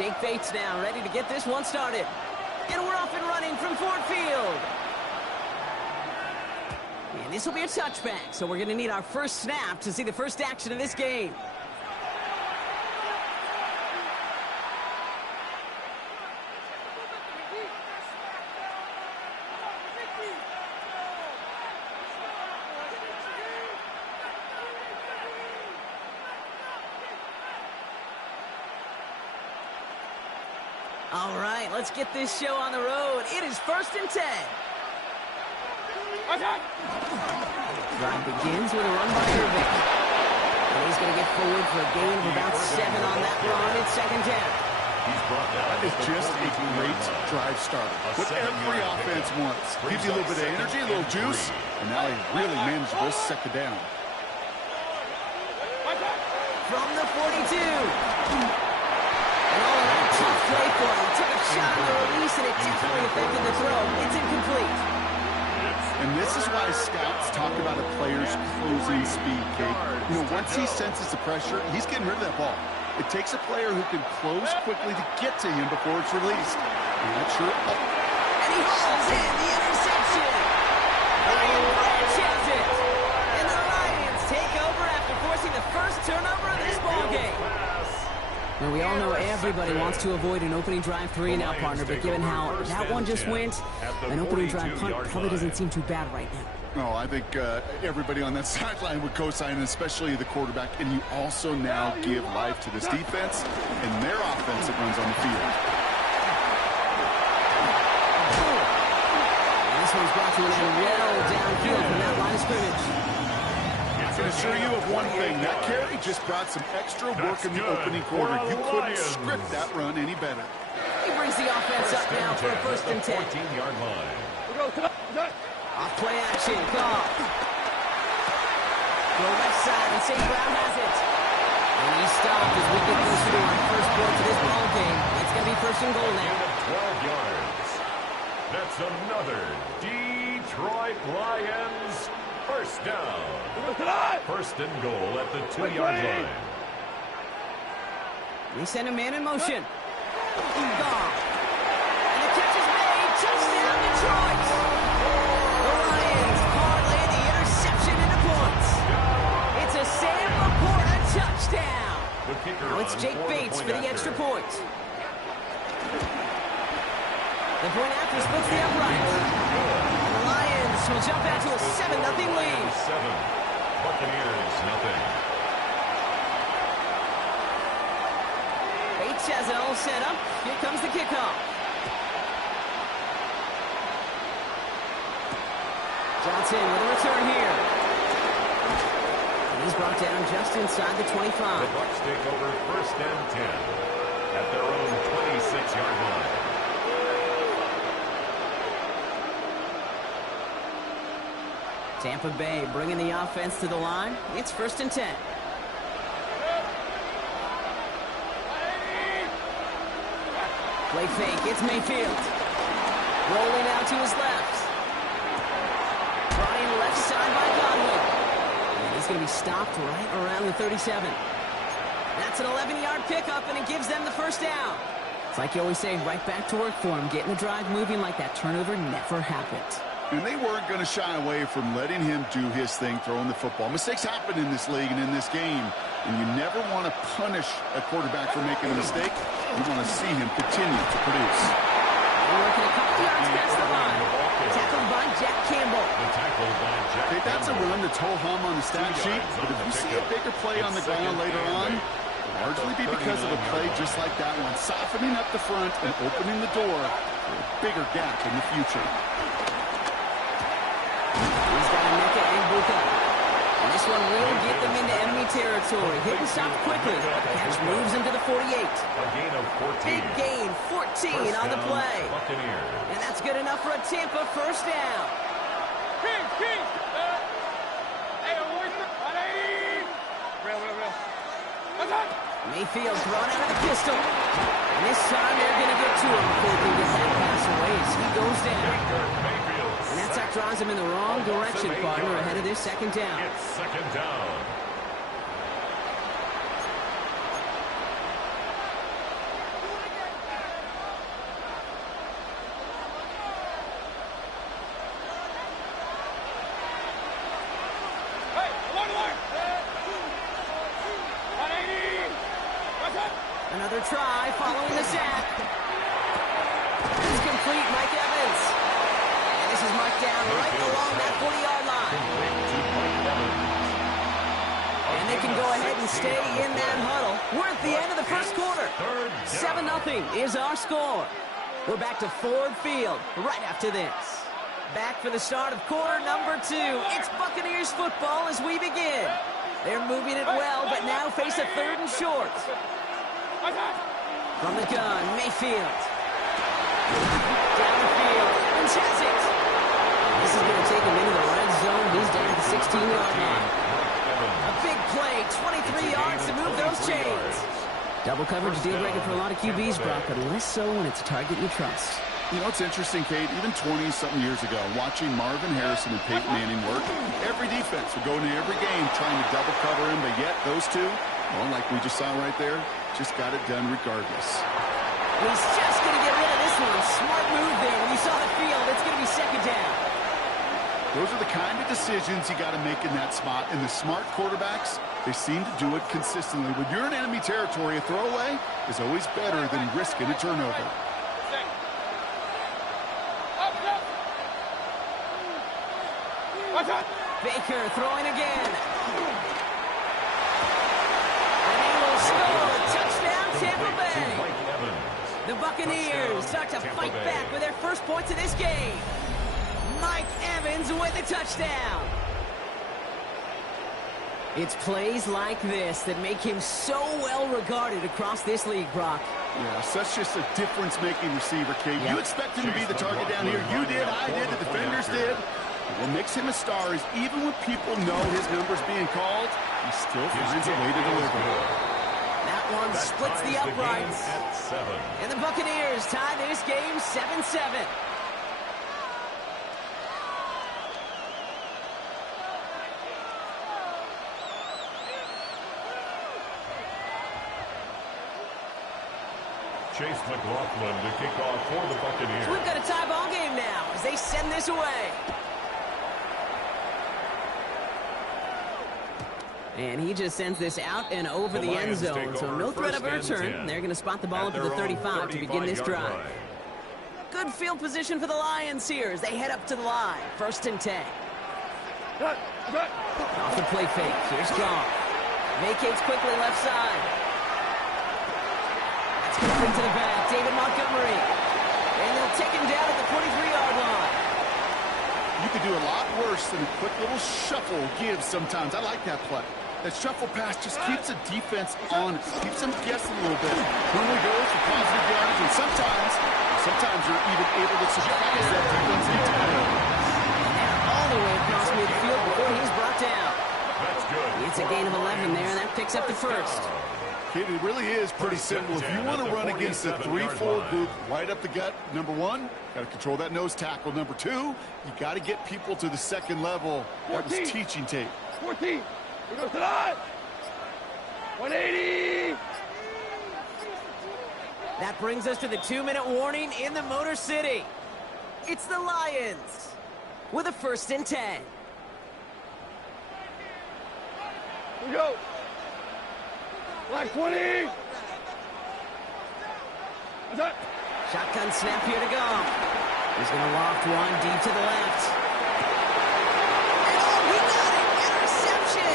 Jake Bates now ready to get this one started. And we're off and running from Ford Field. And this will be a touchback, so we're going to need our first snap to see the first action of this game. All right, let's get this show on the road. It is 1st and 10. Drive begins with a run by Irving. And he's going to get forward for a gain of about 7 on that run. It's 2nd down. That is just a great drive starter. What every offense wants. Gives you a little bit of energy, a little juice, and now a really manageable 2nd down. From the 42. And all around tough play for him. Took a shot on the release, and it definitely affected the throw. It's incomplete. And this is why scouts talk about a player's closing speed, Kate. You know, once he senses the pressure, he's getting rid of that ball. It takes a player who can close quickly to get to him before it's released. And that's sure. And he hauls in the interception. Ryan Branch has it. And the Lions take over after forcing the first turnover of this ballgame. Now, we all know everybody wants to avoid an opening drive 3 now, partner, but given how that one just went, an opening drive punt probably doesn't seem too bad right now. No, I think everybody on that sideline would co-sign, especially the quarterback. And you also now give life to this defense and their offense that runs on the field. And this one's brought to an end well downfield from that line of scrimmage. I can assure you of one thing. That carry just brought some extra work in the opening quarter. You couldn't script that run any better. He brings the offense up now for a 1st and 10. 14-yard line. Off play action, call. Go left side, and St. Brown has it. And he stopped as we get closer to our first point to this ball game. It's going to be 1st and goal now. 12 yards. That's another Detroit Lions 1st down. 1st and goal at the 2-yard line. We send a man in motion. Gone. And the catch is made. Touchdown, Detroit. The Lions parlay the interception into points. It's a Sam Laporta touchdown. Now it's Jake Bates for the extra point. The point after splits the upright. The Lions will jump out to a 7-0 lead. 7. Buccaneers, nothing. Bates has it all set up. Here comes the kickoff. Johnson with a return here. And he's brought down just inside the 25. The Bucs take over 1st and 10 at their own 26-yard line. Tampa Bay bringing the offense to the line. It's 1st and 10. Play fake. It's Mayfield. Rolling out to his left. Running left side by Godwin. And he's going to be stopped right around the 37. That's an 11-yard pickup, and it gives them the 1st down. It's like you always say, right back to work for him. Getting the drive moving like that turnover never happened. And they weren't going to shy away from letting him do his thing, throwing the football. Mistakes happen in this league and in this game, and you never want to punish a quarterback for making a mistake. You want to see him continue to produce. They're working a couple yards past the line. Tackled by Jack Campbell. Okay, that's a run that's ho-hum on the stat sheet, but if you see a bigger play on the ground later on, it'll largely be because of a play just like that one, softening up the front and opening the door for a bigger gap in the future. He's got a Nneka and Buka. And this one will get them into enemy territory. Hit and stop quickly. The catch moves into the 48. A gain of 14. Big gain, 14 on the play. Buccaneers. And that's good enough for a Tampa 1st down. Mayfield thrown out of the pistol. And this time they're going to get to him before they get that pass away as he goes down. And that's what drives him in the wrong direction, partner, ahead of this 2nd down. It's 2nd down. Another try following the sack. It's complete, Mike Evans. And this is marked down right along that 40-yard line. And they can go ahead and stay in that huddle. We're at the end of the first quarter. 7-0 is our score. We're back to Ford Field right after this. Back for the start of quarter number 2. It's Buccaneers football as we begin. They're moving it well, but now face a 3rd and short. From the gun, Mayfield. Downfield, Evans has it. This is going to take him into the red zone. He's down at the 16-yard line. A big play, 23 yards to move those chains. Double coverage deal breaker for a lot of QBs, Brock, but less so when it's a target you trust. You know, it's interesting, Kate, even 20-something years ago, watching Marvin Harrison and Peyton Manning work, every defense would go into every game trying to double cover him, but yet those two, well, like we just saw right there, just got it done regardless. He's just going to get rid of this one. Smart move there. When you saw the field, it's going to be 2nd down. Those are the kind of decisions you got to make in that spot, and the smart quarterbacks, they seem to do it consistently. When you're in enemy territory, a throwaway is always better than risking a turnover. Baker throwing again. And he will score. Touchdown, Tampa Bay. The Buccaneers start to fight back with their first points of this game. Mike Evans with a touchdown. It's plays like this that make him so well regarded across this league, Brock. Yeah, such just a difference-making receiver, Kate. You expect him to be the target down here. You did, I did, the defenders did. What makes him a star is even when people know his number's being called, he still finds a way to deliver. That one splits the uprights. And the Buccaneers tie this game 7-7. Chase McLaughlin to kick off for the Buccaneers. So we've got a tie ball game now as they send this away. And he just sends this out and over the end zone, so no threat of a return. They're going to spot the ball up to the 35 to begin this drive. Good field position for the Lions here as they head up to the line. 1st and 10. Off the play fake. Here's Goff. Vacates quickly left side. That's complete to the back. David Montgomery. And they'll take him down at the 43-yard line. You could do a lot worse than a quick little shuffle give sometimes. I like that play. That shuffle pass just keeps the defense honest, keeps them guessing a little bit. Normally goes for positive yardage, and sometimes you're even able to surprise that defense entirely. And all the way across midfield before he's brought down. That's good. It's a gain of 11 there, and that picks up the 1st. Kid, it really is pretty simple. If you want to run against the 3-4 group right up the gut, number 1, got to control that nose tackle. Number 2, you got to get people to the 2nd level. That was teaching tape. 14. Here goes the line. 180. That brings us to the 2-minute warning in the Motor City. It's the Lions with a 1st and 10. Here we go. Black 20. Shotgun snap here to go. He's going to loft one deep to the left. And oh, he got it! Interception!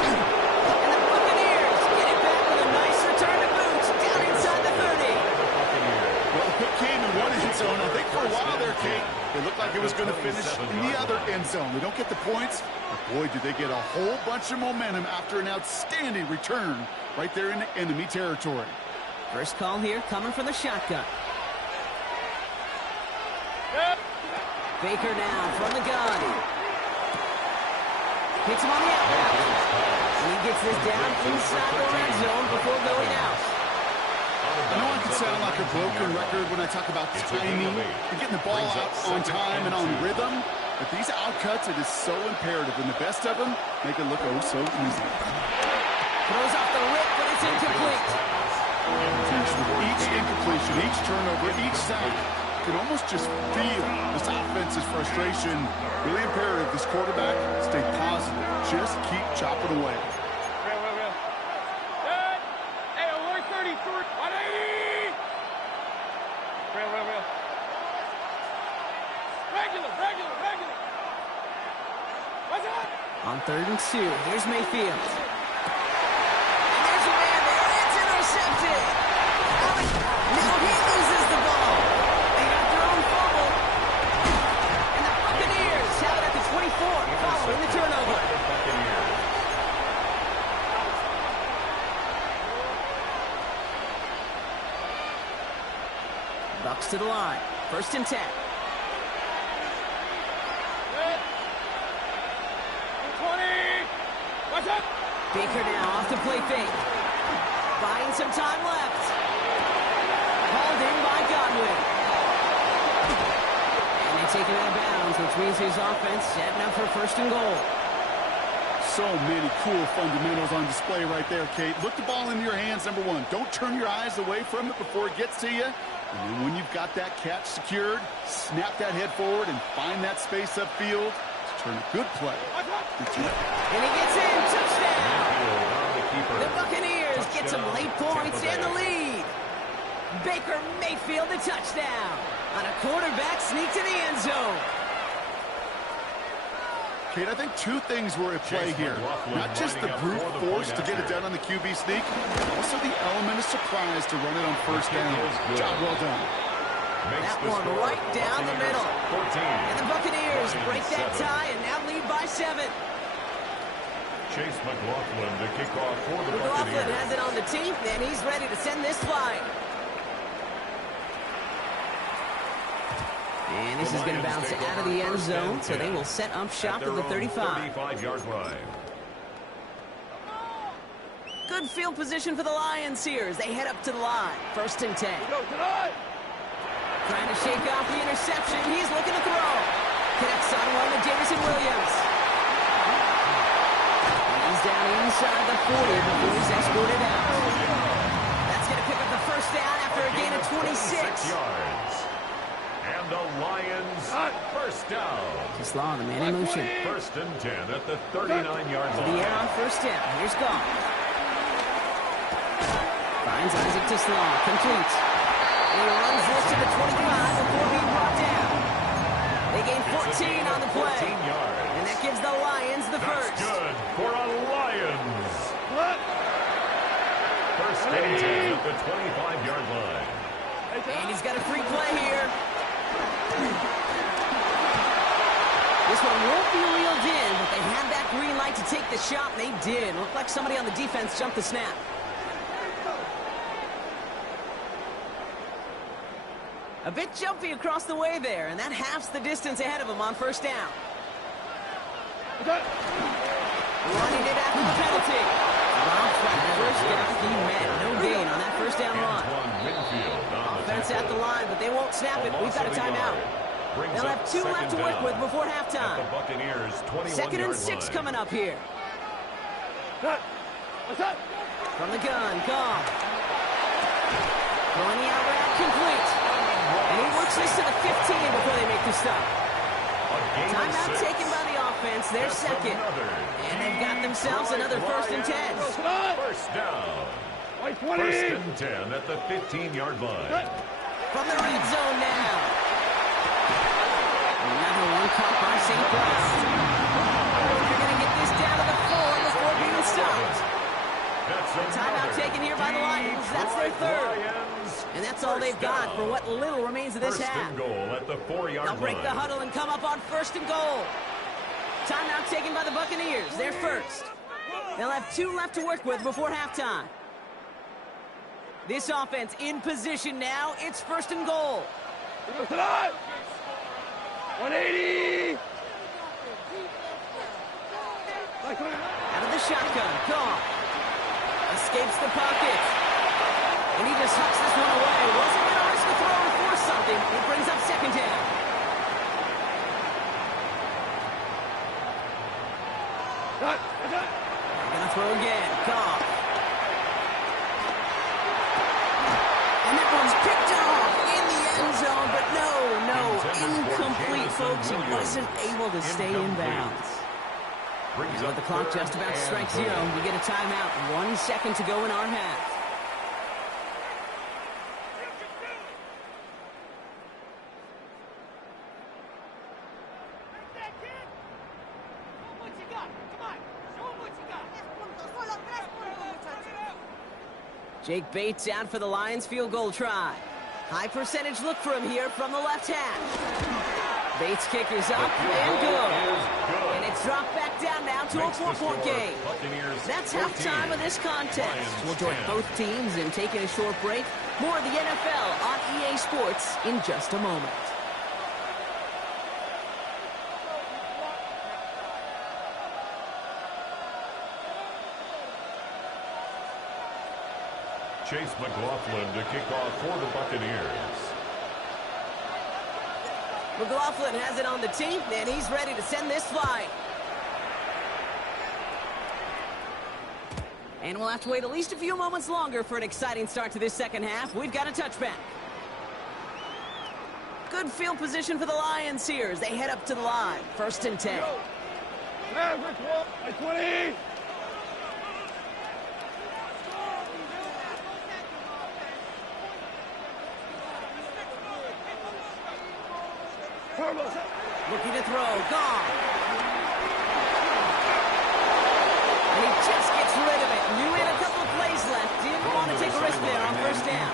And the Buccaneers get it back with a nice return to boot down inside the 30. Well, the pick came in one end zone. I think for a while there, Kate, it looked like it was going to finish in the other end zone. They don't get the points, but boy, did they get a whole bunch of momentum after an outstanding return right there in the enemy territory. First call here coming from the shotgun. Baker now from the gun. Hits him on the out. And he gets this down inside the red zone before going out. I know I can sound like a broken record when I talk about timing and getting the ball out on time and on rhythm, but these outcuts, it is so imperative, and the best of them make it look oh so easy. Throws off the rip, but it's incomplete. With each incompletion, each turnover, each sack, can almost just feel this offense's frustration. Really imperative this quarterback stay positive. Just keep chopping away. Hey, alert 33, 180! Regular. What's that? On 3rd and 2, here's Mayfield. And there's a man there. It's intercepted. Now he loses the ball. They got their own fumble. And the Buccaneers have it at the 24 following the turnover. Bucks to the line. 1st and 10. Baker now off the play fake. Buying some time left. Hauled in by Godwin. And they take it out of bounds, which means his offense setting up for 1st and goal. So many cool fundamentals on display right there, Kate. Look the ball into your hands, number one. Don't turn your eyes away from it before it gets to you. And then when you've got that catch secured, snap that head forward and find that space upfield. Turn a good play. And he gets in. Touchdown. The Buccaneers get some late points and the lead. Baker Mayfield the touchdown on a quarterback sneak to the end zone. Kate, I think two things were at play here. Not just the brute force to get it done on the QB sneak, but also the element of surprise to run it on 1st down. Job well done. That one right down the middle. And the Buccaneers break that tie and now lead by 7. Chase McLaughlin to kick off for the McLaughlin Buccaneers. has it on the team, and he's ready to send this flying. And this is going to bounce out of the end zone, so they will set up shop at the 35. 35-yard line. Good field position for the Lions here as they head up to the line. 1st and 10. Trying to shake off the interception. He's looking to throw. Connects on one to Jameson Williams. And he's down inside the 40 before he's escorted out. That's going to pick up the 1st down after a gain of 26. Yards. And the Lions 1st down. Slaw, the man in motion. 1st and 10 at the 39-yard To line. the air on 1st down. Here's Goff. Finds Isaac to Slaw. Complete. And he runs this to the 25 before being brought down. They gain 14 on the play. 14 yards. And that gives the Lions the That's first. good for a Lions. 1st and 10 at the 25-yard line. And he's got a free play here. This one won't be reeled in, but they had that green light to take the shot, and they did. Looked like somebody on the defense jumped the snap. A bit jumpy across the way there, and that halves the distance ahead of him on 1st down. Running it after the penalty. First down, he met. No gain on that 1st down run. Offense at the line, but they won't snap it. We've got a timeout. They'll have 2 left to work with before halftime. 2nd and 6 coming up here. From the gun, Goff. Throwing the out route, complete. And he works this to the 15 before they make the stop. Timeout taken by the offense, their 2nd. And they've got themselves another 1st and 10. 1st down. 1st and 10 at the 15-yard line. From the red zone now. Another one caught by St. Brown. They're going to get this down to the 4 before being stopped. Timeout taken here by the Lions. That's their 3rd. And that's all they've got for what little remains of this half. Goal at the 4-yard line. They'll break the huddle and come up on 1st and goal. Timeout taken by the Buccaneers. They're 1st. They'll have 2 left to work with before halftime. This offense in position now. It's 1st and goal. 180! Out of the shotgun. Goff. Escapes the pocket. And he just hucks this one away. Wasn't going to risk a throw or force something. It brings up 2nd down. They're going to throw again. Goff. And that one's picked off in the end zone, but no, folks, he wasn't able to stay in bounds. And with the clock just about to strike 0, we get a timeout. 1 second to go in our half. Jake Bates out for the Lions field goal try. High percentage look for him here from the left half. Bates kick is up and good. And it's dropped back down now to a 4-point game. That's halftime of this contest. We'll join both teams in taking a short break. More of the NFL on EA Sports in just a moment. Chase McLaughlin to kick off for the Buccaneers. McLaughlin has it on the tee, and he's ready to send this flying. And we'll have to wait at least a few moments longer for an exciting start to this second half. We've got a touchback. Good field position for the Lions here as they head up to the line. 1st and 10. Maverick, 20. Looking to throw, gone. And he just gets rid of it. Knew he had a couple of plays left. Didn't want to take a risk there on 1st down.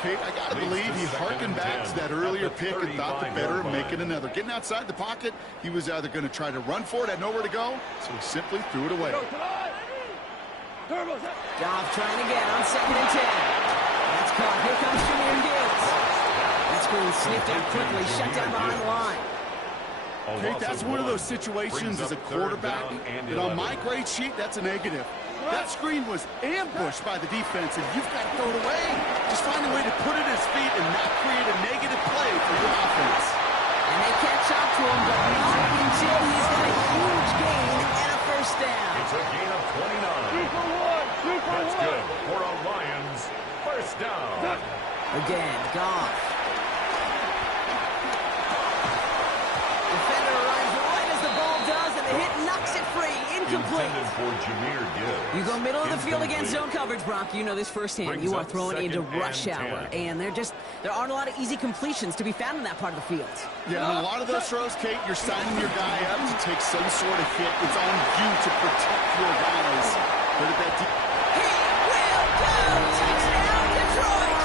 Kate, I got to believe he harkened back to that earlier pick and thought the better of making another. Getting outside the pocket, he was either going to try to run for it, had nowhere to go, so he simply threw it away. Goff trying again on 2nd and 10. That's caught. Here comes Jimmy Gibbs. That screen sniffed out quickly, shut down behind the line. Kate, that's one of those situations as a quarterback, and on my grade sheet, that's a negative. That screen was ambushed by the defense, and you've got to throw it away. Just find a way to put it at his feet and not create a negative play for your offense. And they catch up to him, but not until he's got a huge gain and a 1st down. It's a gain of 29. That's good for a Lions 1st down. Again, Goff. Defender arrives right as the ball does, and the hit knocks it free. Incomplete. You go middle of the field against zone coverage, Brock. You know this firsthand. You are throwing into rush hour, and there aren't a lot of easy completions to be found in that part of the field. Yeah, and a lot of those throws, Kate, you're signing your guy up to take some sort of hit. It's on you to protect your guys. But at that he will go! Touchdown, Detroit!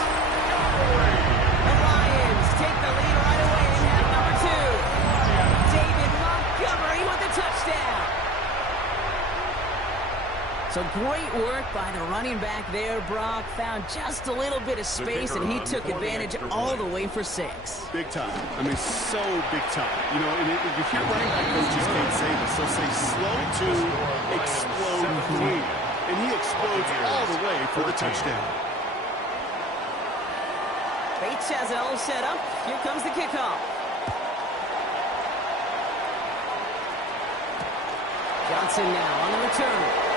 The Lions take the lead right away in half number 2. David Montgomery with the touchdown. So great work by the running back there, Brock. Found just a little bit of space, and he took advantage all the way for 6. Big time. I mean, so big time. You know, and you hear running back coaches can't say this. They'll say slow to explode clean. And he explodes all the way for the touchdown. Bates has it all set up. Here comes the kickoff. Johnson now on the return.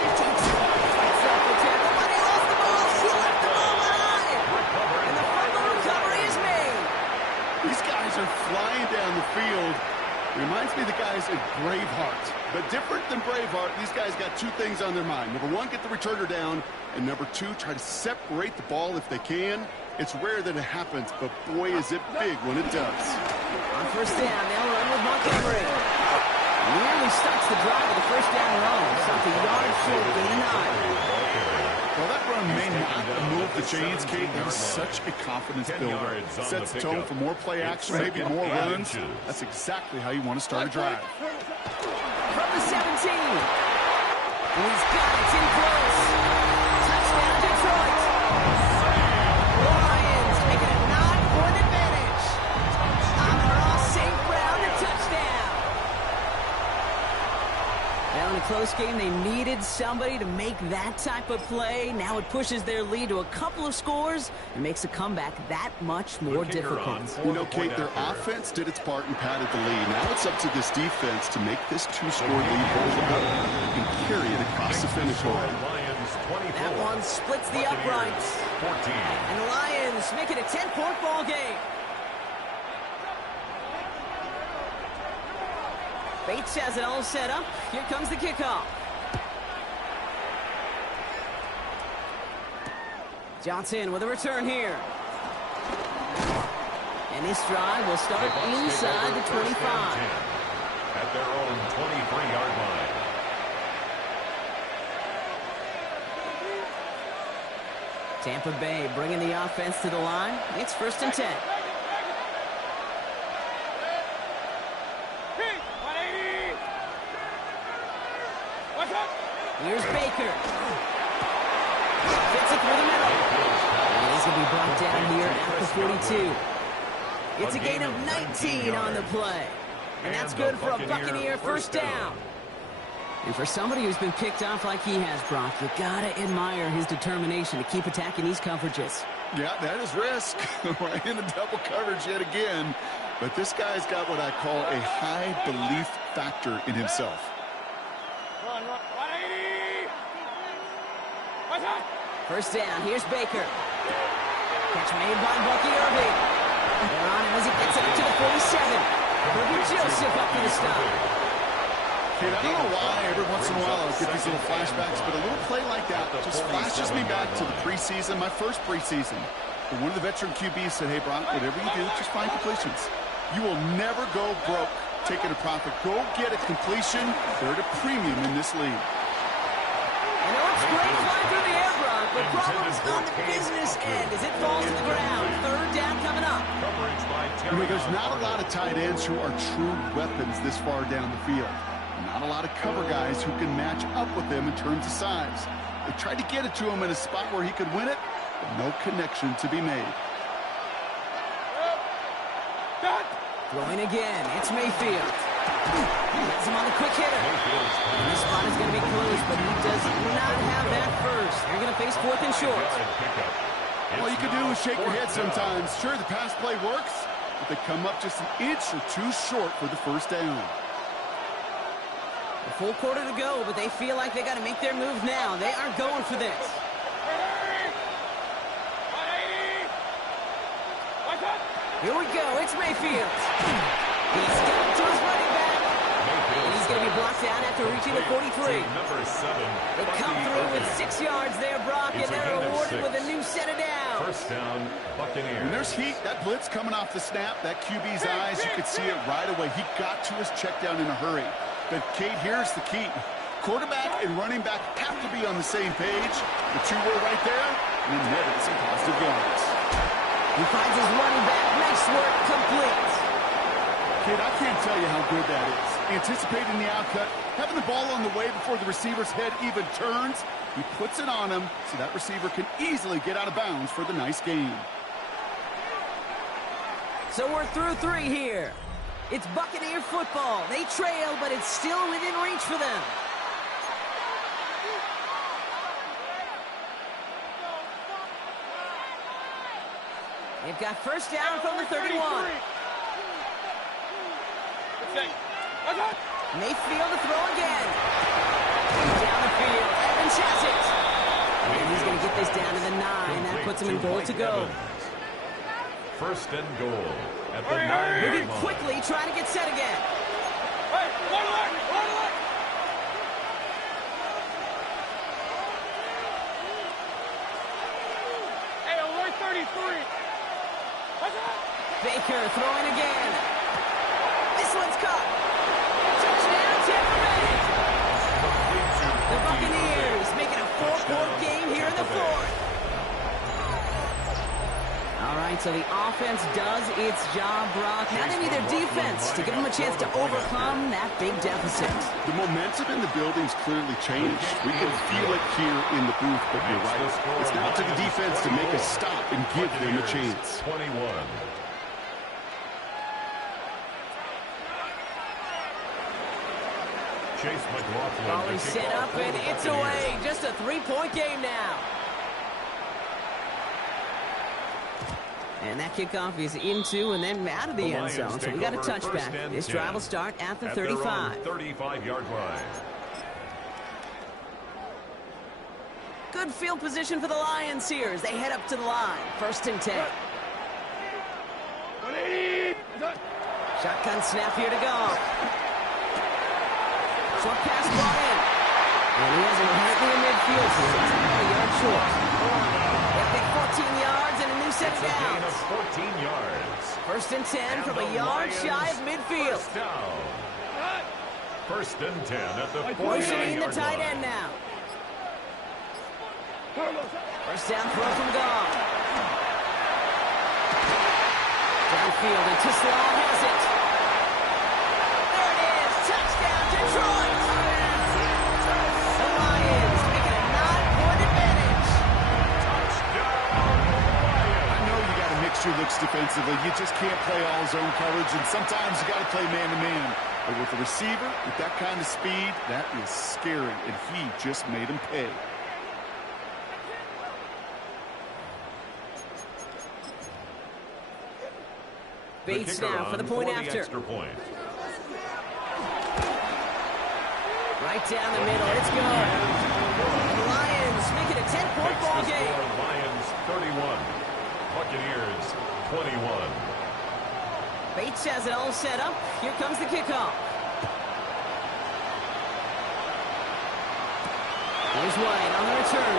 Takes it. Fights off the tackle, but he lost the ball. He left the ball behind. And the fumble recovery is made. These guys are flying down the field. Reminds me of the guys in Braveheart. But different than Braveheart, these guys got 2 things on their mind. Number 1, get the returner down. And number 2, try to separate the ball if they can. It's rare that it happens, but boy, is it big when it does. On 1st down, they'll run with Montgomery. Nearly starts the drive with the 1st down run. Something yard short, gain 9. Well, that run may not move the chains, Kate. That is such a confidence builder. Sets the tone for more play action, maybe more runs. That's exactly how you want to start a drive. From the 17. And he's got it. It's in close. Touchdown, Detroit. Lions making a 9-point advantage. Amon-Ra St. Brown, a touchdown. Now in a close game, they needed somebody to make that type of play. Now it pushes their lead to a couple of scores and makes a comeback that much more difficult. You know, Kate, their offense did its part and padded the lead. Now it's up to this defense to make this 2-score lead hold up and carry it across the finish line. That one splits the uprights. 14. And the Lions make it a 10-point ball game. Bates has it all set up. Here comes the kickoff. Johnson with a return here. And this drive will start inside the 25. At their own 23-yard line. Tampa Bay bringing the offense to the line. It's 1st and 10. Here's Baker. Fits it through the middle. And he's going to be brought down here at the 42. It's a gain of 19 on the play. And that's good for a Buccaneer first down. And for somebody who's been picked off like he has, Brock, you gotta admire his determination to keep attacking these coverages. Yeah, that is risk. Right in a double coverage yet again. But this guy's got what I call a high belief factor in himself. Run, 180! First down, here's Baker. Catch made by Bucky Irving. They're on him as he gets up to the 47. Herbie Joseph up for the stop. Kid, I don't know why every once in a while I'll get these little flashbacks, but a little play like that just flashes me back to the preseason, my first preseason. And one of the veteran QBs said, hey, Brock, whatever you do, just find completions. You will never go broke taking a profit. Go get a completion. They're at a premium in this league. And it looks great flying through the air, Brock, but problems on the business end as it falls to the ground. 3rd down coming up. You know, there's not a lot of tight ends who are true weapons this far down the field. Not a lot of cover guys who can match up with them in terms of size. They tried to get it to him in a spot where he could win it, but no connection to be made. Throwing again, it's Mayfield. Gets him on the quick hitter. And this spot is going to be close, but he does not have that first. They're going to face 4th and short. All you can do is shake your head sometimes. Sure, the pass play works, but they come up just an inch or two short for the first down. A full quarter to go, but they feel like they got to make their move now. They aren't going for this. Here we go. It's Mayfield. He's got to his running back. And he's going to be blocked down after reaching the 43. Number 7. They come through with 6 yards there, Brock, and they're rewarded with a new set of downs. First down, Buccaneers. When there's heat, that blitz coming off the snap, that QB's eyes, you could see it right away. He got to his check down in a hurry. But, Kate, here's the key. Quarterback and running back have to be on the same page. The two were right there, and then netted some positive yards. He finds his running back. Nice work. Complete. Kid, I can't tell you how good that is. Anticipating the outcut, having the ball on the way before the receiver's head even turns. He puts it on him so that receiver can easily get out of bounds for the nice gain. So we're through 3 here. It's Buccaneer football. They trail, but it's still within reach for them. They've got first down from the 31. Mayfield to throw again. Down the field. Evans has it. And he's going to get this down to the 9. That puts him in goal to go. First and goal at the 9. Moving quickly, trying to get set again. Hey, alert 33. Baker throwing again. This one's caught. Touchdown, Tampa Bay. The Buccaneers making a 4-point game here in the 4th. All right, so the offense does its job, Brock. Now they need their defense to give them a chance to overcome that big deficit. The momentum in the building's clearly changed. We can feel it here in the booth, but you're right. It's now to the defense to make a stop and give them a chance. 21. Chase McLaughlin. Ball is set up, and it's away. Just a 3-point game now. And that kickoff is into and then out of the end zone. So we got a touchback. This drive will start at the 35. 35-yard line. Good field position for the Lions here as they head up to the line. First and 10. Shotgun snap here to go. Short pass brought in. And he has it right near midfield here. It's about a yard short. They pick 14 yards and a new set of It's a gain downs. of 14 yards. First and 10 And from the a yard Lions shy of midfield. First down. First and 10 at the Motioning the 49-yard tight line. end now. First down throw from Gong. Downfield, and Tislau has it. There it is. Touchdown, Detroit. The Lions making a 9-point advantage. I know you got to mix your looks defensively. You just can't play all zone coverage, and sometimes you got to play man-to-man. But with the receiver, with that kind of speed, that is scary, and he just made him pay. Bates now for the point after. Extra point. Right down the middle. It's good. The Lions make it a 10-point Makes ball the game. score Lions 31. Buccaneers 21. Bates has it all set up. Here comes the kickoff. Here's White on the return.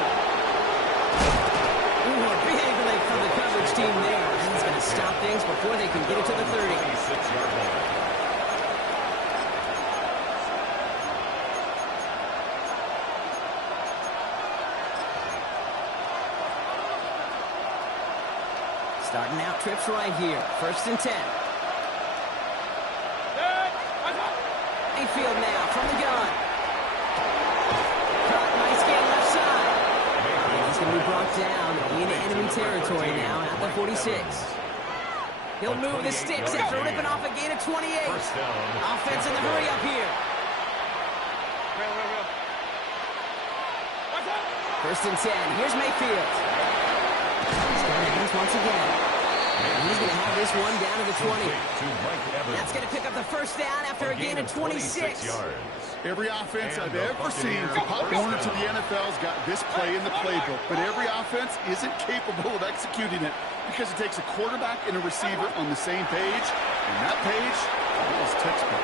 Ooh, a big leg from the coverage team there. And he's going to stop things before they can get it to the 30. 26-yard line. Starting out trips right here. First and 10. Mayfield now from the gun. Cut, nice game left side. He's going to be brought down into enemy territory now at the 46. He'll move the sticks after ripping off a gain of 28. First down. Offense in the hurry up here. First and 10. Here's Mayfield. He's got hands once again. And he's going to have this one down to the 20. That's going to pick up the first down after a gain of 26. Every offense I've ever seen from Pop Warner to the NFL's got this play in the playbook, but every offense isn't capable of executing it because it takes a quarterback and a receiver on the same page, and that page is textbook.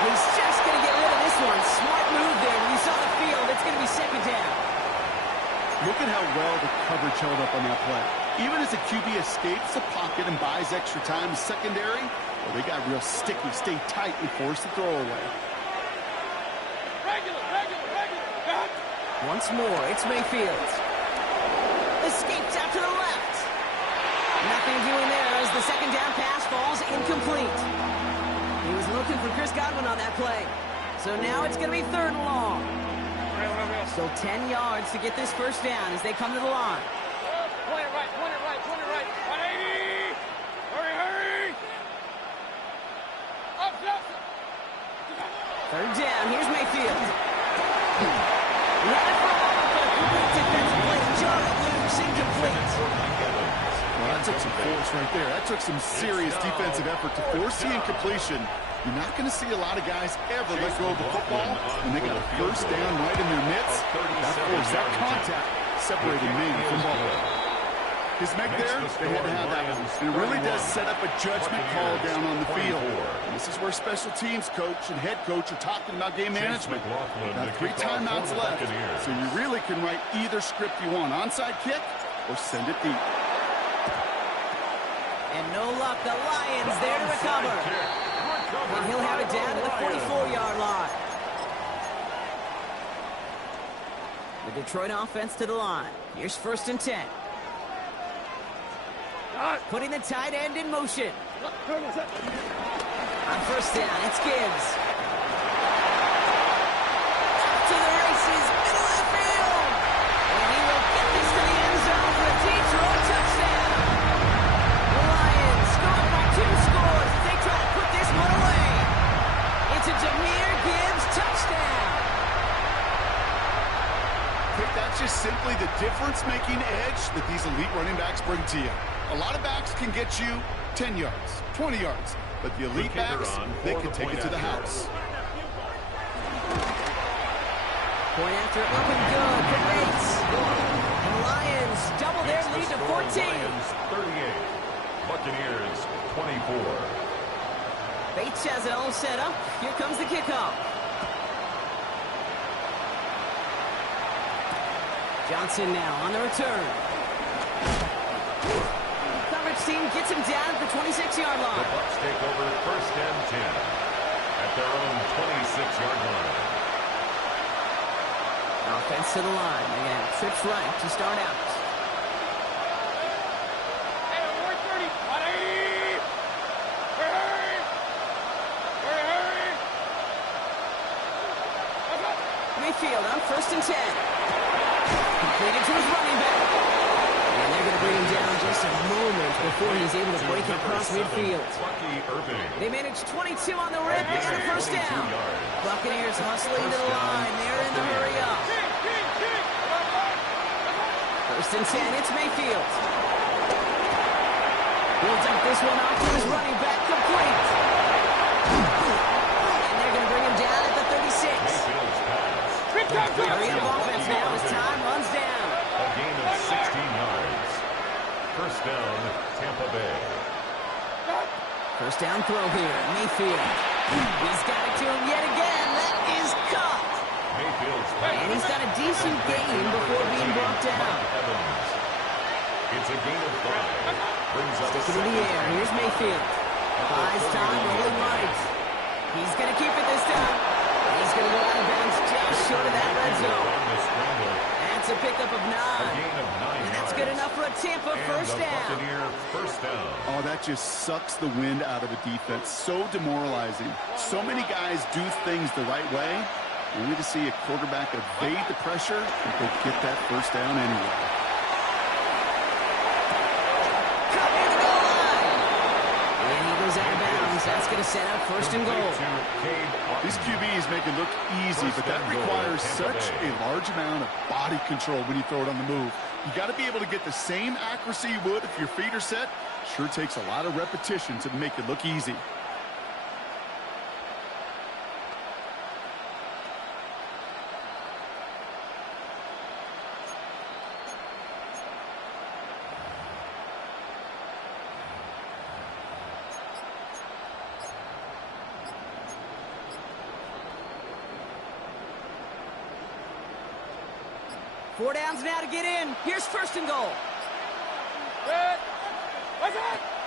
He's just going to get rid of this one. Smart move there. When you saw the field, it's going to be second down. Look at how well the coverage held up on that play. Even as the QB escapes the pocket and buys extra time in secondary, well, they got real sticky, stay tight, and force the throw away. Once more, it's Mayfield. Escapes out to the left. Nothing doing there as the second down pass falls incomplete. He was looking for Chris Godwin on that play. So now it's going to be third and long. Still 10 yards to get this first down as they come to the line. Point it right, point it right, point it right. 180! Hurry, hurry! Up, up! Third down, here's Mayfield. Right for a moment, but a complete defensive play. John loose, incomplete. Well, that took some force right there. That took some serious defensive effort to force the incompletion. You're not going to see a lot of guys ever let go of the football when they got a first down right in their midst. That force, that contact, separated man from ball. His make there, they had to have that one. And it really does set up a judgment call down on the field. And this is where special teams coach and head coach are talking about game management. Got 3 timeouts left, so you really can write either script you want. Onside kick or send it deep. And no luck, the Lions there to recover. And he'll have it down to the 44-yard line. The Detroit offense to the line. Here's first and 10. Putting the tight end in motion. On first down, it's Gibbs. To the races, middle of the field. And he will get this to the end zone for a Detroit touchdown. The Lions going by 2 scores as they try to put this one away. It's a Jahmyr Gibbs touchdown. That's just simply the difference-making edge that these elite running backs bring to you. A lot of backs can get you 10 yards, 20 yards, but the elite backs, they can take it to the house. Point after looking good for Bates. And Lions double their lead to 14. Lions 38, Buccaneers 24. Bates has it all set up. Here comes the kickoff. Johnson now on the return. Coverage team gets him down at the 26-yard line. The Bucs take over 1st and 10 at their own 26-yard line. Offense to the line. They're going to have trips right to start out. Hey, 130. 180. Hurry. Hurry. Mayfield on 1st and 10. Completed to his running back. And they're going to bring him down just a moment before he's able to break across midfield. They managed 22 on the rip and a first down. Buccaneers hustling to the line. They're in the hurry up. 1st and 10, it's Mayfield. He'll dump this one off to his running back, complete. And they're going to bring him down at the 36. Hurry up offense now as time runs down. A gain of 16 yards. 1st down, Tampa Bay. 1st down throw here, Mayfield. He's got it to him yet again. That is caught. Mayfield's And he's got a decent gain before being brought down. Evans. It's a gain of 5. Brings up Stick it in the air. Here's Mayfield. Buys time, rolling right. He's going to keep it this time. He's going to go out of bounds just short of that red zone. That's a pickup of 9. And that's good enough for a Tampa first down. Oh, that just sucks the wind out of a defense. So demoralizing. So many guys do things the right way, only to see a quarterback evade the pressure and go get that first down anyway. Cut near the goal line. And he goes out of bounds. That's going to set up 1st and goal. These QBs make it look easy, but that requires such a large amount of body control when you throw it on the move. You got to be able to get the same accuracy you would if your feet are set. Sure takes a lot of repetition to make it look easy. Four downs now to get in. Here's 1st and goal.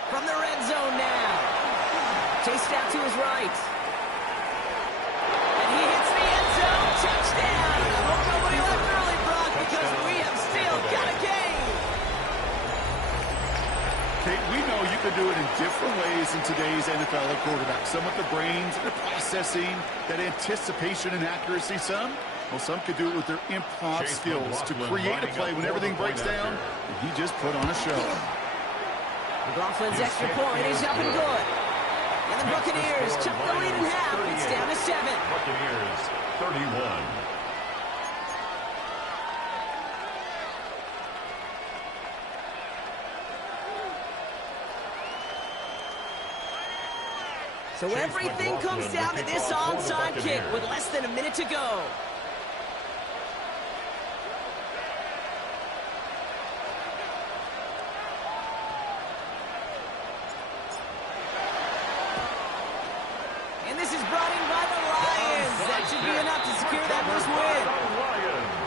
From the red zone now. Chased out to his right. And he hits the end zone. Touchdown. I hope nobody left early, Brock, because we have still got a game. Kate, we know you can do it in different ways in today's NFL at quarterback. Some with the brains, the processing, that anticipation and accuracy. Some could do it with their improv skills to create a play when everything breaks down. And he just put on a show. McLaughlin's extra point is up and good. And the Buccaneers took the lead in half. It's down to 7. Buccaneers 31. So everything comes down to this onside kick with less than a minute to go. And this is brought in by the Lions. That should be enough to secure that first win.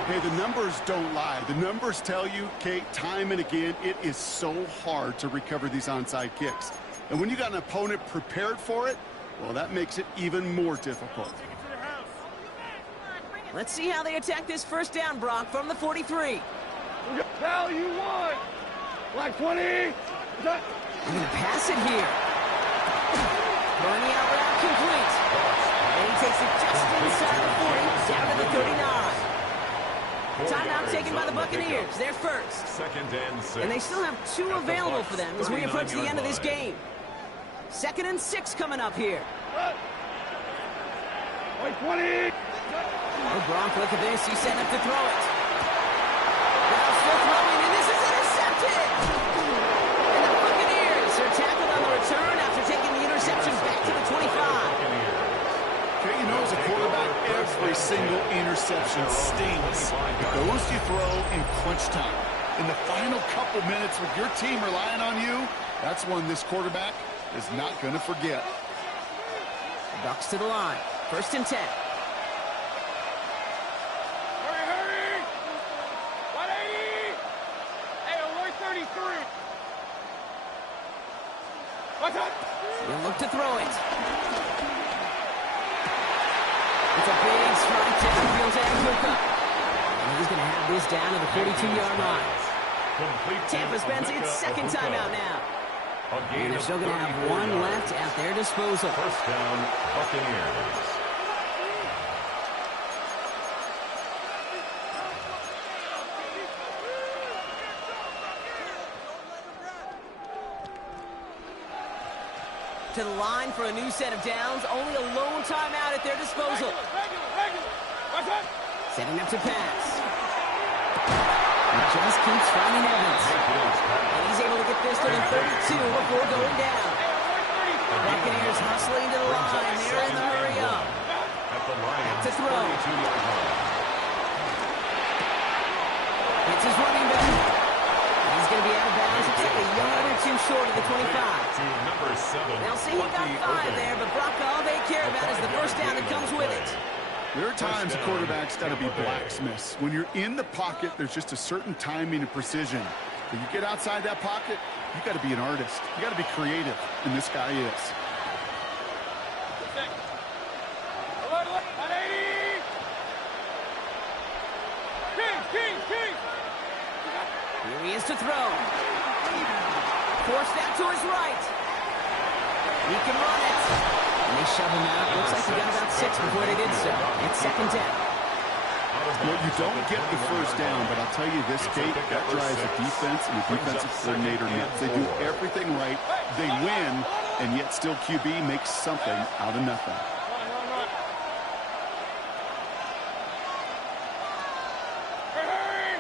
Hey, the numbers don't lie. The numbers tell you, Kate, time and again, it is so hard to recover these onside kicks. And when you got an opponent prepared for it, well, that makes it even more difficult. Let's see how they attack this first down, Brock, from the 43. Cal, you won. Black 20. They're going to pass it here. Throwing the out route complete. And he takes it just inside the 40, down to the 39. Timeout taken by the Buccaneers. They're first. 2nd and 6. And they still have 2 available for them as we approach the end of this game. 2nd and 6 coming up here. White 20. Oh, Gronk, look at this. He's setting up to throw it. Now still throwing, and this is intercepted. And the Buccaneers are tackled on the return after taking the interception back to the 25. Okay, you know, as a quarterback, every single interception stings. But those you throw in crunch time. In the final couple minutes with your team relying on you, that's one this quarterback is not going to forget. Bucks to the line. 1st and 10. Hurry, hurry! 180! Hey, alert 33! What's up? He'll look to throw it. It's a big strike downfield to Cooper. And he's going to have this down to the 42-yard line. Tampa spends its 2nd timeout now. And they're still going to have 1 left at their disposal. 1st down, Buccaneers. To the line for a new set of downs. Only a lone timeout at their disposal. Regular. What's up? Setting up to pass. He just keeps finding Evans. And he's able to get this to the 32 before going down. The Buccaneers hustling to the line. They're in the hurry up. Back to throw. It's his running back. He's going to be out of bounds. It's like a yard or 2 short of the 25. They'll see he got 5 there, but Brock, all they care about is the 1st down that comes with it. There are times a quarterback's got to be blacksmiths. When you're in the pocket, there's just a certain timing and precision. When you get outside that pocket, you got to be an artist. You got to be creative, and this guy is. Alert, 180! King! Here he is to throw. Forced that to his right. He can run it. And they shove him out. Looks like he got about 6 before they did so. It's 2nd down. Well, you don't get the 1st down, but I'll tell you this, Kate, that drives the defense and the defensive coordinator nuts. They do everything right. They win, and yet still QB makes something out of nothing. Run. Hurry!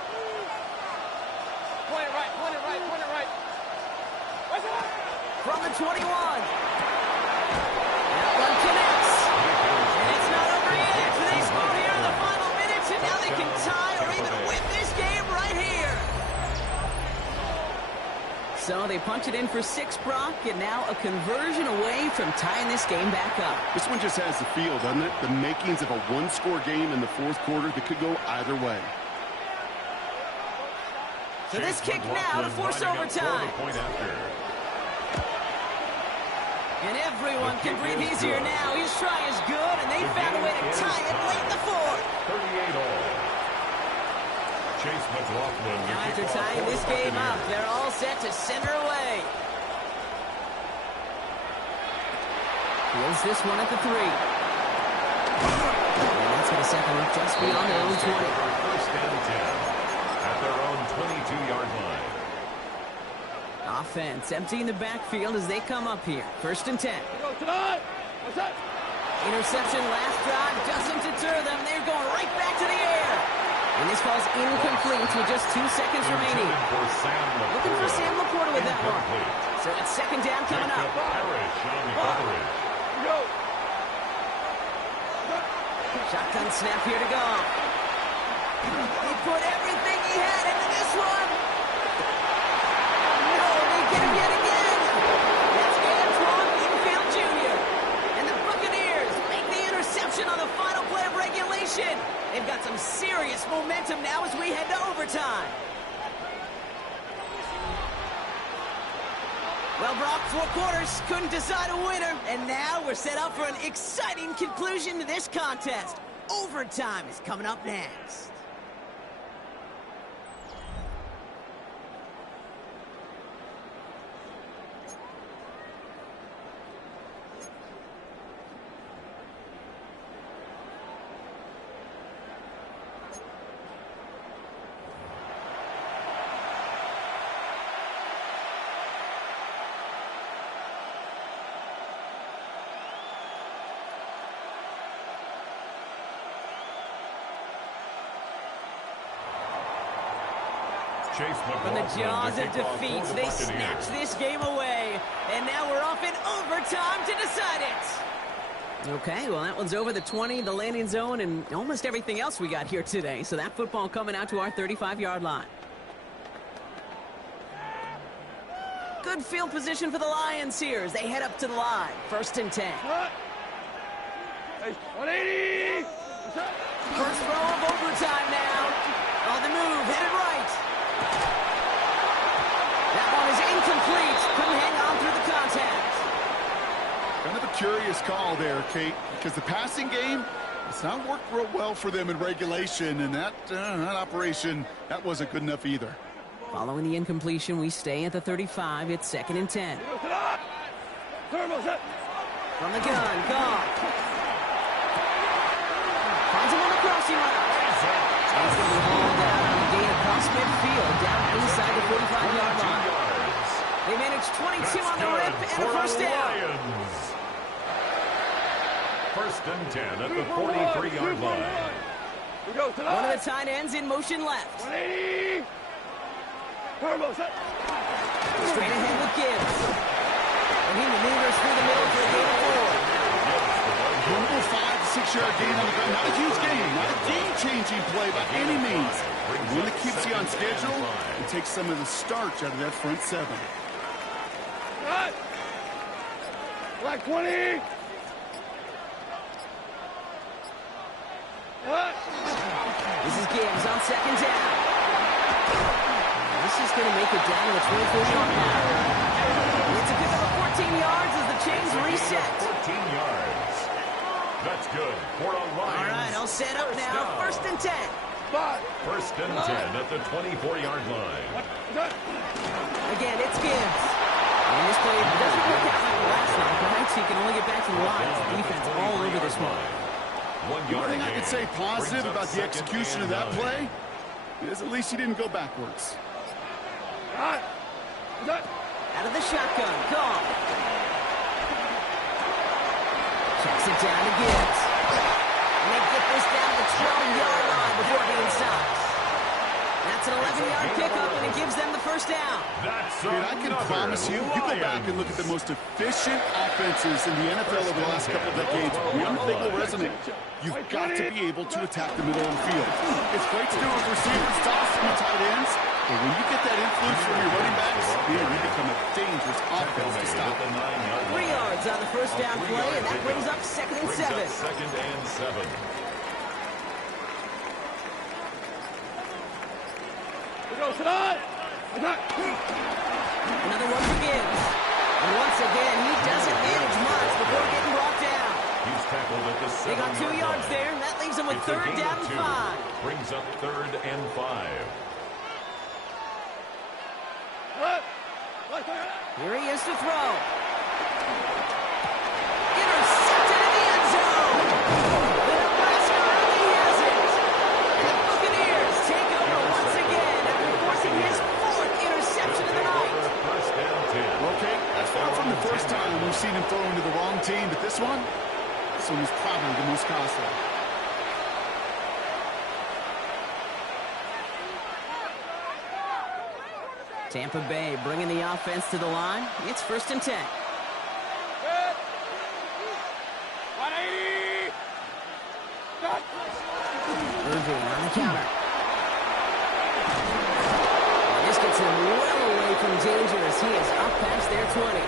Point it right. What's up? From the 21. That one connects. And it's not over yet. They score here in the final minutes, and now they can tie or even win this game right here. So they punch it in for 6, Brock, and now a conversion away from tying this game back up. This one just has the feel, doesn't it? The makings of a 1-score game in the 4th quarter that could go either way. So this kick now to force overtime. And everyone can breathe easier now. His try is good, and they found a way to tie it late in the 4th. 38-all. Chase McLaughlin. Now after tying this game up, they're all set to center away. Close this one at the 3. And that's going to set them up just beyond their own 20. 1st and 10 at their own 22-yard line. Offense emptying the backfield as they come up here. 1st and 10. What's up? Interception last drive doesn't deter them. They're going right back to the air. And this falls incomplete with just 2 seconds remaining. Looking for Sam Laporta with that one. So it's 2nd down coming up. Shotgun snap here to go. He put everything he had into this one. No, they get him yet again. That's Antoine Winfield Jr. And the Buccaneers make the interception on the final play of regulation. They've got some serious momentum now as we head to overtime. Well, Brock, 4 quarters couldn't decide a winner, and now we're set up for an exciting conclusion to this contest. Overtime is coming up next. From the jaws of defeat, they snatch this game away. And now we're off in overtime to decide it. Okay, well, that one's over the 20, the landing zone, and almost everything else we got here today. So that football coming out to our 35-yard line. Good field position for the Lions here as they head up to the line. 1st and 10. 180. First throw of overtime now. On the move, headed right. That one is incomplete. Couldn't hang on through the contact. Kind of a curious call there, Kate, because the passing game, it's not worked real well for them in regulation, and that operation, that wasn't good enough either. Following the incompletion, we stay at the 35. It's 2nd and 10. From the gun, gone. Finds him on the crossing route. He's going to be hauled out on the gain across midfield, down inside the 45-yard line. They managed 22 on the rip and a first down. First and 10 at the 43-yard line. One of the tight ends in motion left. 180. Straight ahead with Gibbs. And he maneuvers through the middle for a gain of 4. Little 5 to 6 yard gain on the ground. Not a huge gain, not a game-changing play by any means. One that keeps you on schedule and takes some of the starch out of that front 7. Black 20. This is Gibbs on 2nd down. This is going to make it down to the 24-yard line. It's a good number 14 yards as the chains reset. 14 yards. That's good for a Lions. All right, I'll set up now. Down. 1st and 10. First and 10 at the 24-yard line. Again, it's Gibbs. And this play doesn't work out like the last night. Perhaps he can only get back to the line. Defense all over this one. 1 The yard only thing I gain could say positive brings up about the second execution of and that 9. play is at least he didn't go backwards. Out of the shotgun, gone. Checks it down to Gibbs. And they get this down to the 12-yard line before being stopped. That's an 11-yard pickup, and it gives them the first down. Dude, I can promise you, you go back and look at the most efficient offenses in the NFL over the last couple of decades. One thing will resonate. You've got to be able to attack the middle of the field. It's great to do it with receivers, toss, and tight ends, but when you get that influence from your running backs, man, you become a dangerous offense to stop. 3 yards on the first down play, and that brings up 2nd and 7. Second and 7. Another one for Gibbs. And once again, he doesn't manage much before getting brought down. He's tackled at the 7-yard They got 2 yards line. there, and that leaves them with It's a 3rd gain down of and 2. 5. Brings up 3rd and 5. Here he is to throw. Intercepted in the end zone. The Nebraska Army has it. The Buccaneers take over once again after forcing his 4th interception of the night. First down 10. Okay, that's far from the first time we've seen him throw into the wrong team, but this one was probably the most costly. Tampa Bay bringing the offense to the line. It's 1st and 10. 180. Irving on the counter. And this gets him well away from danger as he is up past their 20.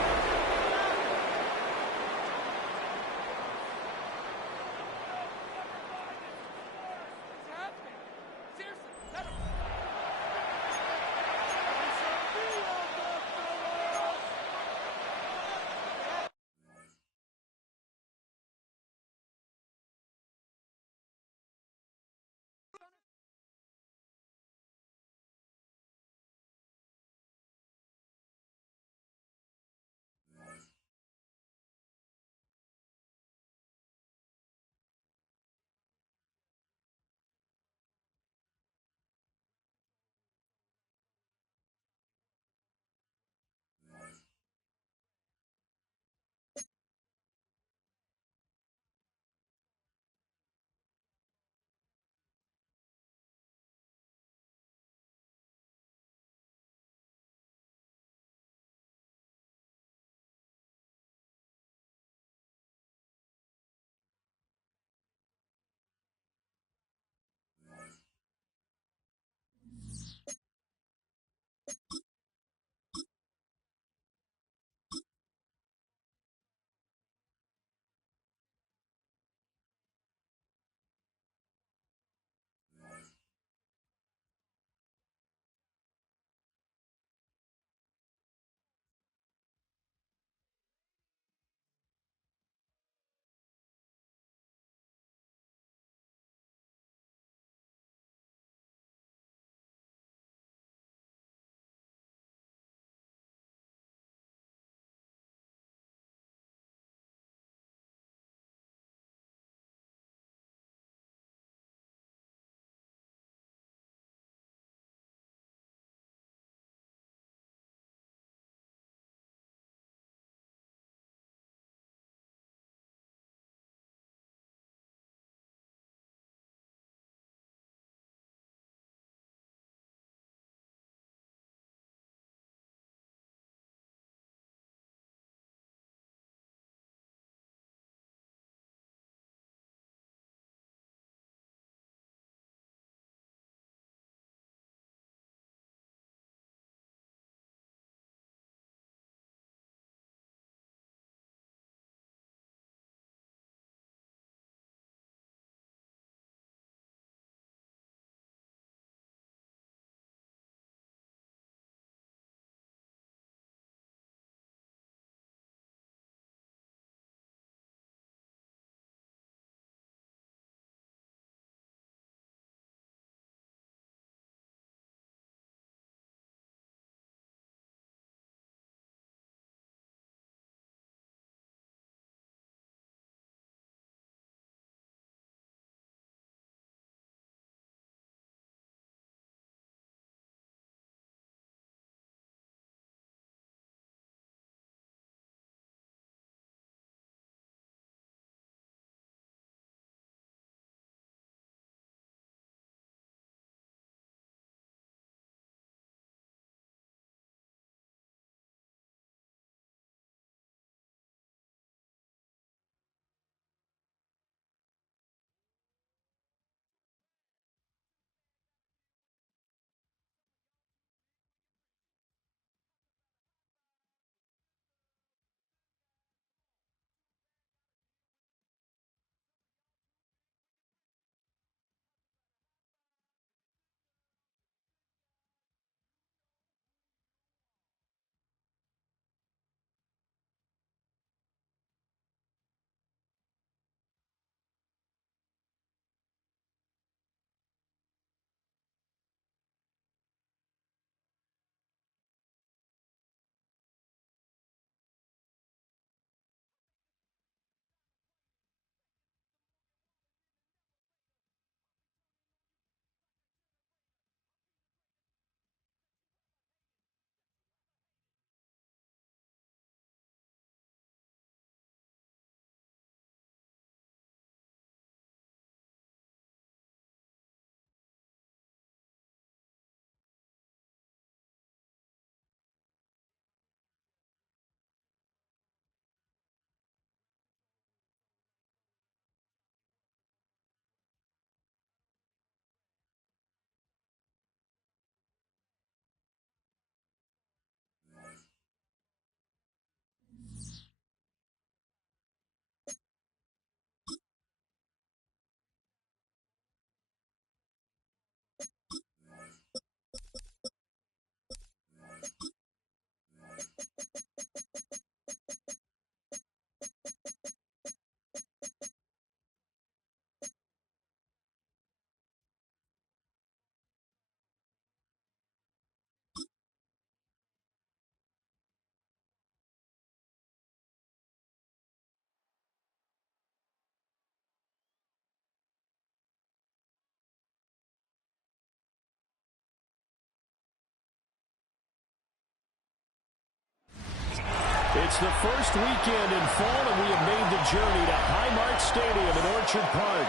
It's the first weekend in fall, and we have made the journey to Highmark Stadium in Orchard Park.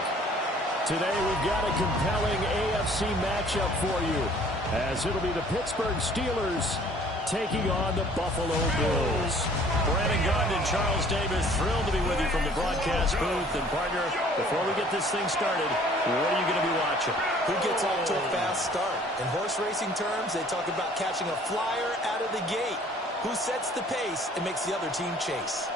Today, we've got a compelling AFC matchup for you, as it'll be the Pittsburgh Steelers taking on the Buffalo Bills. Brandon Gaudin and Charles Davis, thrilled to be with you from the broadcast booth. And, partner, before we get this thing started, what are you going to be watching? Who gets off to a fast start? In horse racing terms, they talk about catching a flyer out of the gate. Who sets the pace and makes the other team chase?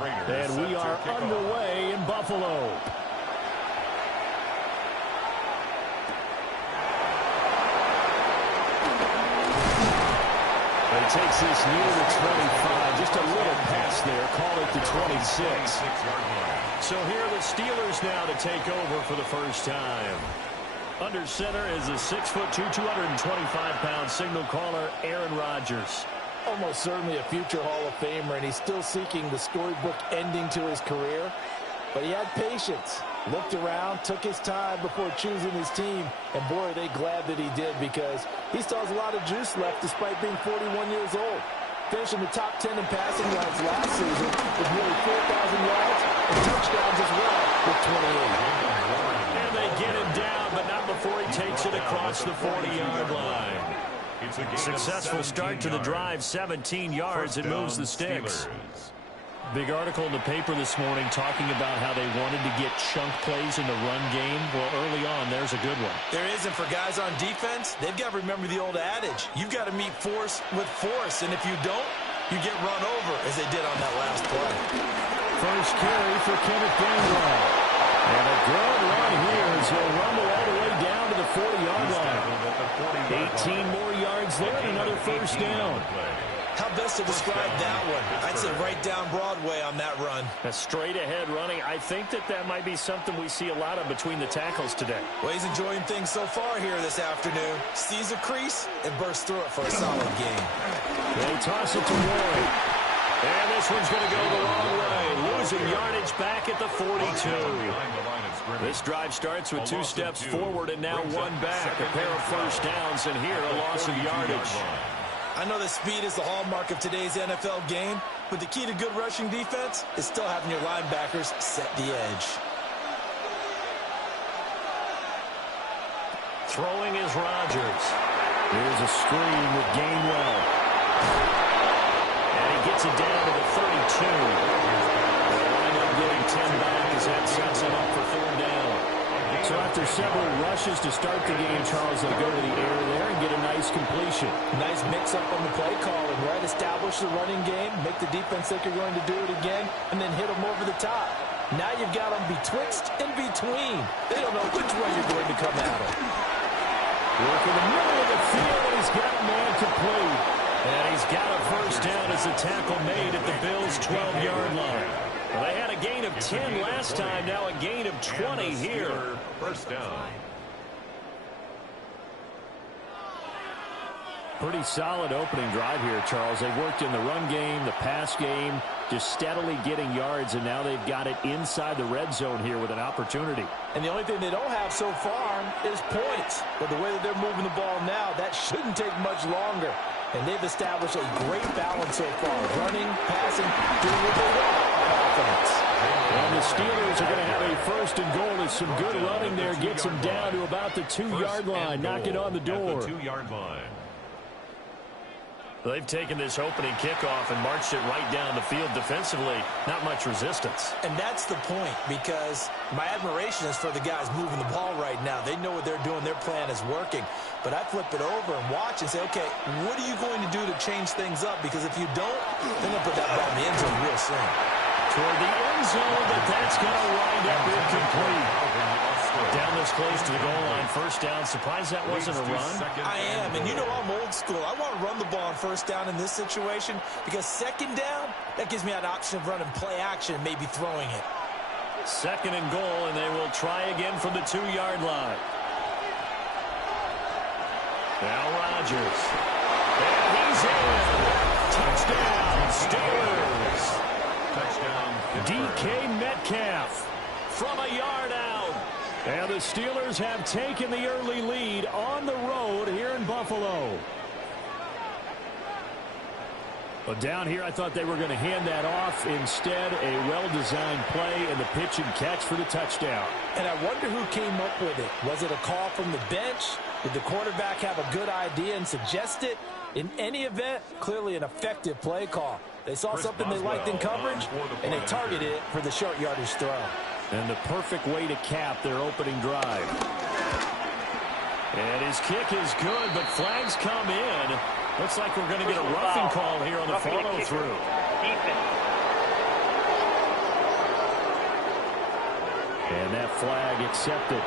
And we are underway in Buffalo. He takes this near the 25. Just a little pass there. Call it the 26. So here are the Steelers now to take over for the first time. Under center is a 6'2", 225-pound signal caller, Aaron Rodgers. Almost certainly a future Hall of Famer, and he's still seeking the storybook ending to his career. But he had patience, looked around, took his time before choosing his team, and boy, are they glad that he did, because he still has a lot of juice left despite being 41 years old. Finishing the top 10 in passing yards last season with nearly 4,000 yards and touchdowns as well with 28. And they get him down, but not before he takes it across the 40-yard line. Successful start to the drive, 17 yards. It moves the sticks. Big article in the paper this morning talking about how they wanted to get chunk plays in the run game. Well, early on, there's a good one. There isn't for guys on defense. They've got to remember the old adage. You've got to meet force with force, and if you don't, you get run over, as they did on that last play. First carry for Kenneth Gainwell. And a good run here as he'll rumble all the way down to the 40-yard line. 18 more yards there and another first down. How best to describe that one? I'd say right down Broadway on that run. A straight-ahead running. I think that might be something we see a lot of between the tackles today. Well, he's enjoying things so far here this afternoon. Sees a crease and bursts through it for a solid game. They toss it to Ward. And this one's going to go the wrong way. Losing yardage back at the 42. This drive starts with 2 steps forward and now 1 back. A pair of first downs, and here a loss of yardage. I know that speed is the hallmark of today's NFL game, but the key to good rushing defense is still having your linebackers set the edge. Throwing is Rodgers. Here's a screen with Gainwell. And he gets it down to the 32. They'll wind up getting 10 back as that sets him up for 3rd down. So after several rushes to start the game, Charles, they go to the air there and get a nice completion. Nice mix-up on the play calling, right? Establish the running game, make the defense think you're going to do it again, and then hit them over the top. Now you've got them betwixt and between. They don't know which way you're going to come at them. Work in the middle of the field, and he's got a man complete. And he's got a first down as the tackle made at the Bills' 12-yard line. Well, they had a gain of 10 last time, now a gain of 20 here. First down. Pretty solid opening drive here, Charles. They worked in the run game, the pass game, just steadily getting yards, and now they've got it inside the red zone here with an opportunity. And the only thing they don't have so far is points. But the way that they're moving the ball now, that shouldn't take much longer. And they've established a great balance so far. Running, passing, doing what they want on offense. And the Steelers are going to have a 1st and goal as some good running there gets them down to about the 2-yard line, knocking on the door. At the 2-yard line. They've taken this opening kickoff and marched it right down the field defensively. Not much resistance. And that's the point, because my admiration is for the guys moving the ball right now. They know what they're doing. Their plan is working. But I flip it over and watch and say, okay, what are you going to do to change things up? Because if you don't, they're going to put that ball in the end zone real soon. Toward the end zone, but that's going to wind up incomplete. Down this close to the goal line, first down. Surprised that wasn't a run? I am, and you know I'm old school. I want to run the ball on first down in this situation because 2nd down, that gives me an option of running play action and maybe throwing it. 2nd and goal, and they will try again from the 2-yard line. Now Rodgers. And he's in. Touchdown, Steelers. Touchdown, DK Metcalf from a yard out. And the Steelers have taken the early lead on the road here in Buffalo. But down here, I thought they were going to hand that off. Instead, a well-designed play and the pitch and catch for the touchdown. And I wonder who came up with it. Was it a call from the bench? Did the quarterback have a good idea and suggest it? In any event, clearly an effective play call. They saw something they liked in coverage, and they targeted it for the short yardage throw. And the perfect way to cap their opening drive. And his kick is good, but flags come in. Looks like we're going to get a roughing call here on the follow-through. And that flag accepted.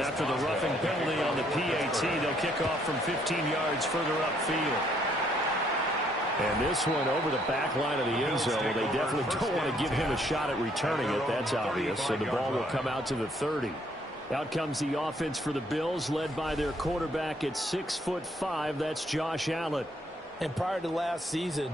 After the roughing penalty on the PAT, they'll kick off from 15 yards further upfield. And this one over the back line of the end zone. They definitely don't want to give him a shot at returning it. That's obvious. So the ball will come out to the 30. Out comes the offense for the Bills, led by their quarterback at 6'5". That's Josh Allen. And prior to last season,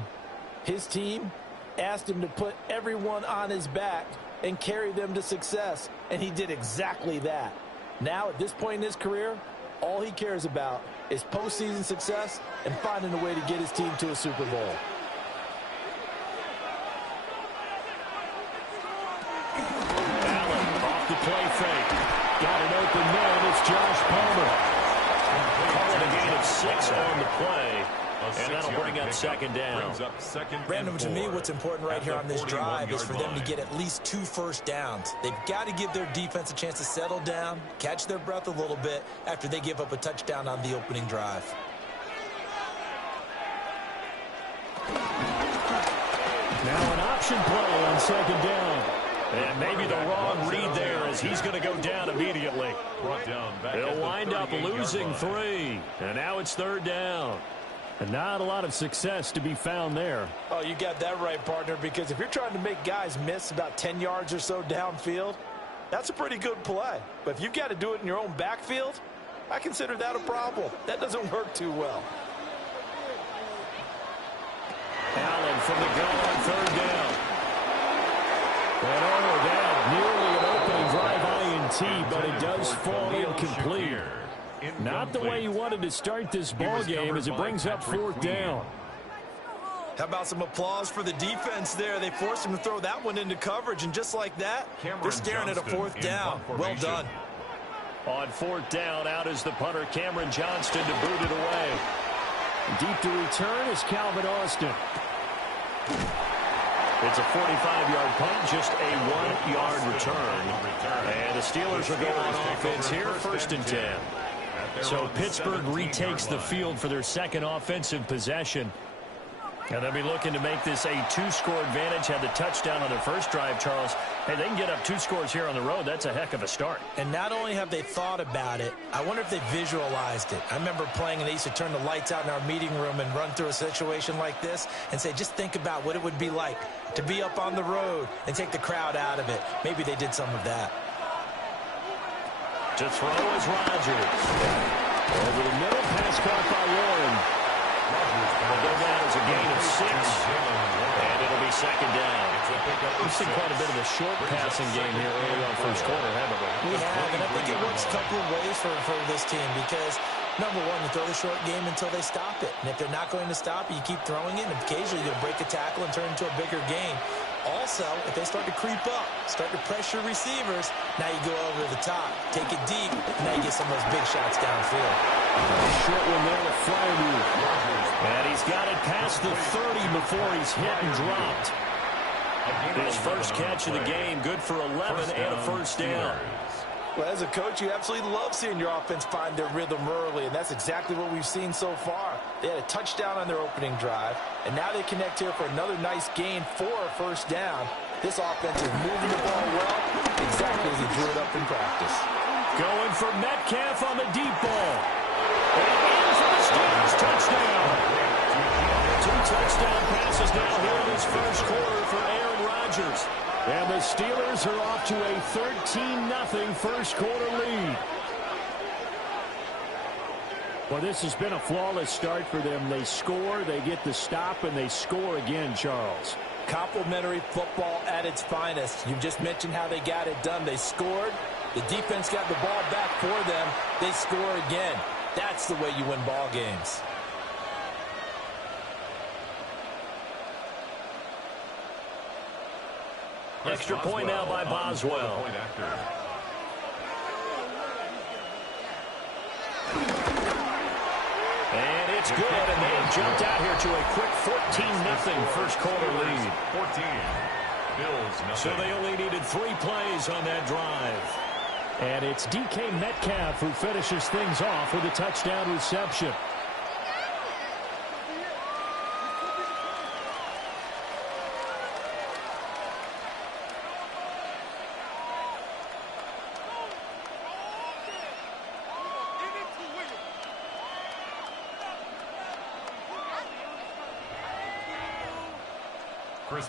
his team asked him to put everyone on his back and carry them to success. And he did exactly that. Now, at this point in his career, all he cares about is postseason success and finding a way to get his team to a Super Bowl. Allen off the play fake. Got an open man. It's Josh Palmer. Calling a gain of 6 on the play. And that'll bring up second down. Brandon, to me, what's important right here on this drive is for them to get at least 2 first downs. They've got to give their defense a chance to settle down, catch their breath a little bit after they give up a touchdown on the opening drive. Now an option play on second down. And maybe the wrong read there as he's going to go down immediately. They'll wind up losing 3. And now it's third down. And not a lot of success to be found there. Oh, you got that right, partner, because if you're trying to make guys miss about 10 yards or so downfield, that's a pretty good play. But if you've got to do it in your own backfield, I consider that a problem. That doesn't work too well. Allen from the gun on third down. And over that, nearly an opening drive INT, but it does fall incomplete. Not the way you wanted to start this ball game as it brings up fourth down. How about some applause for the defense there? They forced him to throw that one into coverage, and just like that, they're staring at a fourth down. Well done. On fourth down, out is the punter, Cameron Johnston, to boot it away. Deep to return is Calvin Austin. It's a 45-yard punt, just a 1-yard return. And the Steelers are going on offense here, 1st and 10. So Pittsburgh retakes the field for their second offensive possession. And they'll be looking to make this a 2-score advantage. Had the touchdown on their first drive, Charles. Hey, they can get up 2 scores here on the road. That's a heck of a start. And not only have they thought about it, I wonder if they visualized it. I remember playing, and they used to turn the lights out in our meeting room and run through a situation like this and say, just think about what it would be like to be up on the road and take the crowd out of it. Maybe they did some of that. To throw is Rodgers. Over the middle, pass caught by Warren. Will go down as a gain of 6. And it'll be second down. We've seen quite a bit of a short passing game here early on first quarter, haven't we? We have, and I think it works a couple of ways for this team because, number one, you throw the short game until they stop it. And if they're not going to stop it, you keep throwing it, and occasionally you'll break a tackle and turn it into a bigger game. Also, if they start to creep up, start to pressure receivers, now you go over the top, take it deep, and now you get some of those big shots downfield. Short one there to Freiermuth. And he's got it past the 30 before he's hit and dropped. His first catch of the game, good for 11 and a first down. Well, as a coach, you absolutely love seeing your offense find their rhythm early, and that's exactly what we've seen so far. They had a touchdown on their opening drive, and now they connect here for another nice gain for a first down. This offense is moving the ball well, exactly as he drew it up in practice. Going for Metcalf on the deep ball. And in for the Steelers touchdown. 2 touchdown passes now here in this first quarter for Aaron Rodgers. And the Steelers are off to a 13-0 first quarter lead. Well, this has been a flawless start for them. They score, they get the stop, and they score again, Charles. Complimentary football at its finest. You just mentioned how they got it done. They scored. The defense got the ball back for them. They score again. That's the way you win ball games. Extra point now by Boswell. And it's good, and they have jumped out here to a quick 14-0 first quarter lead. 14. Bills nothing. So they only needed 3 plays on that drive. And it's DK Metcalf who finishes things off with a touchdown reception.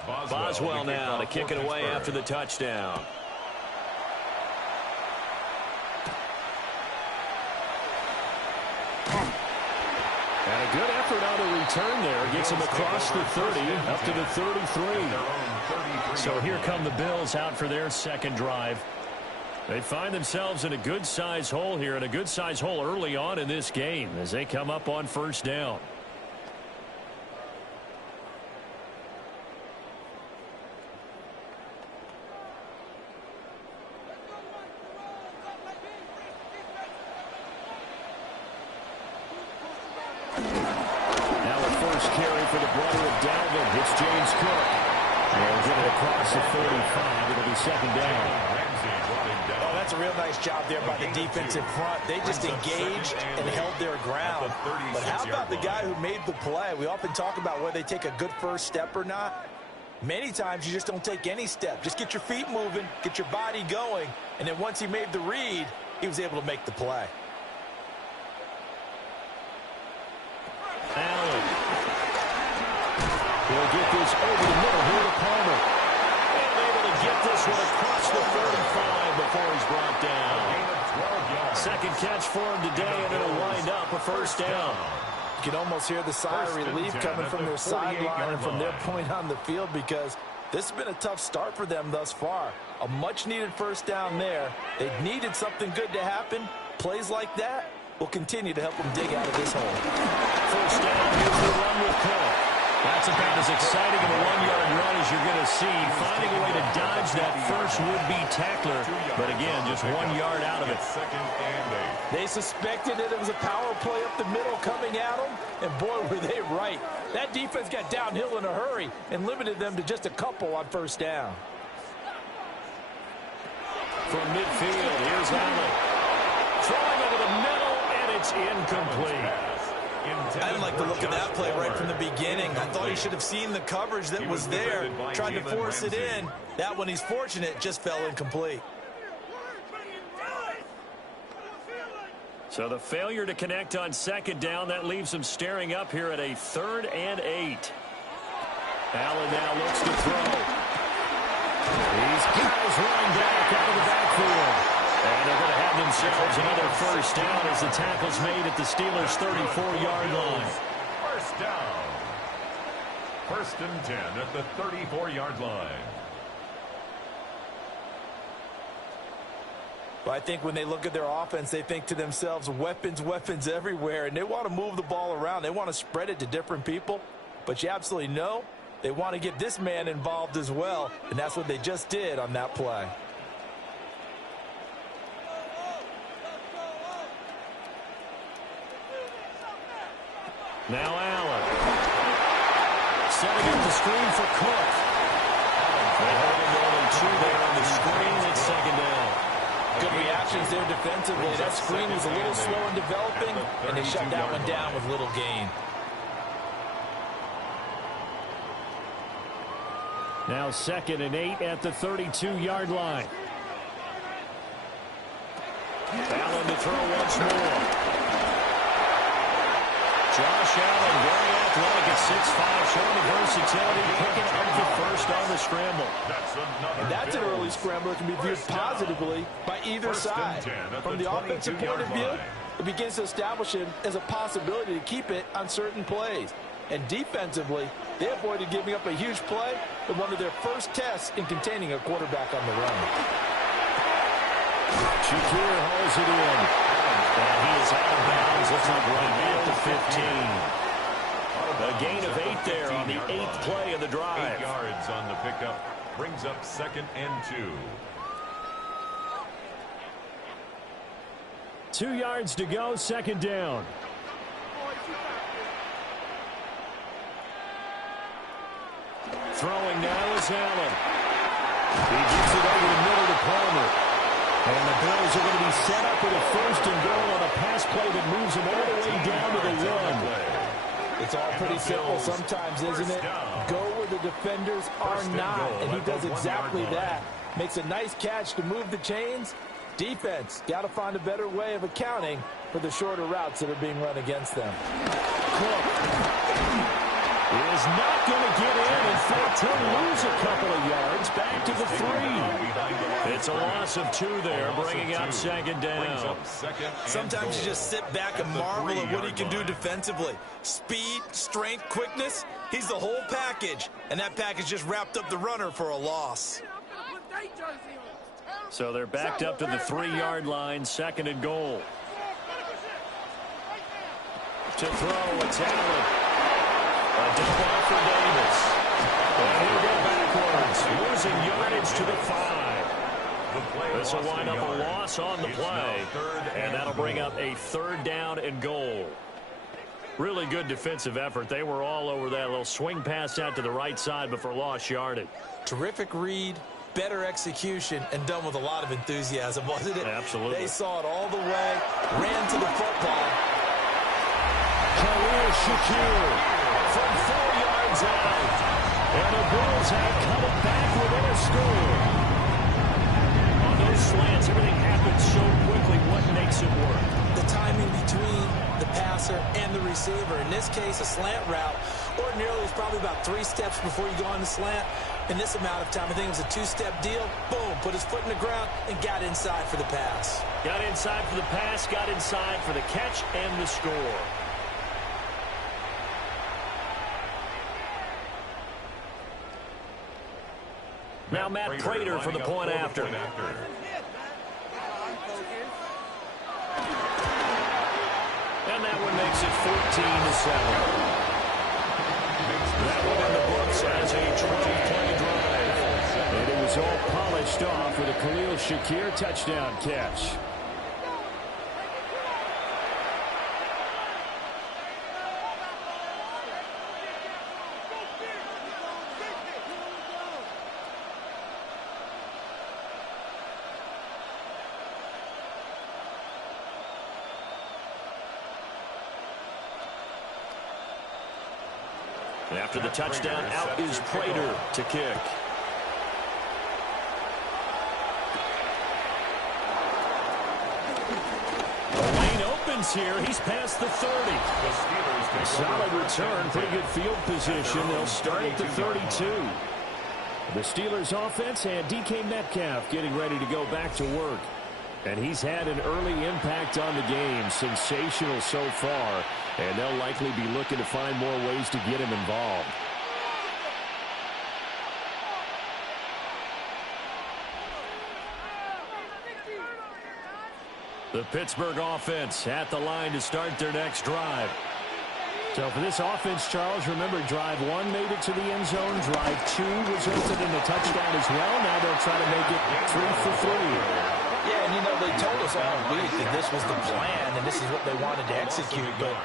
Boswell now to kick it away after the touchdown. And a good effort on the return there. Gets him across the 30, up to the 33. So here come the Bills out for their second drive. They find themselves in a good-sized hole here, and a good-sized hole early on in this game as they come up on first down. For the brother of Dalvin, it's James Cook. They'll get it across the 35. It'll be second down. Oh, that's a real nice job there by the defensive front. They just engaged and held their ground. But how about the guy who made the play? We often talk about whether they take a good first step or not. Many times you just don't take any step. Just get your feet moving, get your body going, and then once he made the read, he was able to make the play. Allen. He'll get this over the middle here to Palmer. And able to get this one across the 35 before he's brought down. Second catch for him today, and it'll wind up a first down. You can almost hear the sigh of relief coming from their sideline and from their point on the field, because this has been a tough start for them thus far. A much-needed first down there. They needed something good to happen. Plays like that will continue to help them dig out of this hole. First down, here's the run with Cook. That's about as exciting of a one-yard run as you're going to see. Finding a way to dodge that first would-be tackler. But again, just 1 yard out of it. Second and 8. They suspected that it was a power play up the middle coming at them. And boy, were they right. That defense got downhill in a hurry and limited them to just a couple on first down. From midfield, here's Allen. Throwing over the middle, and it's incomplete. I didn't like the look of that play right from the beginning. I thought he should have seen the coverage that was there, tried to force it in. That one, he's fortunate, just fell incomplete. So the failure to connect on second down, that leaves him staring up here at a 3rd and 8. Allen now looks to throw. These guys running back out of the backfield. And they're going to have themselves another first down as the tackle's made at the Steelers' 34-yard line. First down. 1st and 10 at the 34-yard line. Well, I think when they look at their offense, they think to themselves, weapons, weapons everywhere, and they want to move the ball around. They want to spread it to different people, but you absolutely know they want to get this man involved as well, and that's what they just did on that play. Now Allen. Setting up the screen for Cook. They hold only 2 there on the screen. It's second down. Good reactions there defensively. That screen was a little slow in developing, and they shut that one down with little gain. Now 2nd and 8 at the 32-yard line. Allen to throw once more. Josh Allen, very athletic at 6'5", showing the versatility, picking up the first on the scramble. And that's an early scramble that can be viewed positively by either side. From the offensive point of view, it begins to establish him as a possibility to keep it on certain plays. And defensively, they avoided giving up a huge play in one of their first tests in containing a quarterback on the run. Shakir holds it in. And he is out of bounds. Looks like right at the 15. A gain of 8 there on the 8th play of the drive. 8 yards on the pickup. Brings up 2nd and 2. 2 yards to go, 2nd down. Throwing now is Allen. He gets it over the middle to Palmer. And the Bills are going to be set up with a 1st and goal on a pass play that moves them all the way down to the run. It's all pretty simple sometimes, isn't it? Go where the defenders are not, and he does exactly that. Makes a nice catch to move the chains. Defense got to find a better way of accounting for the shorter routes that are being run against them. Cook is not going to get in. In fact, he'll lose a couple of yards back to the 3. It's a loss of 2 there, bringing up 2nd down. Sometimes you just sit back and marvel at what he can do defensively. Speed, strength, quickness, he's the whole package. And that package just wrapped up the runner for a loss. So they're backed up to the 3-yard line, 2nd and goal. To throw, it's Allen. A dump off for Davis. And he'll go backwards, losing yardage to the 5. This will wind up a loss on the play, and that'll bring up a 3rd down and goal. Really good defensive effort. They were all over that little swing pass out to the right side before lost yardage. Terrific read, better execution, and done with a lot of enthusiasm, wasn't it? Absolutely. They saw it all the way, ran to the football. Shakir from 4 yards out. And the Bills have come back within a score. On those slants, everything happens so quickly. What makes it work? The timing between the passer and the receiver. In this case, a slant route. Ordinarily, it's probably about 3 steps before you go on the slant. In this amount of time, I think it was a 2-step deal. Boom, put his foot in the ground and got inside for the pass. Got inside for the pass, got inside for the catch and the score. Now Matt Prater for the point after. And that one makes it 14-7. That one in the books as a 20-play drive. And it was all polished off with a Khalil Shakir touchdown catch. After the touchdown, out is Prater to kick. The lane opens here. He's past the 30. A solid return, pretty good field position. They'll start at the 32. The Steelers offense and DK Metcalf getting ready to go back to work. And he's had an early impact on the game. Sensational so far. And they'll likely be looking to find more ways to get him involved. The Pittsburgh offense at the line to start their next drive. So for this offense, Charles, remember drive 1 made it to the end zone. Drive 2 resulted in a touchdown as well. Now they'll try to make it 3 for 3. Yeah, and you know, they told us all week that this was the plan and this is what they wanted to execute. But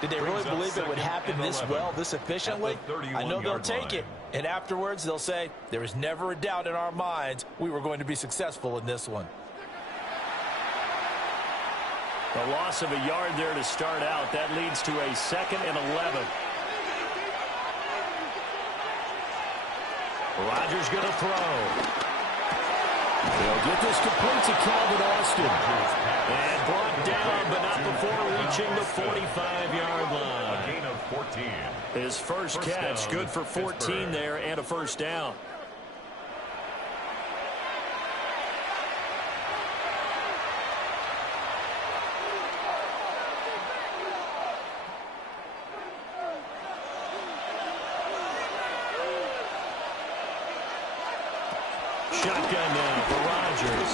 did they really believe it would happen this well, this efficiently? I know they'll take it. And afterwards, they'll say, there was never a doubt in our minds we were going to be successful in this one. A loss of a yard there to start out. That leads to a 2nd and 11. Rodgers going to throw. They'll get this complete to Calvin Austin. And brought down, but not before reaching approaching the 45-yard line. A gain of 14. His first catch, good for 14 there and a first down. Shotgun now for Rodgers.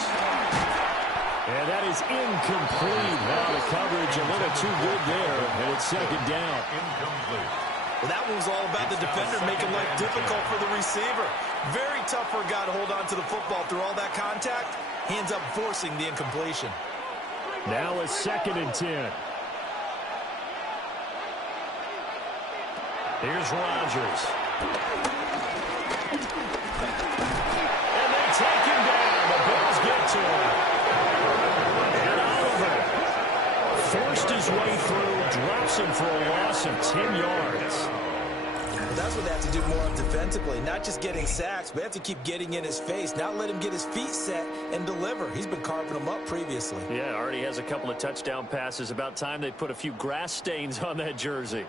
And that is incomplete. Now the coverage a little too good there, and it's second down. Incomplete. Well, that one was all about the defender making life difficult for the receiver. Very tough for a guy to hold on to the football through all that contact. He ends up forcing the incompletion. Now a 2nd and 10. Here's Rodgers. And they take him down. The Bills get to him. And Oliver forced his way through, drops him for a loss of 10 yards. Well, that's what they have to do more defensively. Not just getting sacks, but they have to keep getting in his face. Not let him get his feet set and deliver. He's been carving them up previously. Yeah, already has a couple of touchdown passes. About time they put a few grass stains on that jersey.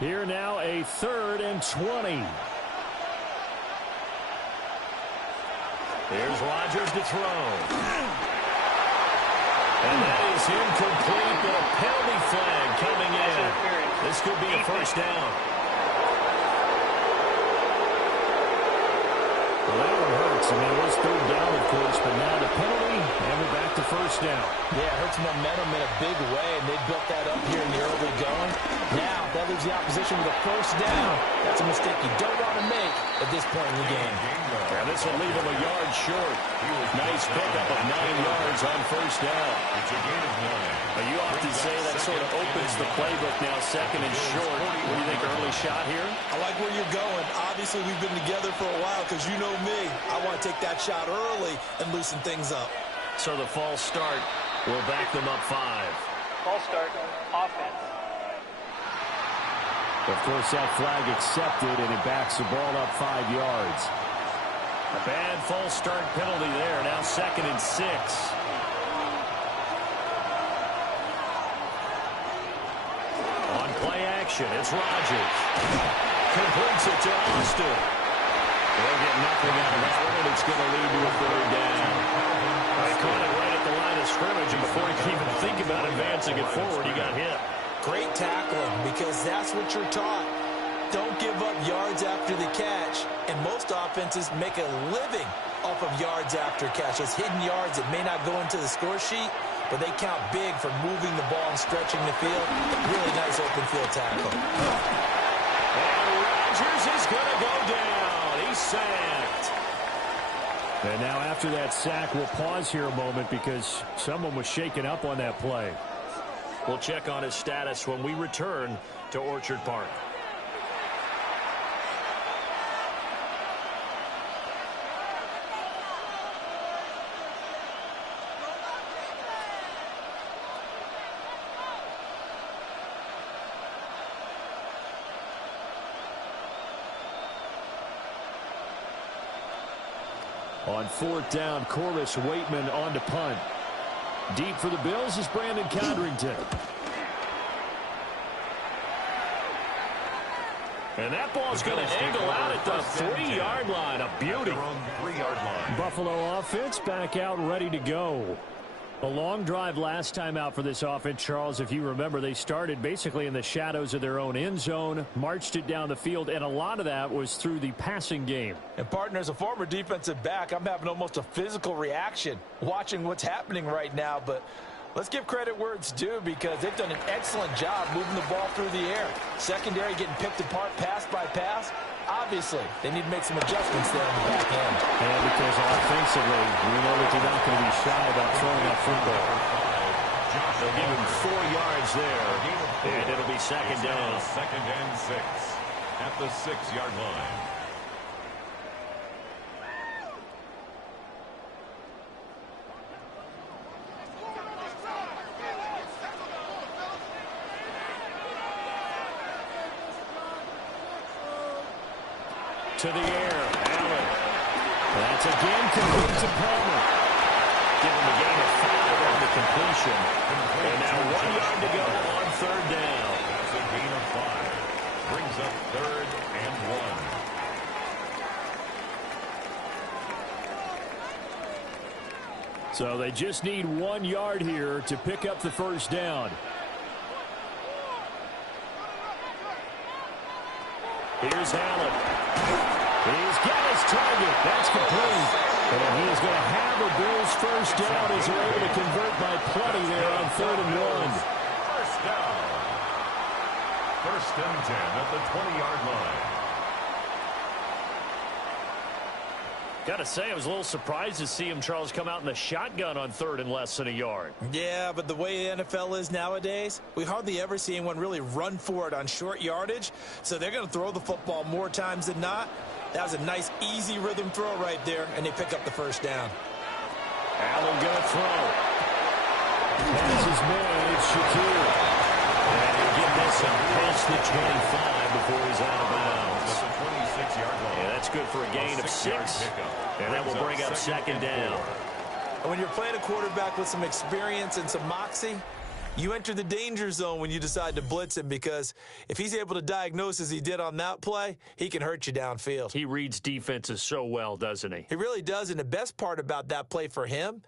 Here now a 3rd and 20. Here's Rodgers to throw. And that is incomplete. The penalty flag coming in. This could be a first down. Well, that one hurts. I mean, it was 3rd down, of course, but now the penalty, and we're back to first down. Yeah, it hurts momentum in a big way, and they built that up here in the early going. Now, that leaves the opposition with a first down. That's a mistake you don't want to make at this point in the game. And this will leave him a yard short. Nice pickup of 9 yards on first down. It's a gain of 9. You often say that sort of opens the playbook now, 2nd and short. What do you think, early shot here? I like where you're going. Obviously, we've been together for a while because you know me. I want to take that shot early and loosen things up. So the false start will back them up 5. False start, offense. Of course, that flag accepted, and it backs the ball up 5 yards. A bad false start penalty there. Now 2nd and 6. On play action, it's Rodgers. Completes it to Austin. They'll get nothing out of that one, and it's going to lead to a 3rd down. They caught it right at the line of scrimmage, and before he could even think about advancing it forward, he got hit. Great tackling, because that's what you're taught. Don't give up yards after the catch, and most offenses make a living off of yards after catch. Those hidden yards that may not go into the score sheet, but they count big for moving the ball and stretching the field. Really nice open field tackle. And Rodgers is going to go down. He's sacked. And now after that sack, we'll pause here a moment because someone was shaken up on that play. We'll check on his status when we return to Orchard Park. On 4th down, Corliss Waitman on to punt. Deep for the Bills is Brandon Codrington. And that ball's going to angle out at the 3-yard line. A beauty. 3-yard line. Buffalo offense back out ready to go. A long drive last time out for this offense, Charles. If you remember, they started basically in the shadows of their own end zone, marched it down the field, and a lot of that was through the passing game. And, partner, as a former defensive back, I'm having almost a physical reaction watching what's happening right now. But let's give credit where it's due because they've done an excellent job moving the ball through the air. Secondary getting picked apart pass by pass. Obviously, they need to make some adjustments there on the back end. And because offensively, we know that they're not going to be shy about throwing that football. They'll give him 4 yards there, and it'll be 2nd down. 2nd and 6 at the 6-yard line. to the air. Allen. That's again complete to Palmer. Give him a gain of 5 on the completion. And now 1 yard to go on third down. That's a gain of 5. Brings up 3rd and 1. So they just need 1 yard here to pick up the first down. Here's Allen. He's got his target. That's complete. And he is going to have a Bills first down as they're able to convert by plenty there on 3rd and 1. First down. 1st and 10 at the 20-yard line. Got to say, I was a little surprised to see him, Charles, come out in the shotgun on 3rd and less than a yard. Yeah, but the way the NFL is nowadays, we hardly ever see anyone really run for it on short yardage. So they're going to throw the football more times than not. That was a nice, easy rhythm throw right there, and they pick up the first down. Allen going to throw. Pass is made. Shakir. And he'll get this and past the 25 before he's out of bounds. That's a 26-yard line. Yeah, that's good for a gain of 6. And that will bring up 2nd down. And when you're playing a quarterback with some experience and some moxie, you enter the danger zone when you decide to blitz him, because if he's able to diagnose as he did on that play, he can hurt you downfield. He reads defenses so well, doesn't he? He really does, and the best part about that play for him,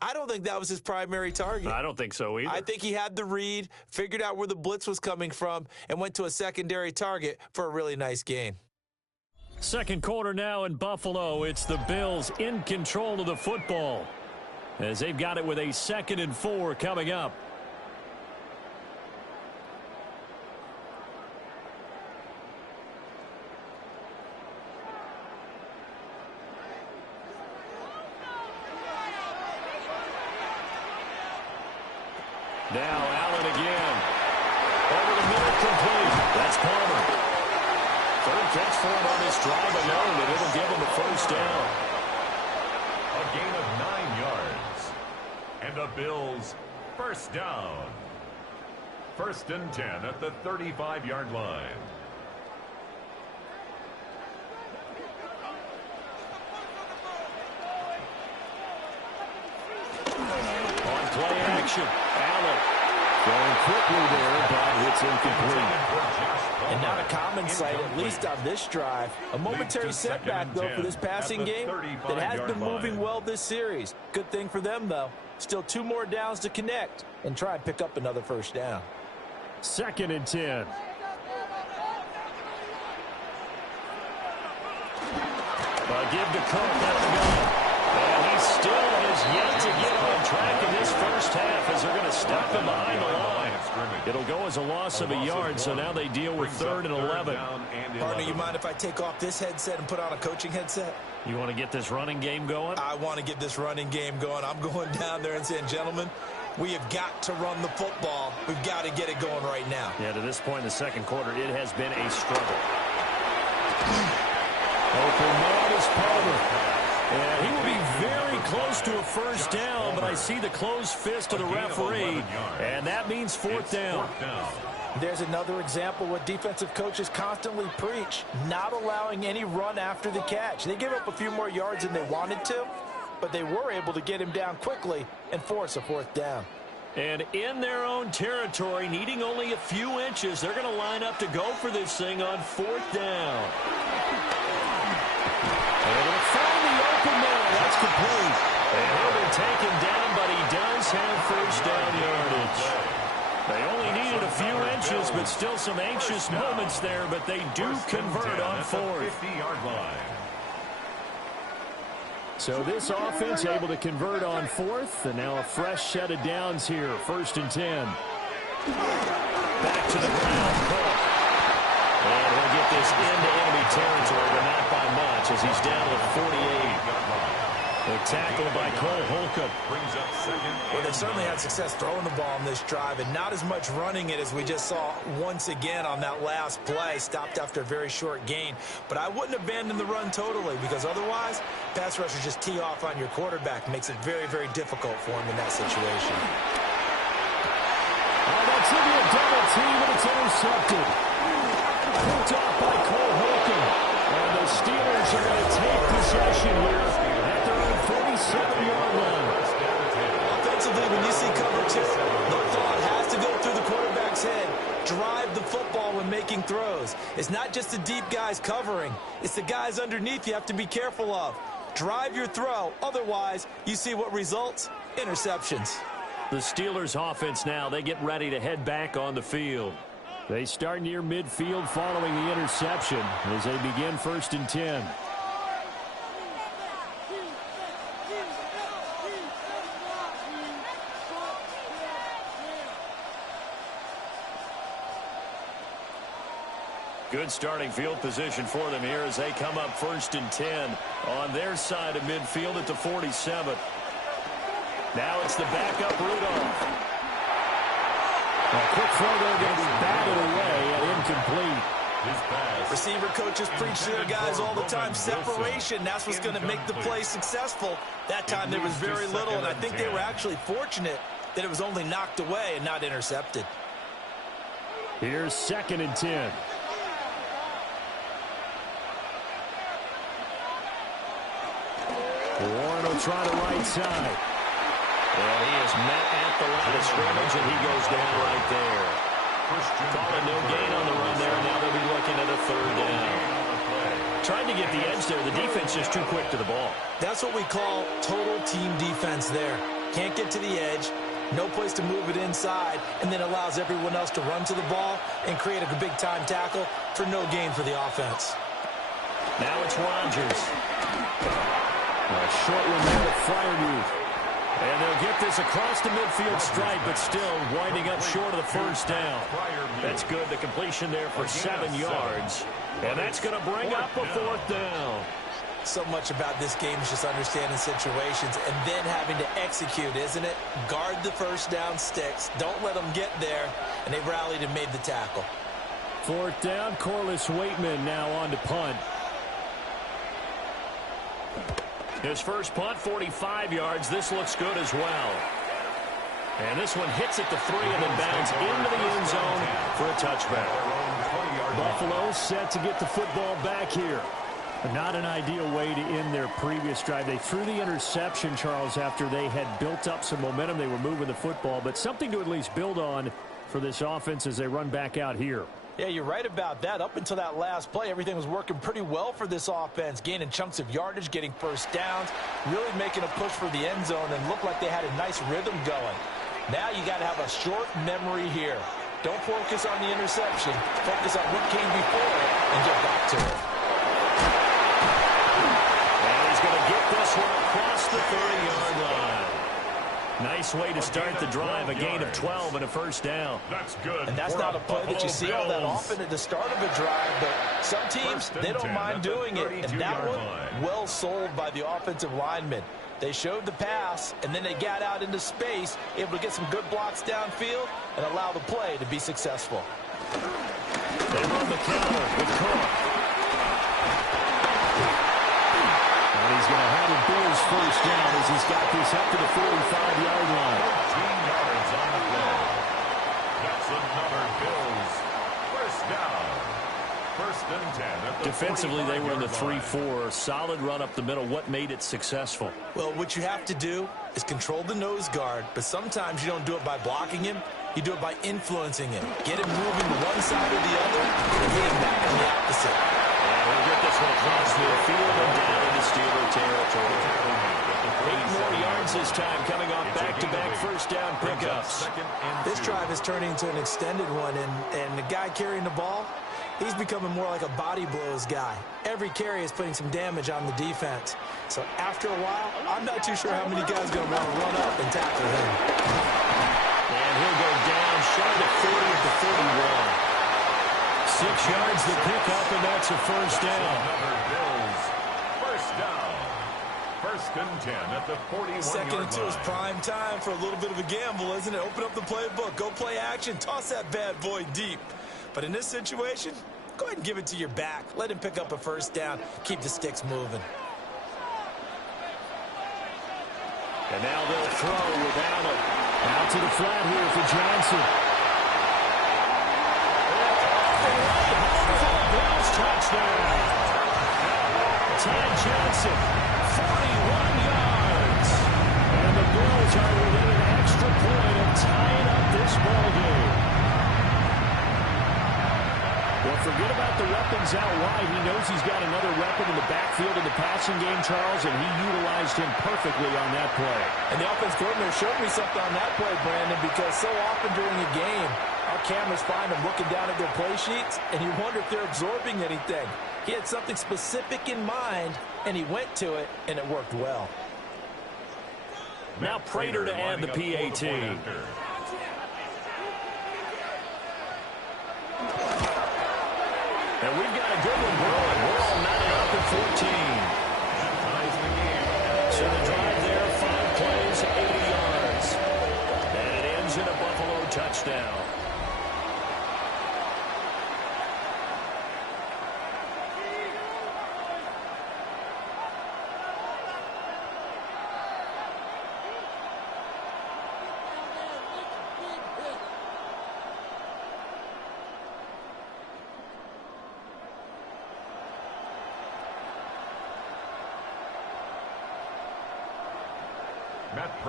I don't think that was his primary target. I don't think so either. I think he had the read, figured out where the blitz was coming from, and went to a secondary target for a really nice gain. Second quarter now in Buffalo. It's the Bills in control of the football as they've got it with a 2nd and 4 coming up. Now Allen again. Over the middle, complete. That's Palmer. 3rd catch for him on this drive alone, and it'll give him a first down. A gain of 9 yards. And the Bills first down. 1st and 10 at the 35-yard line. On play action, Allen going quickly there, but it's incomplete. And not a common sight, at least on this drive. A momentary setback, though, for this passing game that has been moving well this series. Good thing for them, though. Still 2 more downs to connect and try and pick up another first down. 2nd and 10. Give to Cook, let him go. And he still has yet to get on track in this first half as they're going to stop him behind the line. It'll go as a loss of a yard, so now they deal with 3rd and 11. Partner, you mind if I take off this headset and put on a coaching headset? You want to get this running game going? I want to get this running game going. I'm going down there and saying, gentlemen, we have got to run the football. We've got to get it going right now. Yeah, to this point in the second quarter, it has been a struggle. Open man is Palmer. And he will be very close to a first down, but I see the closed fist of the referee, and that means 4th down. There's another example what defensive coaches constantly preach, not allowing any run after the catch. They gave up a few more yards than they wanted to, but they were able to get him down quickly and force a 4th down. And in their own territory, needing only a few inches, they're going to line up to go for this thing on 4th down. And it'll find the open man. That's complete. And he'll be taken down, but he does have first down yardage. They only needed a few inches, but still some anxious moments there, but they do convert on 4th. 50-yard line. So this offense able to convert on 4th, and now a fresh set of downs here. 1st and 10. Back to the ground, Cook. And we'll get this into enemy territory, but not by much as he's down to 48. The tackle by Cole Holcomb. Brings up 2nd. Well, they certainly had success throwing the ball on this drive and not as much running it as we just saw once again on that last play. Stopped after a very short gain. But I wouldn't abandon the run totally, because otherwise, pass rushers just tee off on your quarterback. Makes it very, very difficult for him in that situation. Oh, that's going to be a double team, and it's intercepted. Picked off by Cole Holcomb. And the Steelers are going to take possession here at their own 47-yard line. Offensively, when you see cover 2, the thought has to go through the quarterback's head. Drive the football when making throws. It's not just the deep guys covering. It's the guys underneath you have to be careful of. Drive your throw. Otherwise, you see what results? Interceptions. The Steelers offense now, they get ready to head back on the field. They start near midfield following the interception as they begin 1st and 10. Good starting field position for them here as they come up 1st and 10 on their side of midfield at the 47. Now it's the backup Rudolph. A quick throw there going to be batted away and incomplete. Receiver coaches preach to their guys all the time. Separation, that's what's going to make the play successful. That time there was very little, and I think they were actually fortunate that it was only knocked away and not intercepted. Here's 2nd and 10. Warren will try the right side. And he is met at the line of scrimmage, and he goes down right there. Calling no gain on the run there, and now they'll be looking at a 3rd down. Trying to get the edge there. The defense just too quick to the ball. That's what we call total team defense there. Can't get to the edge, no place to move it inside, and then allows everyone else to run to the ball and create a big-time tackle for no gain for the offense. Now it's Rodgers. A short one there to Freiermuth. And they'll get this across the midfield stripe, but still winding up short of the 1st down. That's good. The completion there for 7 yards. And that's going to bring up a 4th down. So much about this game is just understanding situations and then having to execute, isn't it? Guard the 1st down sticks. Don't let them get there. And they rallied and made the tackle. 4th down. Corliss Waitman now on to punt. His first punt, 45 yards. This looks good as well. And this one hits at the 3 and then bounds into the end zone for a touchback. Buffalo set to get the football back here. Not an ideal way to end their previous drive. They threw the interception, Charles, after they had built up some momentum. They were moving the football, but something to at least build on for this offense as they run back out here. Yeah, you're right about that. Up until that last play, everything was working pretty well for this offense, gaining chunks of yardage, getting 1st downs, really making a push for the end zone, and looked like they had a nice rhythm going. Now you got to have a short memory here. Don't focus on the interception. Focus on what came before it and get back to it. And he's going to get this one across the 30-yard line. Nice way to start the drive, a gain of 12 and a 1st down. That's good. And that's not a play that you see all that often at the start of a drive, but some teams, they don't mind doing it. And that one, well sold by the offensive lineman. They showed the pass, and then they got out into space, able to get some good blocks downfield and allow the play to be successful. They run the counter with Cook. And he's going to have a Bills 1st down as he's got this up to the 45-yard line. 14 yards on the play. That's another Bills 1st down. 1st and 10 at the Defensively, they were in the 45-yard 3-4. Solid run up the middle. What made it successful? Well, what you have to do is control the nose guard, but sometimes you don't do it by blocking him. You do it by influencing him. Get him moving to one side or the other, and get him back on the opposite. And we'll get this one across midfield and down into Steeler territory. 8 more yards this time, coming off back-to-back 1st down pickups. This drive is turning into an extended one, and the guy carrying the ball, he's becoming more like a body blows guy. Every carry is putting some damage on the defense. So after a while, I'm not too sure how many guys are going to want to run up and tackle him. And he'll go down short of 40 at the 41. 6 yards to pick up, and that's a 1st down. Bills 1st down. 1st and 10 at the 41-yard 2nd and 2 is line. prime time for a little bit of a gamble, isn't it? Open up the playbook, go play action, toss that bad boy deep. But in this situation, go ahead and give it to your back. Let him pick up a 1st down. Keep the sticks moving. And now they'll throw without it. Out to the flat here for Johnson. Touchdown. Ty Johnson, 41 yards. And the Bills are within an extra point of tying up this ball game. Well, forget about the weapons out wide. He knows he's got another weapon in the backfield in the passing game, Charles, and he utilized him perfectly on that play. And the offense coordinator showed me something on that play, Brandon, because so often during a game, our cameras find them looking down at their play sheets, and you wonder if they're absorbing anything. He had something specific in mind, and he went to it, and it worked well. Now Prater to add the PAT. And we've got a good one going. We're all knotted up at 14. So the drive there, 5 plays, 80 yards. And it ends in a Buffalo touchdown.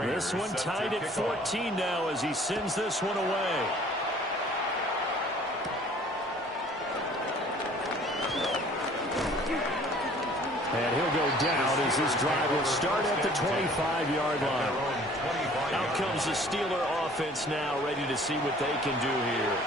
This one tied at 14 now as he sends this one away. And he'll go down as this drive will start at the 25-yard line. Out comes the Steeler offense now, ready to see what they can do here.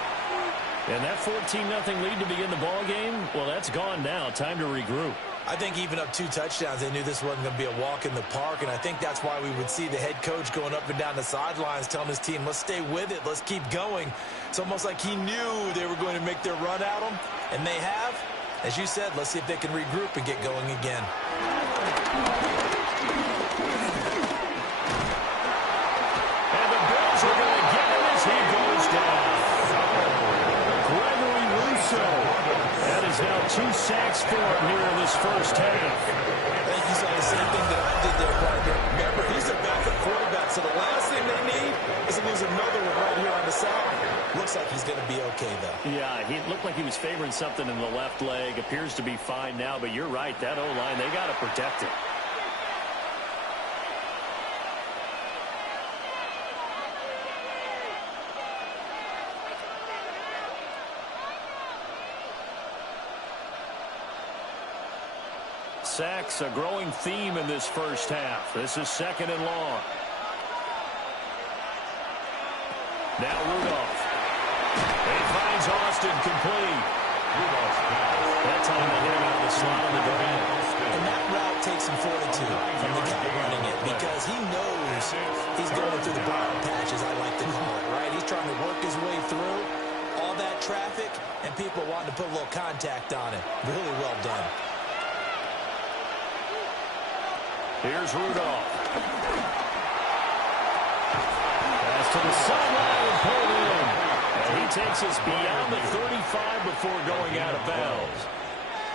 And that 14-0 lead to begin the ball game, well, that's gone now. Time to regroup. I think even up 2 touchdowns, they knew this wasn't going to be a walk in the park, and I think that's why we would see the head coach going up and down the sidelines telling his team, let's stay with it, let's keep going. It's almost like he knew they were going to make their run at him, and they have. As you said, let's see if they can regroup and get going again. And the Bills are going to get him as he goes down. Gregory Rousseau. That is now 2 sacks for him here in this first half. I think you saw the same thing that I did there, partner. Remember, he's a backup quarterback, so the last thing they need is to lose another one right here on the side. Looks like he's going to be okay, though. Yeah, he looked like he was favoring something in the left leg. Appears to be fine now, but you're right. That O-line, they got to protect it. Sacks, a growing theme in this first half. This is 2nd and long. Now Rudolph. And he finds Austin complete. That time they hit him out of the slot on the ground. And that route takes some fortitude from the guy running it because he knows he's going through the briar patches, I like to call it, right? He's trying to work his way through all that traffic and people wanting to put a little contact on it. Really well done. Here's Rudolph. Pass to the sideline and pulled in. And he takes us beyond the 35 before going out of bounds.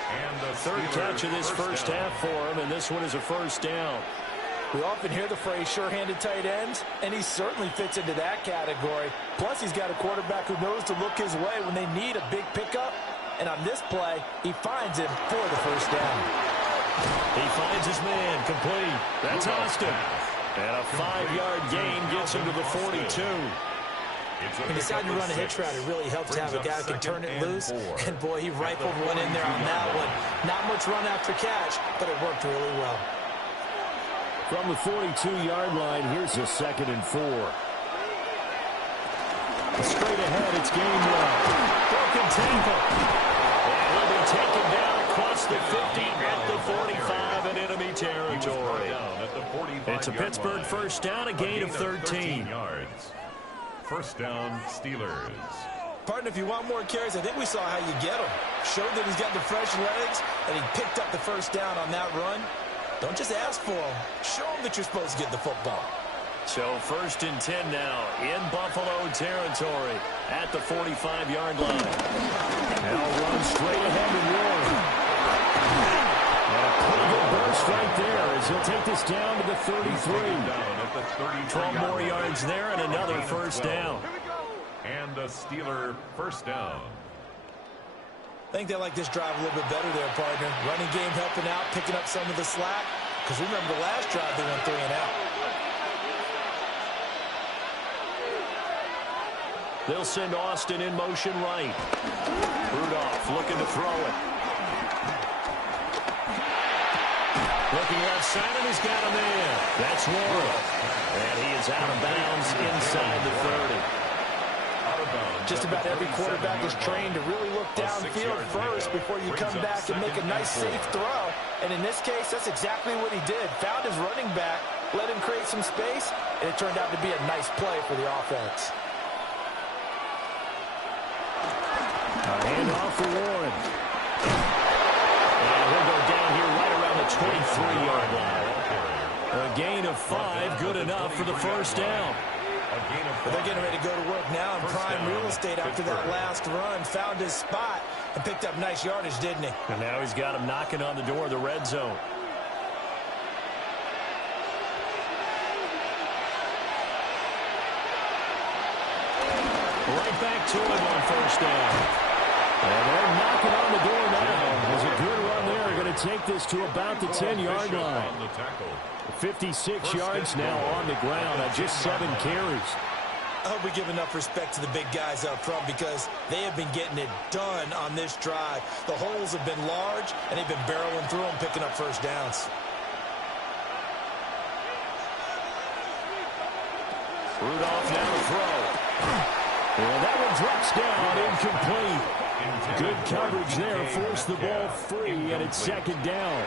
And the third catch of this first half for him, and this one is a first down. We often hear the phrase sure-handed tight ends, and he certainly fits into that category. Plus, he's got a quarterback who knows to look his way when they need a big pickup. And on this play, he finds him for the first down. He finds his man complete. That's Austin. And a 5-yard gain gets him to the 42. When you decide to run a hitch route, it really helps to have a guy who can turn it loose. And, boy, he rifled one in there on that one. Not much run after catch, but it worked really well. From the 42-yard line, here's a 2nd and 4. Straight ahead, it's game one. Broken tackle. And he'll be taken down across the 50 at the 45 in enemy territory. It's a Pittsburgh first down, a gain of 13 yards. First down, Steelers. Partner, if you want more carries, I think we saw how you get them. Showed that he's got the fresh legs, and he picked up the first down on that run. Don't just ask for them. Show them that you're supposed to get the football. So 1st and 10 now in Buffalo territory at the 45-yard line. Now run straight ahead to Ward. And a pretty good burst right there as he'll take this down to the 33. 12 more yards there and another first down. And a Steeler first down. I think they like this drive a little bit better there, partner. Running game helping out, picking up some of the slack. Because remember the last drive, they went 3 and out. They'll send Austin in motion right. Rudolph looking to throw it. Looking left side, and he's got him in. That's Warren. And he is out of bounds inside the 30. Just about every quarterback is trained to really look downfield first before you come back and make a nice, safe throw. And in this case, that's exactly what he did. Found his running back, let him create some space, and it turned out to be a nice play for the offense. A handoff for Warren. And he'll go down here right around the 23-yard line. A gain of 5, good enough for the first down. But they're getting ready to go to work now in prime real estate after that last run. Found his spot and picked up nice yardage, didn't he? And now he's got him knocking on the door of the red zone. Right back to him on first down. And they're knocking on the door now. There's a good run there. Going to take this to about the 10-yard line. 56 yards now on the ground on just 7 carries. I hope we give enough respect to the big guys up front because they have been getting it done on this drive. The holes have been large, and they've been barreling through them, picking up first downs. Rudolph now to throw. And that one drops down, incomplete. Good coverage there, forced the ball free, and it's second down.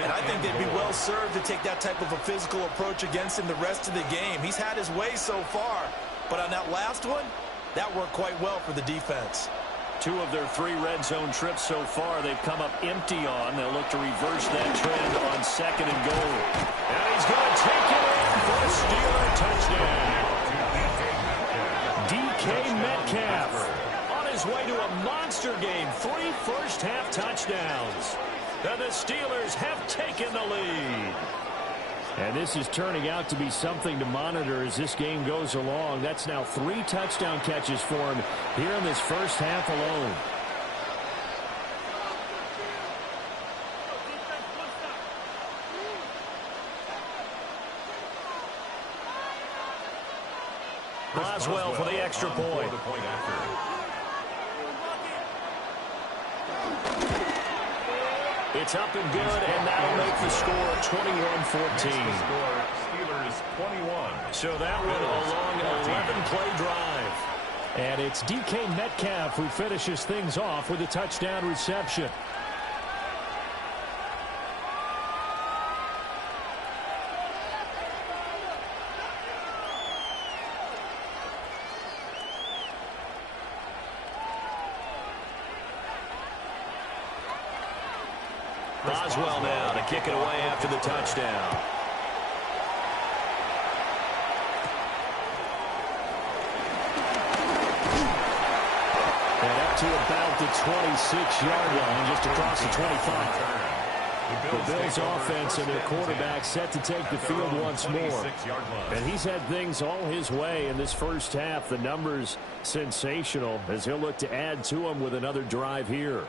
And I think they'd be well served to take that type of a physical approach against him the rest of the game. He's had his way so far, but on that last one, that worked quite well for the defense. 2 of their 3 red zone trips so far they've come up empty on. They'll look to reverse that trend on second and goal. And he's going to take it in for a Steeler touchdown. DK Metcalf on his way to a monster game. 3 first-half touchdowns. And the Steelers have taken the lead. And this is turning out to be something to monitor as this game goes along. That's now 3 touchdown catches for him here in this first half alone. Boswell for the extra point. It's up and good, and that'll make the score 21-14. Steelers 21. So that one a long 11-play drive. And it's DK Metcalf who finishes things off with a touchdown reception. Boswell now to kick it away after the touchdown. And up to about the 26-yard line, just across the 25. The Bills offense and their quarterback set to take the field once more. And he's had things all his way in this first half. The numbers sensational as he'll look to add to them with another drive here.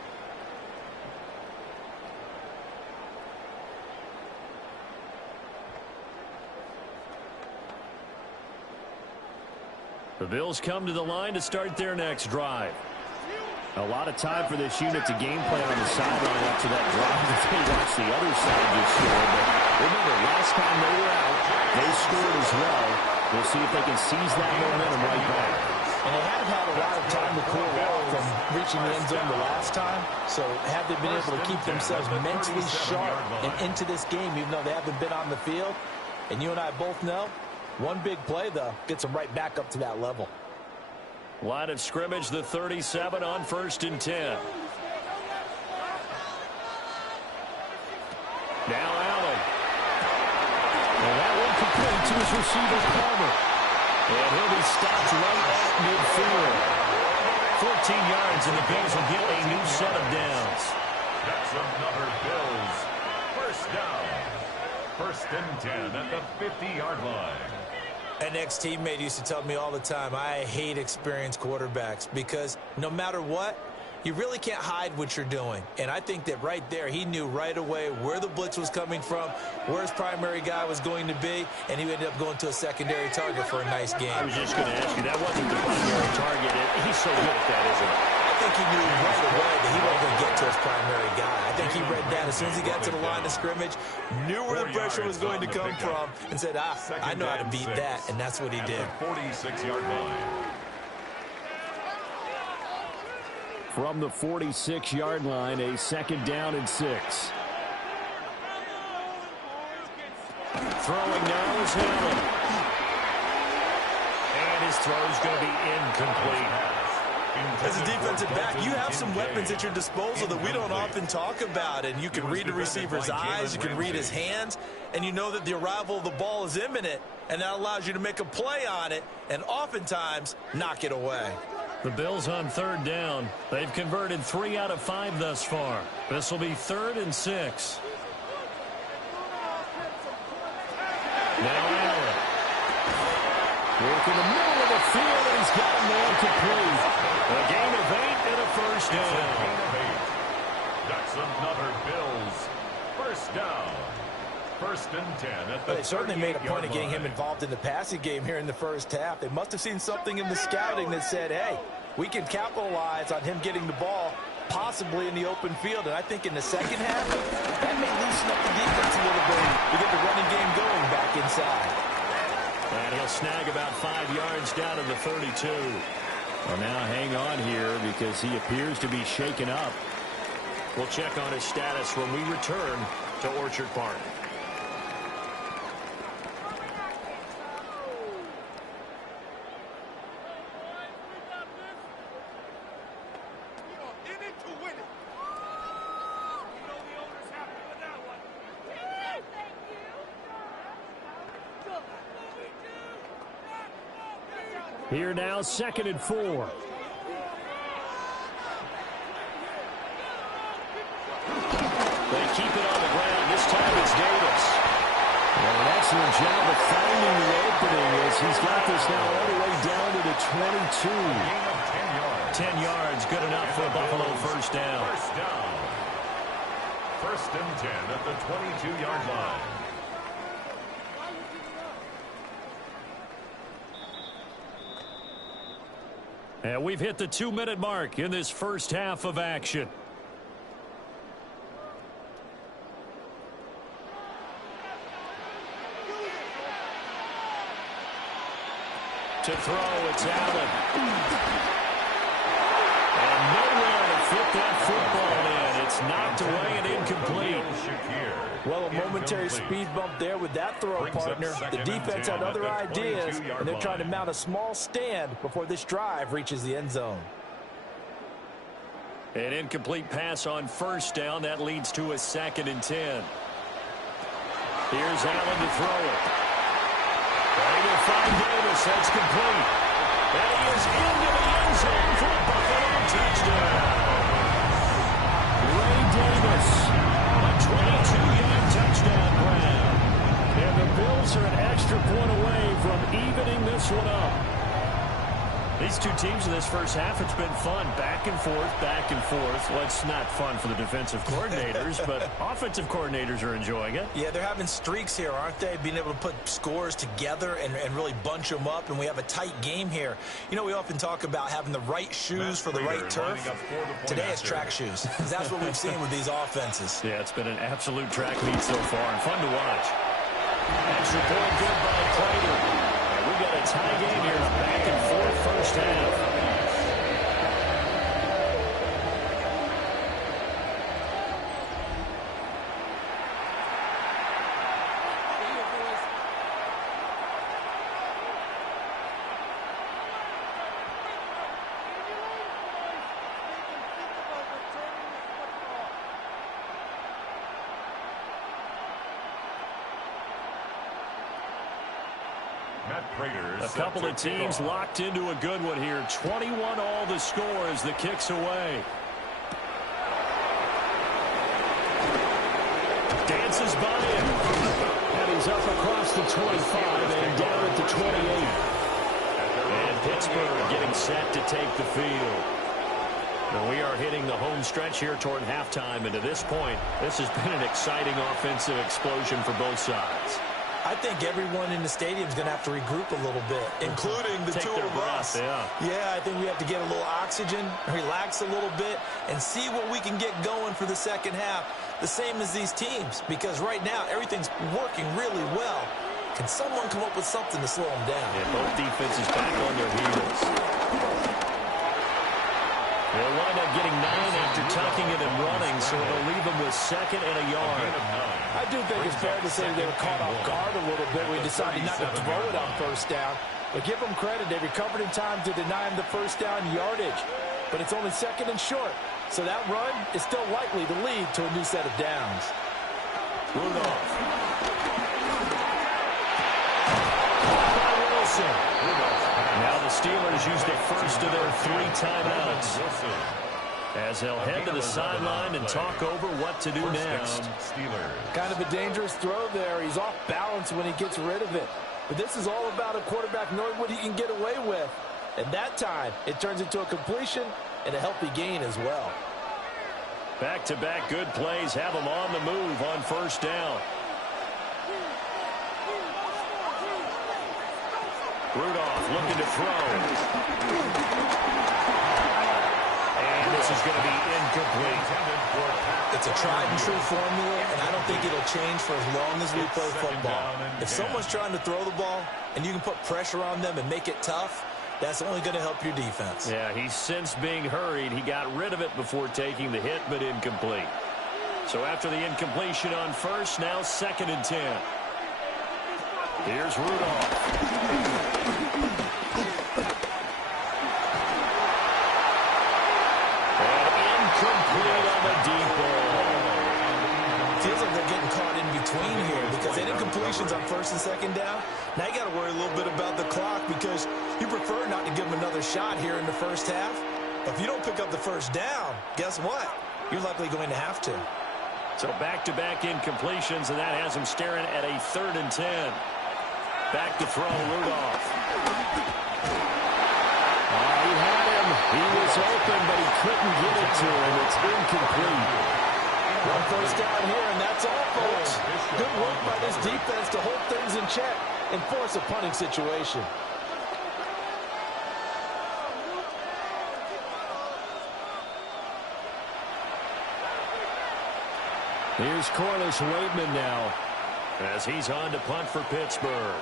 The Bills come to the line to start their next drive. A lot of time for this unit to game plan on the sideline after that drive that they watched the other side just score. But remember, last time they were out, they scored as well. We'll see if they can seize that momentum right back. And they have had a lot of time to cool off from reaching the end zone the last time. So have they been able to keep themselves mentally sharp and into this game, even though they haven't been on the field? And you and I both know, one big play, though, gets them right back up to that level. Line of scrimmage, the 37 on 1st and 10. Now Allen. And that one complete to his receiver, Palmer. And he'll be stopped right at midfield. 14 yards, and the Bills will get a new set of downs. That's another Bills first down. 1st and 10 at the 50-yard line. An ex-teammate used to tell me all the time, I hate experienced quarterbacks because no matter what, you really can't hide what you're doing. And I think that right there, he knew right away where the blitz was coming from, where his primary guy was going to be, and he ended up going to a secondary target for a nice game. I was just going to ask you, that wasn't the primary target. He's so good at that, isn't he? I think he knew right away that he wasn't going to get to his primary guy. I think he read that as soon as he got to the line of scrimmage, knew where the pressure was going to come from, and said, I know how to beat that, and that's what he did. 46-yard line. From the 46-yard line, a 2nd down and 6. Throwing now is Allen. And his throw's going to be incomplete. As a defensive back, you have some weapons at your disposal that we don't often talk about. And you can read the receiver's eyes, you can read his hands, and you know that the arrival of the ball is imminent, and that allows you to make a play on it and oftentimes knock it away. The Bills on 3rd down. They've converted 3 out of 5 thus far. This will be 3rd and 6. Now Allen. Work in the middle of the field, and he's got a man complete. A gain of 8 and a first down. That's another Bills first down. 1st and 10 at the They certainly made a point of getting him involved in the passing game here in the first half. They must have seen something in the scouting that said, hey, we can capitalize on him getting the ball possibly in the open field. And I think in the second half, that may loosen up the defense a little bit to get the running game going back inside. And he'll snag about 5 yards down to the 32. Well, now hang on here because he appears to be shaken up. We'll check on his status when we return to Orchard Park. Here now, 2nd and 4. They keep it on the ground. This time it's Davis. Well, an excellent job of finding the opening as he's got this now all the way down to the 22. 10 yards, good enough for a Buffalo first down. 1st and 10 at the 22-yard line. And we've hit the 2-minute mark in this first half of action. To throw, it's Allen. And nowhere to fit that football in. It's knocked away and incomplete. Well, a momentary speed bump there with that throw, partner. The defense had other ideas, and they're trying to mount a small stand before this drive reaches the end zone. An incomplete pass on first down. That leads to a 2nd and 10. Here's Allen to throw it. Trying to find Davis. That's complete. And he is into the end zone for a Buffalo touchdown. Ray Davis, a 22-yard touchdown grab. And the Bills are an extra point away from evening this one up. These two teams in this first half, it's been fun. Back and forth, back and forth. Well, it's not fun for the defensive coordinators, but offensive coordinators are enjoying it. Yeah, they're having streaks here, aren't they? Being able to put scores together and really bunch them up, and we have a tight game here. You know, we often talk about having the right shoes for the right turf. Today it's track shoes, because that's what we've seen with these offenses. Yeah, it's been an absolute track meet so far, and fun to watch. Extra point good by Prater. We've got a tie game here, back and forth first half. A couple of teams locked into a good one here. 21 all the score as the kick's away. Dances by him. And he's up across the 25 and down at the 28. And Pittsburgh getting set to take the field. And we are hitting the home stretch here toward halftime, and to this point, this has been an exciting offensive explosion for both sides. I think everyone in the stadium is going to have to regroup a little bit, including the two of us. Yeah, I think we have to get a little oxygen, relax a little bit, and see what we can get going for the second half, the same as these teams, because right now everything's working really well. Can someone come up with something to slow them down? Yeah, both defenses back on their heels. They'll wind up getting 9 after tucking it and running, so it'll leave them with 2nd and a yard. I do think it's fair to say they were caught off guard a little bit when we decided not to throw it on first down. But give them credit. They recovered in time to deny him the first down yardage. But it's only 2nd and short. So that run is still likely to lead to a new set of downs. Rudolph. Wilson. Now the Steelers use the first of their 3 timeouts, as they'll head to the sideline and talk over what to do next. Kind of a dangerous throw there. He's off balance when he gets rid of it. But this is all about a quarterback knowing what he can get away with. And that time, it turns into a completion and a healthy gain as well. Back-to-back good plays have them on the move on first down. Rudolph looking to throw. And this is going to be incomplete. It's a tried-and-true formula, and I don't think it'll change for as long as we play football. If someone's trying to throw the ball and you can put pressure on them and make it tough, that's only going to help your defense. Yeah, he's since being hurried. He got rid of it before taking the hit, but incomplete. So after the incompletion on first, now 2nd and 10. Here's Rudolph. Incomplete on the deep ball. Feels like they're getting caught in between here because they did completions on 1st and 2nd down. Now you got to worry a little bit about the clock because you prefer not to give them another shot here in the first half. But if you don't pick up the first down, guess what? You're likely going to have to. So back-to-back incompletions, and that has them staring at a 3rd and 10. Back to throw, Rudolph. He had him. He was open, but he couldn't get it to him. It's incomplete. One first down here, and that's all, folks. Good work by this defense to hold things in check and force a punting situation. Here's Corliss Waitman now, as he's on to punt for Pittsburgh.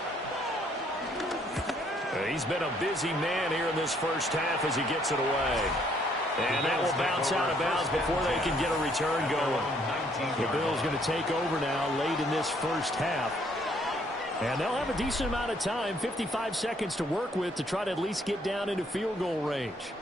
He's been a busy man here in this first half as he gets it away. And that will bounce out of bounds before they can get a return going. The Bills going to take over now late in this first half. And they'll have a decent amount of time, 55 seconds to work with to try to at least get down into field goal range.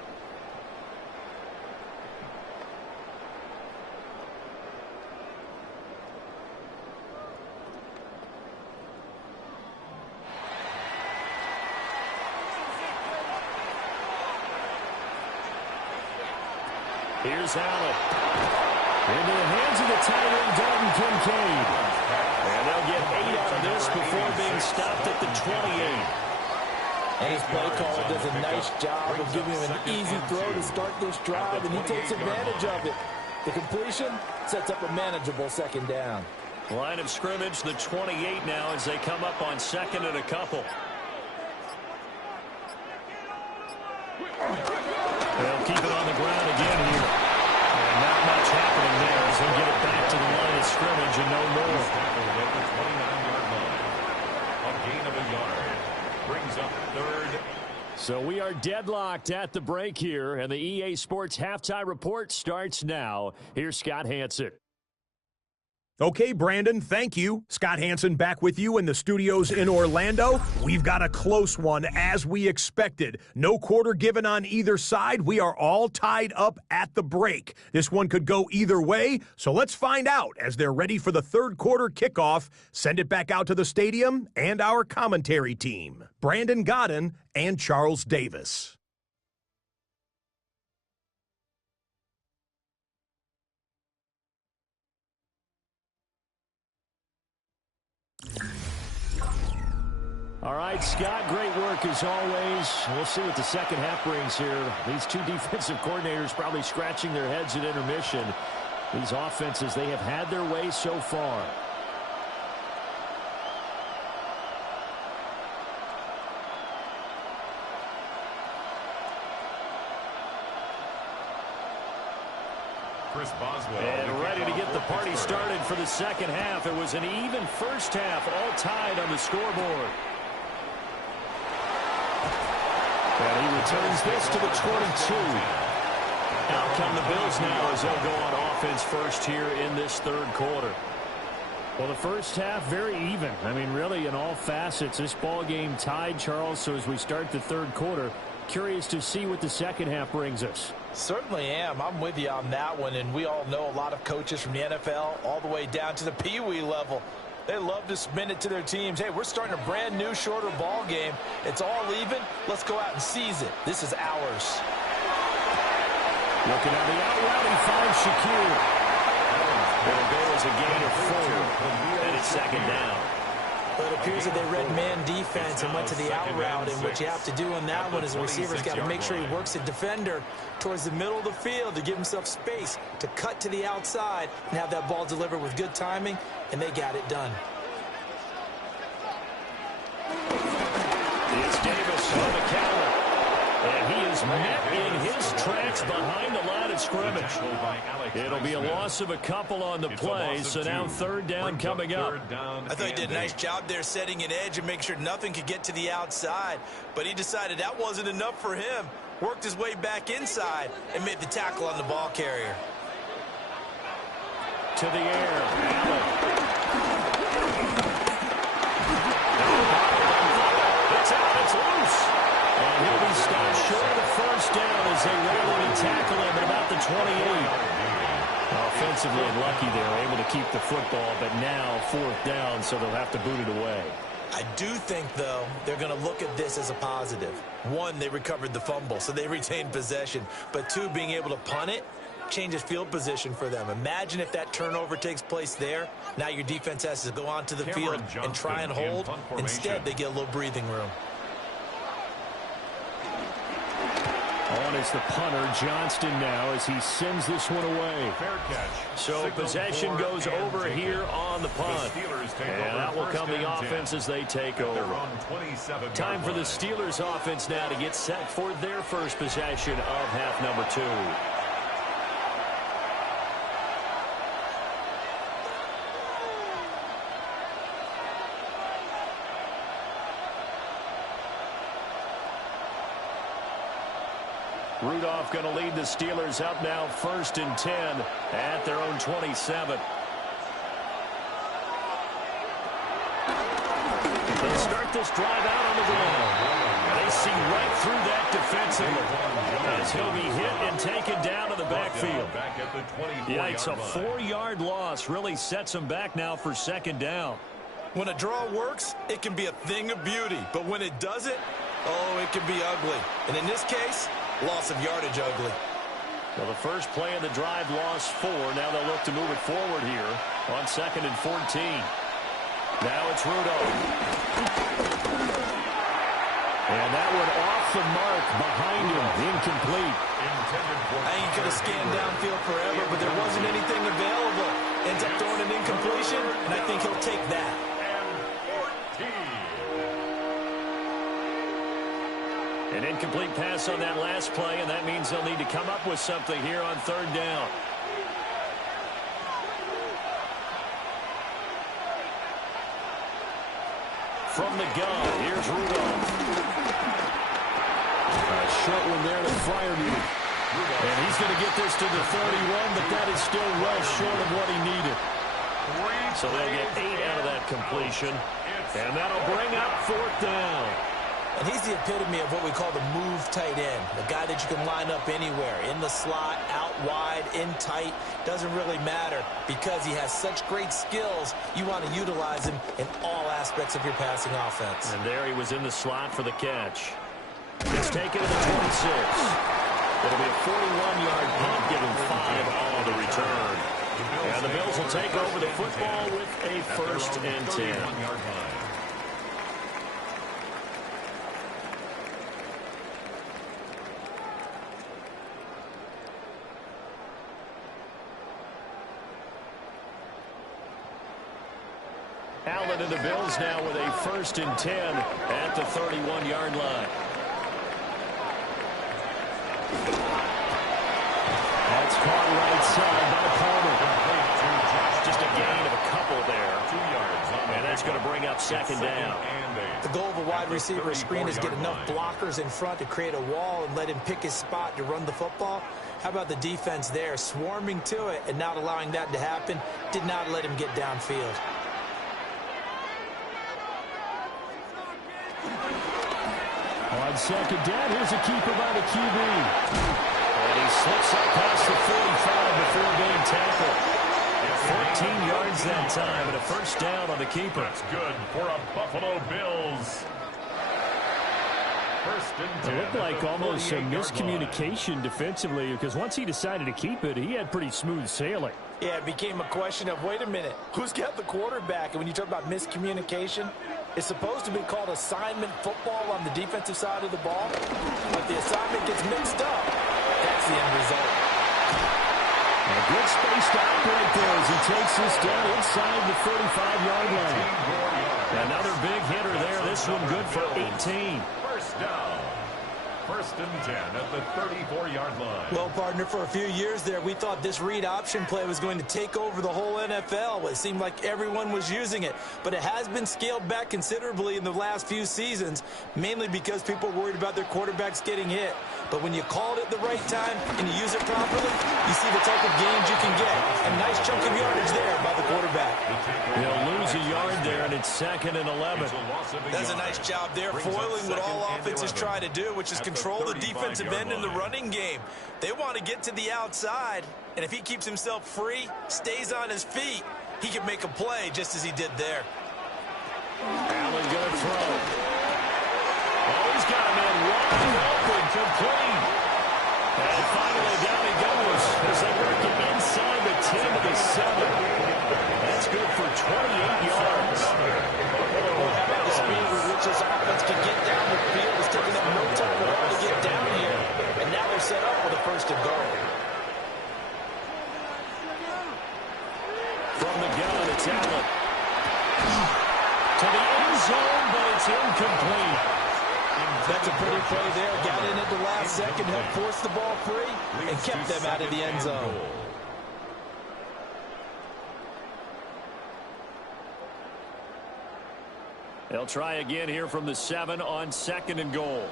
Here's Allen. Into the hands of the tight end, Dalton Kincaid. And they'll get 8 out of this before being stopped at the 28. And his play caller does a nice job of giving him an easy throw to start this drive, and he takes advantage of it. The completion sets up a manageable 2nd down. Line of scrimmage, the 28 now as they come up on 2nd and a couple. They'll keep it on the ground again here. And not much happening there as he'll get it back to the line of scrimmage and no more. At the 29-yard line. A gain of a yard. Brings up 3rd. So we are deadlocked at the break here, and the EA Sports Halftime Report starts now. Here's Scott Hansen. Okay, Brandon, thank you. Scott Hansen back with you in the studios in Orlando. We've got a close one, as we expected. No quarter given on either side. We are all tied up at the break. This one could go either way, so let's find out as they're ready for the 3rd quarter kickoff. Send it back out to the stadium and our commentary team, Brandon Godden and Charles Davis. All right, Scott, great work as always. We'll see what the second half brings here. These two defensive coordinators probably scratching their heads at intermission. These offenses, they have had their way so far. Chris Boswell. And ready to get the party started for the second half. It was an even first half, all tied on the scoreboard. And he returns this to the 22. Out come the Bills now as they'll go on offense first here in this third quarter. Well, the first half, very even. I mean, really, in all facets, this ball game tied, Charles. So as we start the third quarter, curious to see what the second half brings us. Certainly am. I'm with you on that one. And we all know a lot of coaches from the NFL all the way down to the Pee-wee level. They love to spin it to their teams. Hey, we're starting a brand new, shorter ball game. It's all even. Let's go out and seize it. This is ours. Looking at the out route, he finds Shakir. It'll go as a gain of 4, and it's second down. But it appears that they read man defense and went to the out route, and what you have to do on that one is the receiver's got to make sure he works the defender towards the middle of the field to give himself space to cut to the outside and have that ball delivered with good timing, and they got it done. It's Davis on the counter. And he is met in his tracks behind the line of scrimmage. It'll be a loss of a couple on the play, so now third down coming up. I thought he did a nice job there setting an edge and making sure nothing could get to the outside, but he decided that wasn't enough for him. Worked his way back inside and made the tackle on the ball carrier. To the air, Allen. It's out, it's loose. And he'll be stopped short of the first down as they rally to tackle him at about the 28. Offensively unlucky there, able to keep the football, but now fourth down, so they'll have to boot it away. I do think, though, they're going to look at this as a positive. One, they recovered the fumble, so they retained possession. But two, being able to punt it changes field position for them. Imagine if that turnover takes place there. Now your defense has to go onto the field and try and hold. Instead, they get a little breathing room. On is the punter, Johnston now, as he sends this one away. Fair catch. So possession goes over here on the punt. And that will come the offense as they take over. Time for the Steelers offense now to get set for their first possession of half number 2. Rudolph going to lead the Steelers up now 1st and 10 at their own 27. They'll start this drive out on the ground. They see right through that defensively as he'll be hit and taken down to the backfield. Yikes, a 4-yard loss really sets them back now for second down. When a draw works, it can be a thing of beauty. But when it doesn't, oh, it can be ugly. And in this case, loss of yardage ugly. Well, the first play of the drive lost 4. Now they'll look to move it forward here on 2nd and 14. Now it's Rudolph. And that one off the mark behind him. Incomplete. I think he could have scanned downfield forever, but there wasn't anything available. Ends up throwing an incompletion, and I think he'll take that. An incomplete pass on that last play, and that means they'll need to come up with something here on third down. From the gun, here's Rudolph. A short one there to Freiermuth. And he's going to get this to the 31, but that is still well short of what he needed. So they'll get 8 out of that completion, and that'll bring up fourth down. And he's the epitome of what we call the move tight end, the guy that you can line up anywhere, in the slot, out wide, in tight, doesn't really matter because he has such great skills. You want to utilize him in all aspects of your passing offense. And there he was in the slot for the catch. It's taken to the 26. It'll be a 41-yard punt, giving 5 on the return. And the Bills will take over the football with a 1st and 10. Allen and the Bills now with a 1st and 10 at the 31-yard line. That's caught right side by Palmer. Just a gain of a couple there. 2 yards. And that's going to bring up 2nd down. The goal of a wide receiver screen is get enough blockers in front to create a wall and let him pick his spot to run the football. How about the defense there, swarming to it and not allowing that to happen? Did not let him get downfield. On 2nd down, here's a keeper by the QB. And he slips up past the 45 before being tackled. 14 yards that time and a 1st down on the keeper. That's good for a Buffalo Bills. 1st and 10. It looked like almost some miscommunication defensively because once he decided to keep it, he had pretty smooth sailing. Yeah, it became a question of, wait a minute, who's got the quarterback? And when you talk about miscommunication, it's supposed to be called assignment football on the defensive side of the ball. But the assignment gets mixed up. That's the end result. A good space to operate there as he takes this down inside the 35-yard line. Another big hitter there. This one good for 18. 1st down. 1st and 10 at the 34-yard line. Well, partner, for a few years there, we thought this read option play was going to take over the whole NFL. It seemed like everyone was using it. But it has been scaled back considerably in the last few seasons, mainly because people are worried about their quarterbacks getting hit. But when you call it at the right time and you use it properly, you see the type of gains you can get. A nice chunk of yardage there by the quarterback. He'll lose a yard there, and it's 2nd and 11. That's a nice job there, foiling what all offenses try to do, which is control the defensive end in the running game. They want to get to the outside, and if he keeps himself free, stays on his feet, he can make a play just as he did there. Allen going to throw. Oh, he's got a man wide open, complete. And finally down he goes as they work it inside the 10 to the 7. That's good for 28 yards. Well, how about the speed with which this offense can get down the field? It's taking them no time at all to get down here. And now they're set up with a 1st and goal. From the gun, it's Allen. To the end zone, but it's incomplete. That's a pretty play there. Got in at the last second, helped force the ball free, and kept them out of the end zone. They'll try again here from the 7 on 2nd and goal.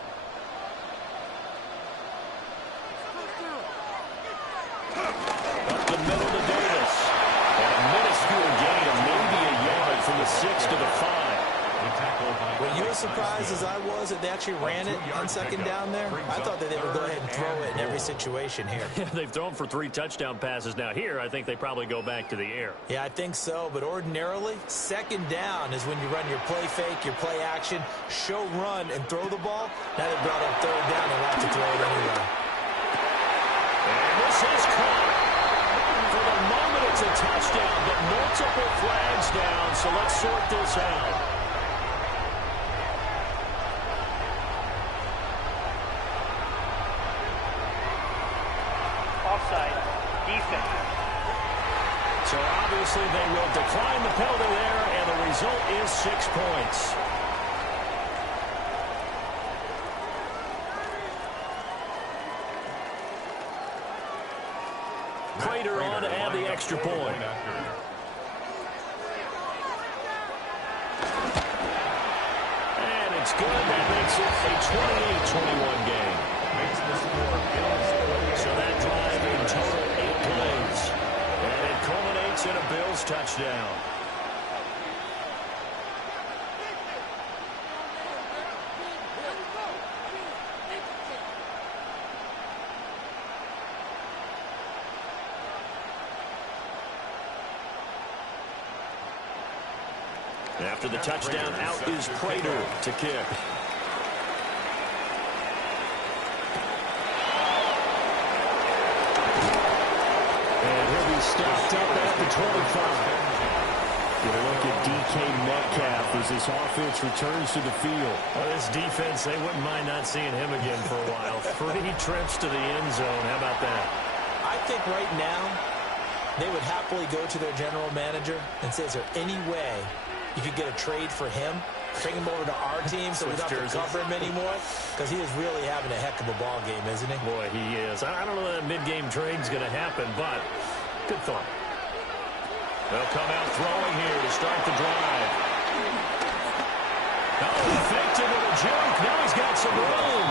Up the middle to Davis. And a minuscule gain of maybe a yard from the 6 to the 5. Were you as surprised as I was that they actually ran it on 2nd down there? I thought that they would go ahead and throw it in every situation here. They've thrown for 3 touchdown passes now. Here, I think they probably go back to the air. Yeah, I think so. But ordinarily, 2nd down is when you run your play fake, your play action, show run, and throw the ball. Now they brought up 3rd down and have to throw it anyway. And this is caught. For the moment, it's a touchdown, but multiple flags down. So let's sort this out. So obviously they will decline the penalty there, and the result is 6 points. Prater on to add the extra point. And it's good. That makes it a 28-21 game. Makes the score. So that drive in total 8 plays. And it culminates in a Bills touchdown. After the touchdown, out is Prater to kick. Stopped up at the 25. Get a look at DK Metcalf as this offense returns to the field. Well, this defense, they wouldn't mind not seeing him again for a while. 3 trips to the end zone. How about that? I think right now they would happily go to their general manager and say, is there any way you could get a trade for him, bring him over to our team so we don't have to cover him anymore, because he is really having a heck of a ball game, isn't he? Boy, he is. I don't know that mid-game trade's going to happen, but good thought. They'll come out throwing here to start the drive. Oh, he faked it with a jump. Now he's got some room.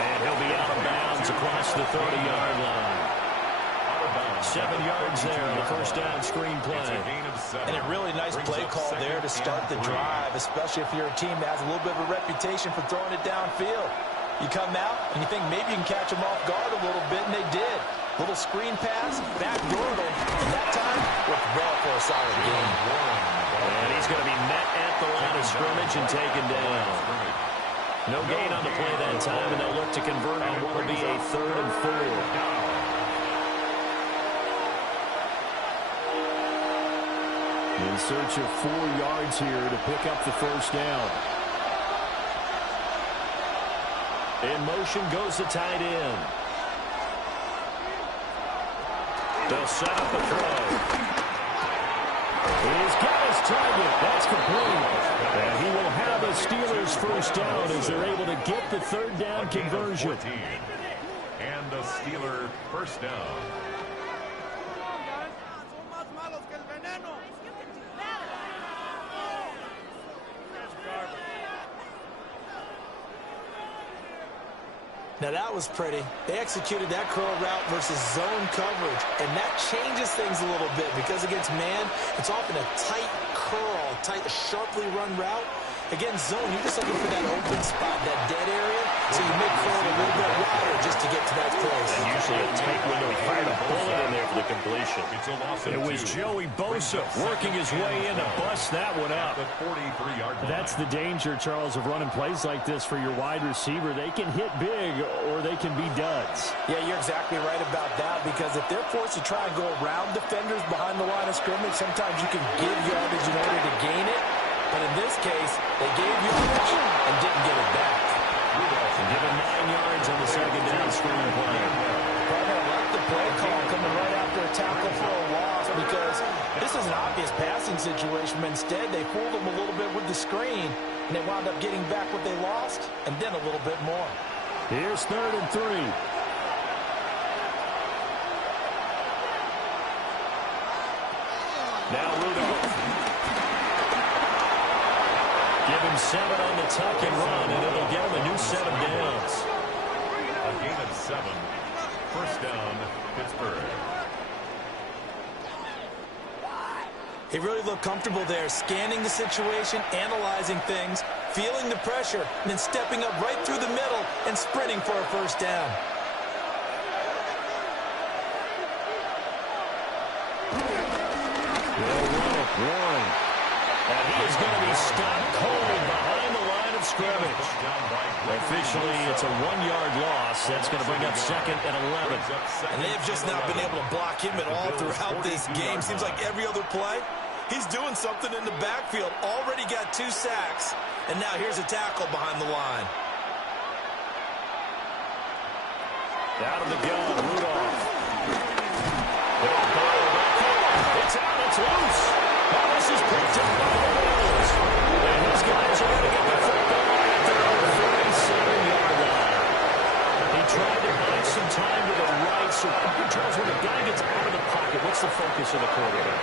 And he'll be out of bounds across the 30-yard line. 7 yards there on the first down screen play. And a really nice play call there to start the drive, especially if you're a team that has a little bit of a reputation for throwing it downfield. You come out and you think maybe you can catch them off guard a little bit, and they did. Little screen pass, backdoored him, and that time worked well for a solid game. And he's going to be met at the line of scrimmage and taken down. No gain on the play that time, and they'll look to convert on what will be a 3rd and 4. In search of 4 yards here to pick up the first down. In motion goes the tight end. They'll set up a throw. He's got his target. That's complete. And he will have a Steelers first down as they're able to get the 3rd down conversion. And a Steeler first down. Now that was pretty. They executed that curl route versus zone coverage, and that changes things a little bit because against man, it's often a tight curl, sharply run route. Against zone, you're just looking for that open spot, that dead area, so you make curl a little bit wider just to get to that place. And usually a tight window, he fired a bullet in there for the completion. It was Joey Bosa working his way in to bust that one up. That's the danger, Charles, of running plays like this for your wide receiver. They can hit big or they can be duds. Yeah, you're exactly right about that, because if they're forced to try and go around defenders behind the line of scrimmage, sometimes you can give yardage in order to gain it. But in this case, they gave yardage and didn't get it back. And give him 9 yards on the second down screen play. Partner, I like the play call coming right after a tackle for a loss, because this is an obvious passing situation. But instead, they fooled them a little bit with the screen, and they wound up getting back what they lost, and then a little bit more. Here's 3rd and 3. Now Rudolph. Give him 7 on the tuck and run, and it'll give him a new set of downs. A gain of 7. First down, Pittsburgh. He really looked comfortable there, scanning the situation, analyzing things, feeling the pressure, and then stepping up right through the middle and sprinting for a first down. Warren. And he is going to be stopped cold behind the line of scrimmage. Officially, it's a 1-yard loss. That's going to bring up 2nd and 11. And they have just not been able to block him at all throughout this game. Seems like every other play, he's doing something in the backfield. Already got 2 sacks, and now here's a tackle behind the line. Out of the gun, Rudolph. It's out, it's loose. Oh, this is picked up by the Bills. And his guys are going to get the football at their own 47-yard line. He tried to buy some time to the right. So, Charles, when a guy gets out of the pocket, what's the focus of the quarterback?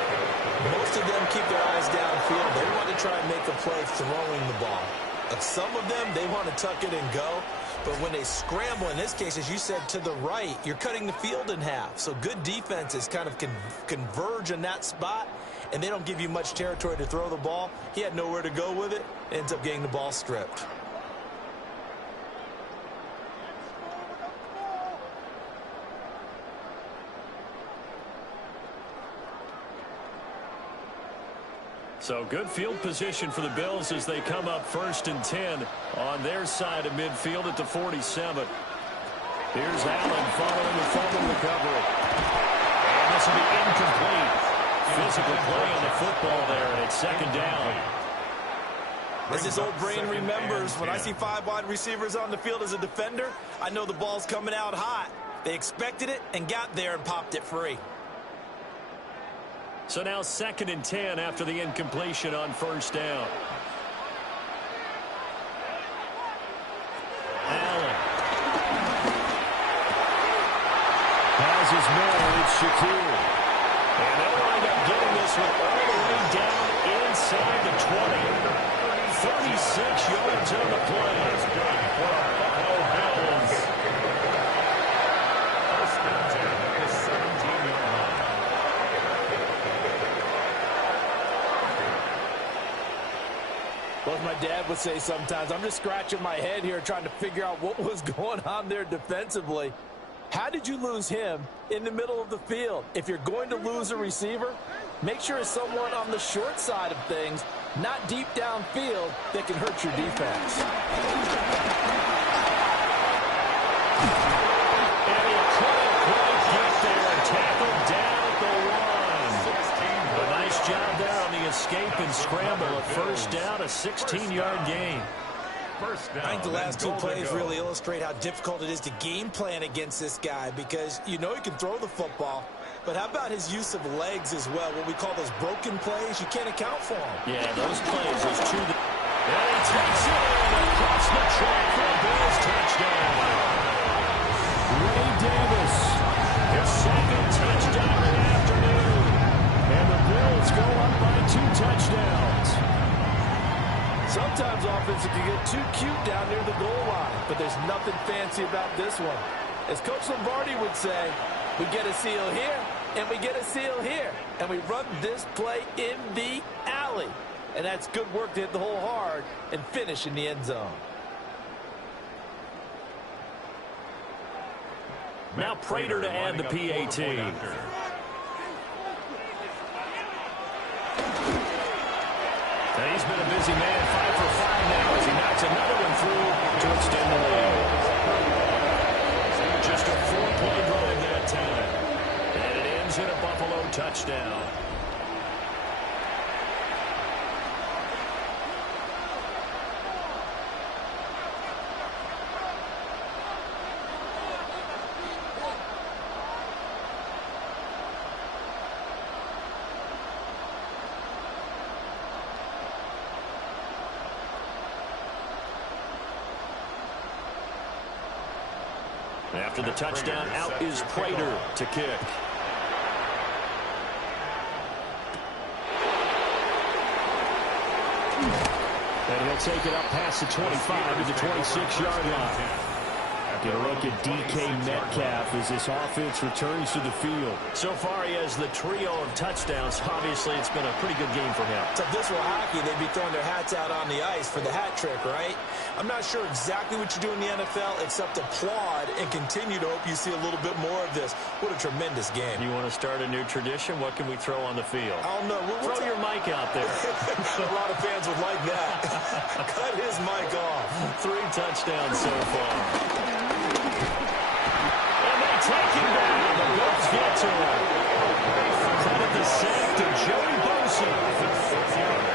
Most of them keep their eyes downfield. They want to try and make a play throwing the ball. Some of them, they want to tuck it and go. But when they scramble, in this case, as you said, to the right, you're cutting the field in half. So good defenses kind of converge in that spot, and they don't give you much territory to throw the ball. He had nowhere to go with it. Ends up getting the ball stripped. So good field position for the Bills as they come up 1st and 10 on their side of midfield at the 47. Here's Allen following the fumble recovery. And this will be incomplete. Physical play on the football there, and it's 2nd down. As his old brain remembers, when I see 5 wide receivers on the field as a defender, I know the ball's coming out hot. They expected it and got there and popped it free. So now 2nd and 10 after the incompletion on first down. Allen. Has his man, it's Shakir. And they'll wind up getting this one all the way down inside the 20. 36 yards on the play. For the Buffalo Bills. First and 10 at the 17-yard line. Well, as my dad would say sometimes, I'm just scratching my head here trying to figure out what was going on there defensively. How did you lose him in the middle of the field? If you're going to lose a receiver, make sure it's someone on the short side of things, not deep downfield, that can hurt your defense. And he couldn't quite get there. Tackled down at the 1. A nice job there on the escape and scramble. A first down, a 16-yard gain. I think the last two plays really illustrate how difficult it is to game plan against this guy, because you know he can throw the football, but how about his use of legs as well? What we call those broken plays, you can't account for them. Yeah, those plays, those two. And he takes it in across the track for a Bills touchdown. Ray Davis, his 2nd touchdown of the afternoon. And the Bills go up by 2 touchdowns. Sometimes offense can get too cute down near the goal line, but there's nothing fancy about this one. As Coach Lombardi would say, we get a seal here, and we get a seal here, and we run this play in the alley. And that's good work to hit the hole hard and finish in the end zone. Now Prater to add the PAT. And he's been a busy man, 5 for 5 now as he knocks another one through to extend the lead. Just a 4-play drive that time. And it ends in a Buffalo touchdown. After the touchdown, out is Prater to kick. And he'll take it up past the 25 to the 26-yard line. Get a look at DK Metcalf as this offense returns to the field. So far, he has the trio of touchdowns. Obviously, it's been a pretty good game for him. So if this were hockey, they'd be throwing their hats out on the ice for the hat trick, right? I'm not sure exactly what you do in the NFL except applaud and continue to hope you see a little bit more of this. What a tremendous game. You want to start a new tradition? What can we throw on the field? I don't know. Throw your mic out there. A lot of fans would like that. Cut his mic off. 3 touchdowns so far. Take him down. The Bills get to him. Credit the sack to Joey Bosa.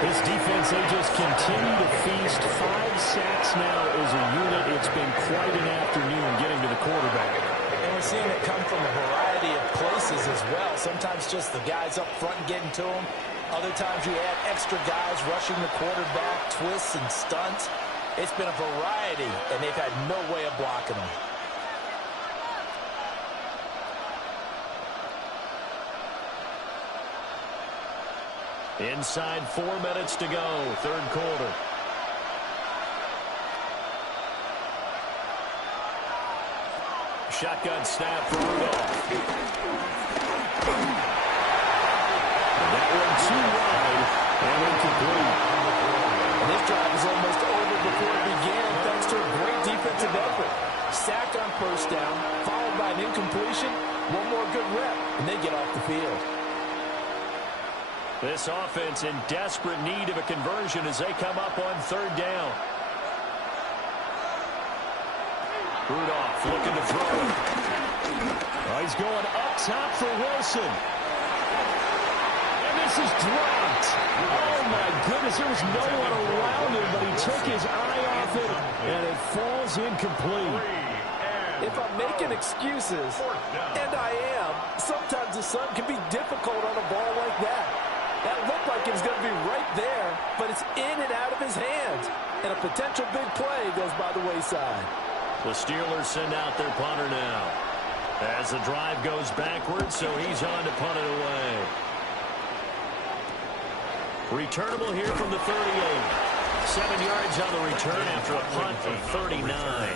This defense, they just continue to feast. 5 sacks now as a unit. It's been quite an afternoon getting to the quarterback. And we're seeing it come from a variety of places as well. Sometimes just the guys up front getting to him. Other times you add extra guys rushing the quarterback, twists and stunts. It's been a variety, and they've had no way of blocking them. Inside 4 minutes to go, 3rd quarter. Shotgun snap for Rudolph. And that one too wide and incomplete. And this drive is almost over before it began thanks to a great defensive effort. Sack on first down, followed by an incompletion. One more good rep, and they get off the field. This offense in desperate need of a conversion as they come up on 3rd down. Rudolph looking to throw it. Oh, he's going up top for Wilson. And this is dropped. Oh, my goodness. There was no one around him, but he took his eye off it, and it falls incomplete. if I'm making excuses, and I am, sometimes the sun can be difficult on a ball like that. That looked like it was going to be right there, but it's in and out of his hands. And a potential big play goes by the wayside. The Steelers send out their punter now. As the drive goes backwards, so he's on to punt it away. Returnable here from the 38. 7 yards on the return after a punt of 39.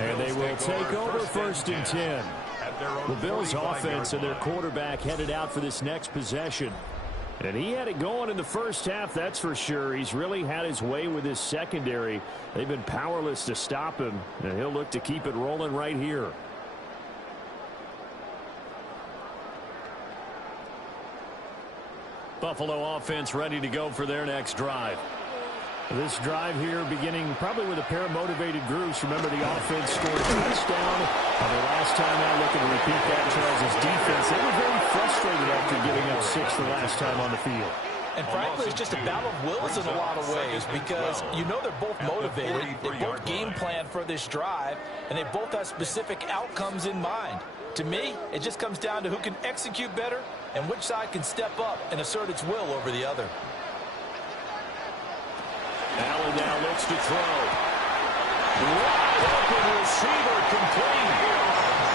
And they will take over 1st and 10. The Bills offense and their quarterback headed out for this next possession. And he had it going in the first half, that's for sure. He's really had his way with his secondary. They've been powerless to stop him, and he'll look to keep it rolling right here. Buffalo offense ready to go for their next drive. This drive here beginning probably with a pair of motivated groups. Remember, the offense scored a touchdown. The last time out, looking to repeat that, Charles' defense, they were very frustrated after giving up 6 the last time on the field. And frankly, it's just a battle of wills in a lot of ways because you know they're both motivated. They both game plan for this drive, and they both have specific outcomes in mind. To me, it just comes down to who can execute better and which side can step up and assert its will over the other. Allen now looks to throw. Wide open receiver complete.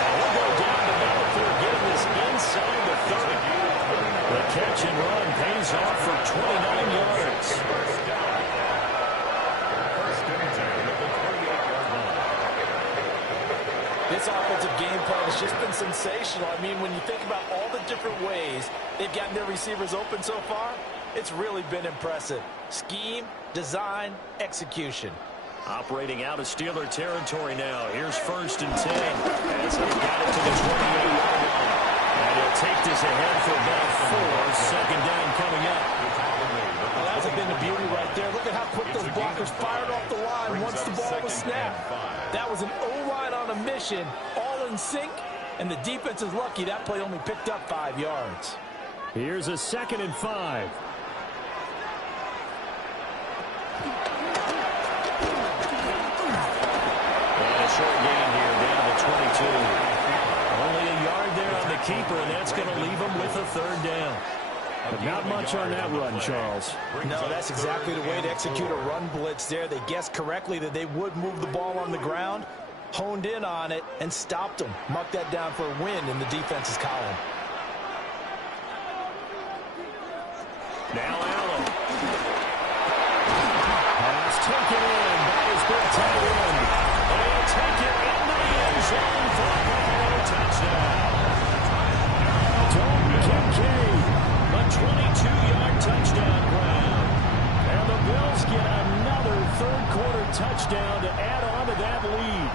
And he'll go down the middle for getting this inside the 30. The catch and run pays off for 29 yards. This offensive game plan has just been sensational. I mean, when you think about all the different ways they've gotten their receivers open so far, it's really been impressive. Scheme, design, execution. Operating out of Steeler territory now. Here's 1st and 10 as they got it to the 28-yard line. And he'll take this ahead for about 4. 2nd down coming up. Well, that's been the beauty right there. Look at how quick those blockers fired off the line once the ball was snapped. That was an O-line on a mission, all in sync, and the defense is lucky that play only picked up 5 yards. Here's a 2nd and 5. Short gain here, down to 22. Only a yard there on the keeper, and that's going to leave him with a 3rd down. But not much on that run, Charles. No, that's exactly the way to execute a run blitz there. They guessed correctly that they would move the ball on the ground, honed in on it, and stopped them. Marked that down for a win in the defense's column. Now Allen. Pass taken in by his big tight end. They'll take it into the end zone for a touchdown. Dalton Kincaid, a 22-yard touchdown grab. And the Bills get another 3rd-quarter touchdown to add on to that lead.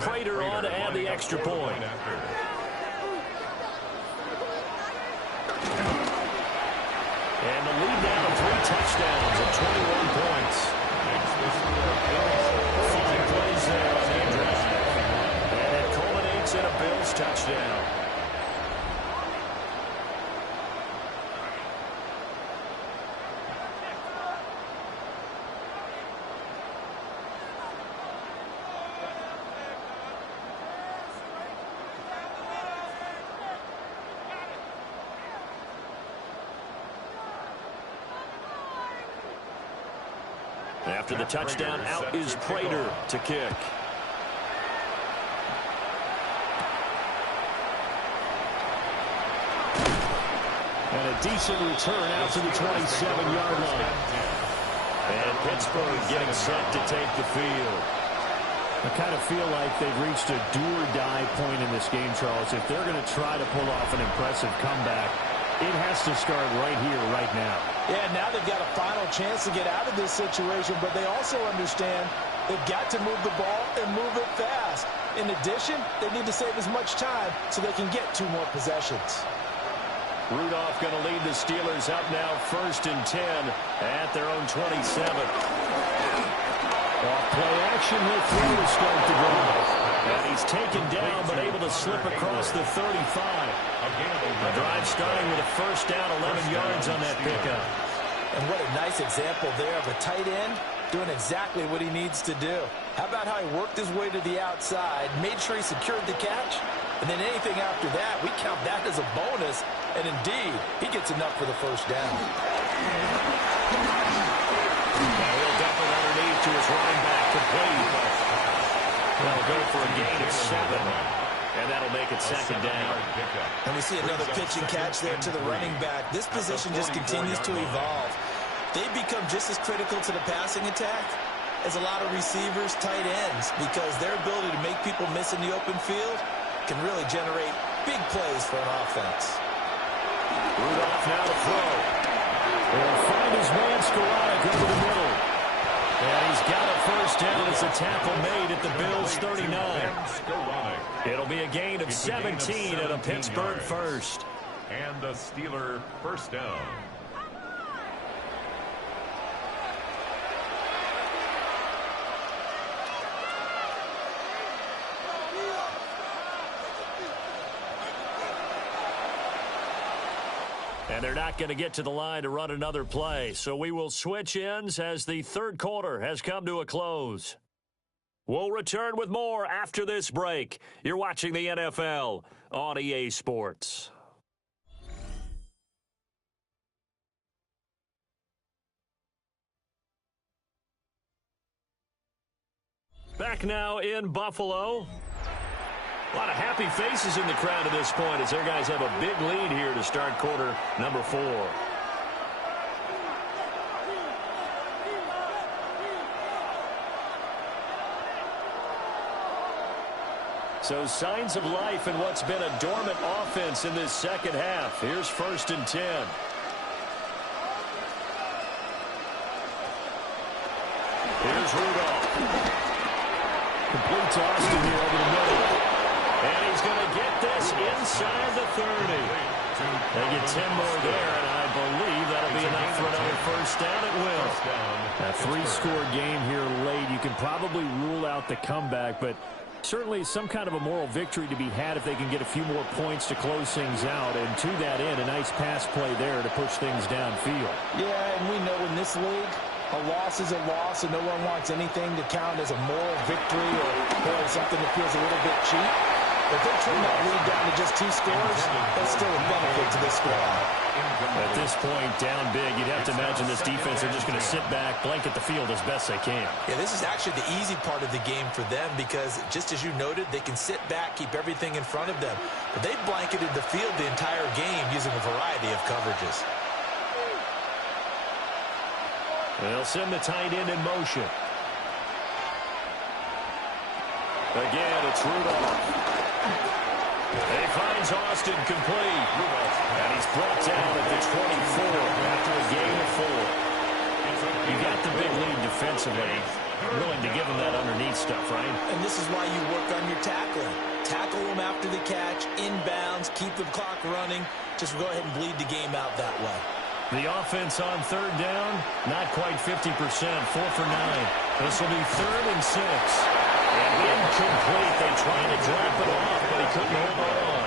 Prater on to add the extra point. And the lead down to 3 touchdowns and 21 points. 5 plays there on the drive. And it culminates in a Bills touchdown. After the touchdown, out is Prater to kick. And a decent return out to the 27-yard line. And Pittsburgh getting set to take the field. I kind of feel like they've reached a do-or-die point in this game, Charles. If they're going to try to pull off an impressive comeback, it has to start right here, right now. Yeah, now they've got a final chance to get out of this situation, but they also understand they've got to move the ball and move it fast. In addition, they need to save as much time so they can get 2 more possessions. Rudolph going to lead the Steelers up now 1st and 10 at their own 27. Off play action, he'll throw to start the drive. And he's taken down but able to slip across the 35. The drive starting with a first down, 11 yards on that pickup. And what a nice example there of a tight end doing exactly what he needs to do. How about how he worked his way to the outside, made sure he secured the catch, and then anything after that, we count that as a bonus. And indeed, he gets enough for the first down. Now he'll dump it underneath to his running back, complete. That'll go for a gain of 7. And that'll make it second down. And we see another pitch and catch there to the running back. This position just continues to evolve. They become just as critical to the passing attack as a lot of receivers, tight ends, because their ability to make people miss in the open field can really generate big plays for an offense. Rudolph now to throw. He'll find his man, Skoranek, over the middle. And he's got a first down as the tackle made at the Bills' 39. It'll be a gain of 17 and a Pittsburgh first. And a Steeler first down. And they're not going to get to the line to run another play. So we will switch ends as the third quarter has come to a close. We'll return with more after this break. You're watching the NFL on EA Sports. Back now in Buffalo. A lot of happy faces in the crowd at this point as their guys have a big lead here to start quarter number 4. So signs of life in what's been a dormant offense in this second half. Here's 1st and 10. Here's Rudolph. Complete to Austin here over the middle. And he's going to get this inside the 30. They get 10 more there, and I believe that'll be enough for another first down. It will. A 3-score game here late. You can probably rule out the comeback, but certainly some kind of a moral victory to be had if they can get a few more points to close things out. And to that end, a nice pass play there to push things downfield. Yeah, and we know in this league, a loss is a loss, and no one wants anything to count as a moral victory or something that feels a little bit cheap. If they trim that lead down to just 2 scores, that's still a benefit to this squad. At this point, down big, you'd have to imagine this defense are just going to sit back, blanket the field as best they can. Yeah, this is actually the easy part of the game for them because, just as you noted, they can sit back, keep everything in front of them. But they've blanketed the field the entire game using a variety of coverages. They'll send the tight end in motion. Again, it's Rudolph. He finds Austin complete. And he's brought down at the 24 after a gain of 4. You got the big lead defensively. Willing to give him that underneath stuff, right? And this is why you work on your tackling. Tackle him after the catch, inbounds, keep the clock running. Just go ahead and bleed the game out that way. The offense on 3rd down, not quite 50%, 4 for 9. This will be 3rd and 6. And incomplete. They tried to drop it off, but he couldn't hold on.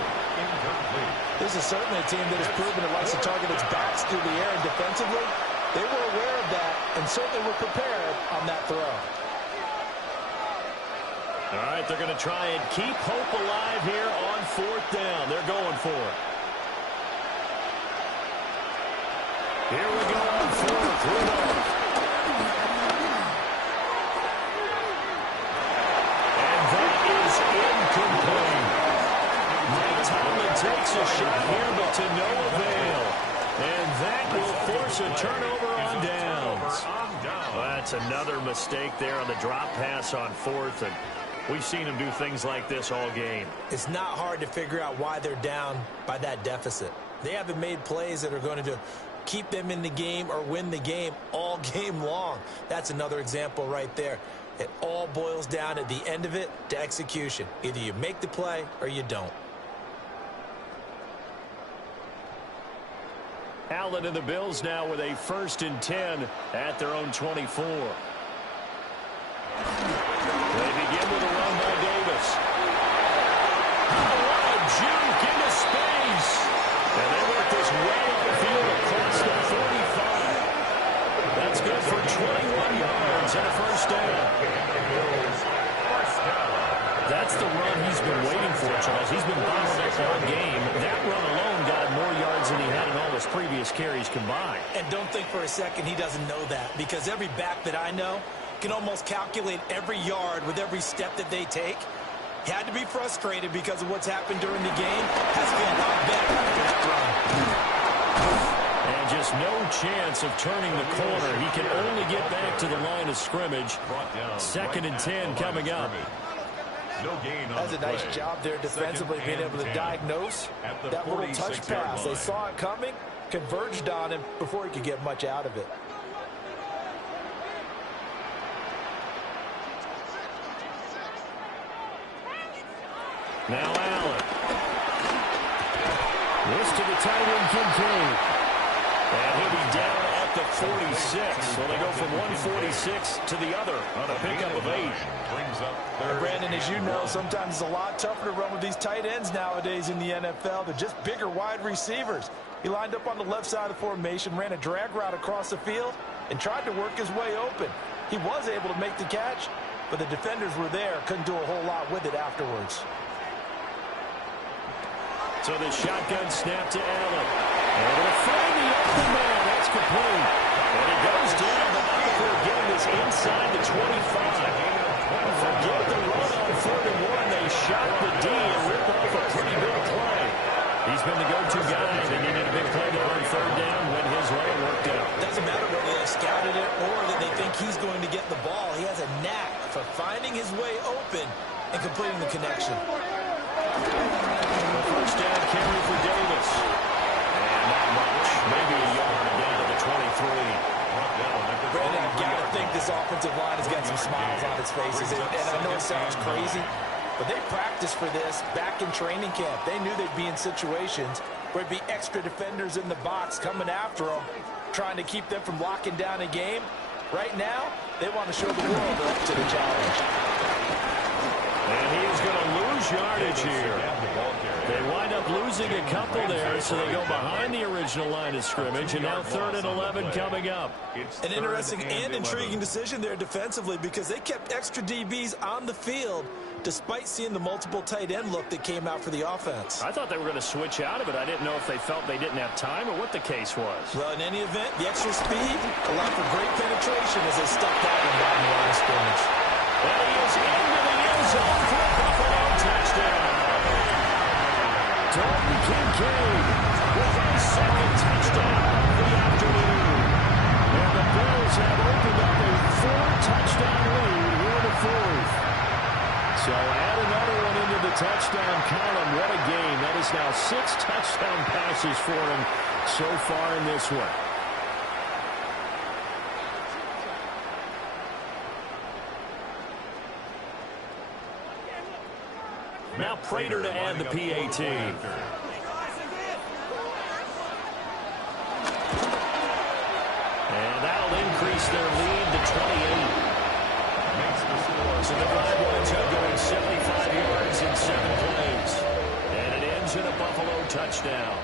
This is certainly a team that has proven it likes to target its backs through the air, and defensively, they were aware of that and certainly were prepared on that throw. All right, they're going to try and keep hope alive here on 4th down. They're going for it. Here we go on 4th. Rudolph. And that is incomplete. Mike Tomlin takes a shot here, but to no avail. And that will force a turnover on downs. Well, that's another mistake there on the drop pass on 4th. And we've seen him do things like this all game. It's not hard to figure out why they're down by that deficit. They haven't made plays that are going to keep them in the game or win the game all game long. That's another example right there. It all boils down at the end of it to execution. Either you make the play or you don't. Allen and the Bills now with a 1st and 10 at their own 24. They begin with a run by Davis. football game. That run alone got him more yards than he had in all his previous carries combined. And don't think for a second he doesn't know that, because every back that I know can almost calculate every yard with every step that they take. He had to be frustrated because of what's happened during the game. Has to be a lot better after that run. And just no chance of turning the corner. He can only get back to the line of scrimmage. 2nd and 10 coming up. No gain on That's a nice job there defensively, being able to diagnose that little touch pass. They saw it coming, converged on him before he could get much out of it. Now Allen. This to the tight end, Kincaid. And he'll be down at the 46. So they go from 146 to the other on a pickup of 8. And Brandon, as you know, sometimes it's a lot tougher to run with these tight ends nowadays in the NFL. They're just bigger wide receivers. He lined up on the left side of the formation, ran a drag route across the field, and tried to work his way open. He was able to make the catch, but the defenders were there, couldn't do a whole lot with it afterwards. So the shotgun snap to Allen. Able to find the open man. That's complete. And he goes down, but not before getting this inside the 25. Forget the run on 3rd and 1. They shot the D and ripped off a pretty big play. He's been the go-to guy. They needed a big play there on 3rd down when his run worked out. Doesn't matter whether they scouted it or that they think he's going to get the ball. He has a knack for finding his way open and completing the connection. First down carry for Davis. And not much. Maybe a yard down to the 23. Brandon, you got to think this offensive line has got some smiles on its faces. And I know it sounds crazy, but they practiced for this back in training camp. They knew they'd be in situations where there'd be extra defenders in the box coming after them, trying to keep them from locking down a game. Right now, they want to show the world they're up to the challenge. And he is going to lose yardage here. They wind up losing a couple there, so they go behind the original line of scrimmage, and now 3rd and 11 coming up. An interesting and intriguing decision there defensively, because they kept extra DBs on the field despite seeing the multiple tight end look that came out for the offense. I thought they were going to switch out of it. I didn't know if they felt they didn't have time or what the case was. Well, in any event, the extra speed allowed for great penetration as they stuck that one down the line of scrimmage. And he is into the end zone for a Buffalo touchdown. Dalton Kincaid with his 2nd touchdown of the afternoon. And the Bills have opened up a 4-touchdown lead here in the 4th. So add another one into the touchdown column. What a game. That is now 6 touchdown passes for him so far in this one. Now Prater to add the PAT. And that'll increase their lead to 28. So the drive winds up going 75 yards in 7 plays. And it ends in a Buffalo touchdown.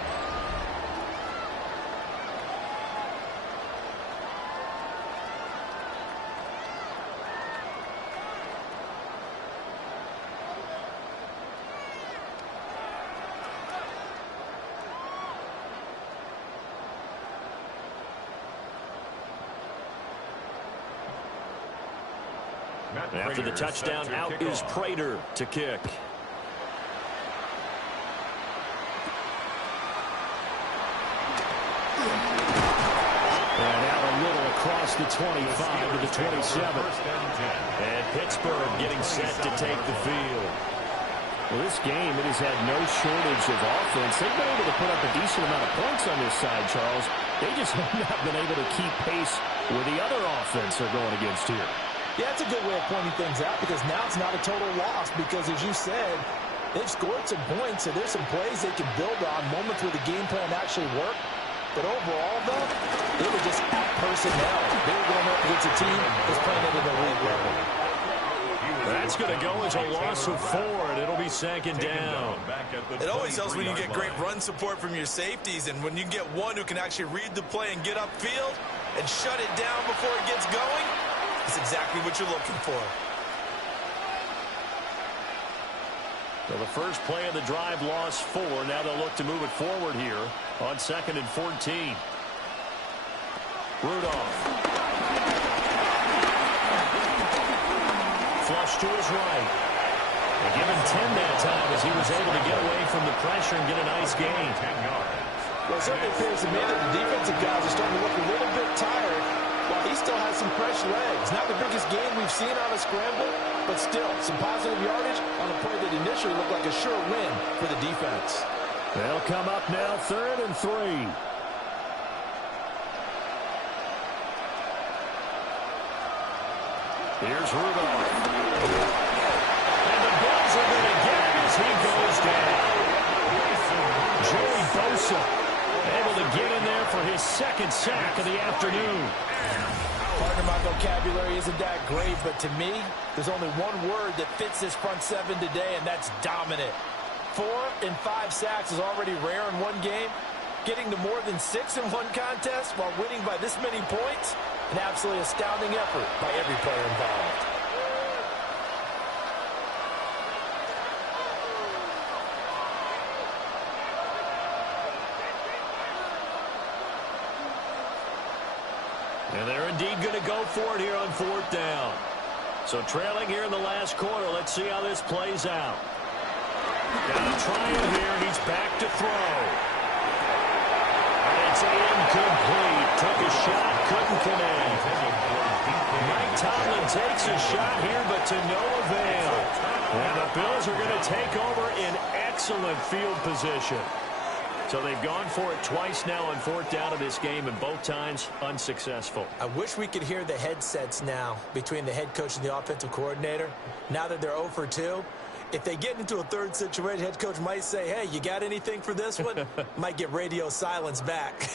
After the touchdown, out is Prater to kick. And out a little across the 25 to the 27. And Pittsburgh getting set to take the field. Well, this game, it has had no shortage of offense. They've been able to put up a decent amount of points on this side, Charles. They just have not been able to keep pace with the other offense they're going against here. Yeah, it's a good way of pointing things out, because now it's not a total loss, because as you said, they've scored some points, so there's some plays they can build on, moments where the game plan actually worked. But overall, though, they were just out personnel. They were going up against a team that's playing at an elite level. That's going to go as a loss of 4, and it'll be 2nd down. It always helps when you get great run support from your safeties, and when you get one who can actually read the play and get upfield and shut it down before it gets going. That's exactly what you're looking for. So the first play of the drive lost 4. Now they'll look to move it forward here on 2nd and 14. Rudolph. Flush to his right. They give him 10 that time as he was able to get away from the pressure and get a nice gain. 10 yards. Well, it certainly appears to me that the defensive guys are starting to look a little bit tired while he still has some fresh legs. Not the biggest gain we've seen on a scramble, but still some positive yardage on a play that initially looked like a sure win for the defense. They'll come up now 3rd and 3. Here's Rudolph. And the Bills are going to get him as he goes down. Joey Bosa able to get in there for his 2nd sack of the afternoon. Partner, my vocabulary isn't that great, but to me, there's only one word that fits this front 7 today, and that's dominant. 4 and 5 sacks is already rare in one game. Getting to more than 6 in one contest while winning by this many points, an absolutely astounding effort by every player involved. And they're indeed going to go for it here on 4th down. So trailing here in the last quarter. Let's see how this plays out. Gonna try it here, and he's back to throw. And it's incomplete. Took a shot, couldn't connect. Mike Tomlin takes a shot here, but to no avail. And the Bills are going to take over in excellent field position. So they've gone for it twice now on 4th down of this game, and both times unsuccessful. I wish we could hear the headsets now between the head coach and the offensive coordinator. Now that they're 0 for 2, if they get into a 3rd situation, head coach might say, hey, you got anything for this one? Might get radio silence back.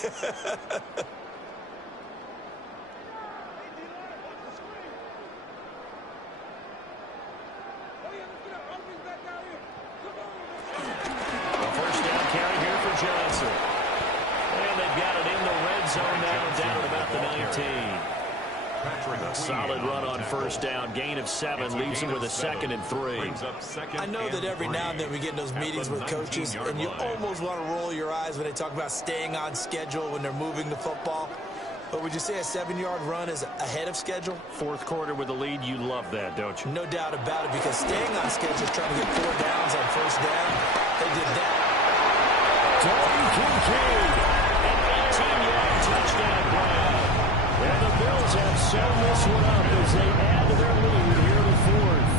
Johnson. And they've got it in the red zone now, down at about the 19. A solid run on 1st down. Gain of 7 leaves them with a 2nd and 3. I know that every now and then we get in those meetings with coaches, and you almost want to roll your eyes when they talk about staying on schedule when they're moving the football. But would you say a 7-yard run is ahead of schedule? 4th quarter with the lead, you love that, don't you? No doubt about it, because staying on schedule, trying to get 4 downs on 1st down, they did that. Dalton Kincaid, an 18-yard touchdown grab. And the Bills have sewn this one up as they add to their lead here in the 4th.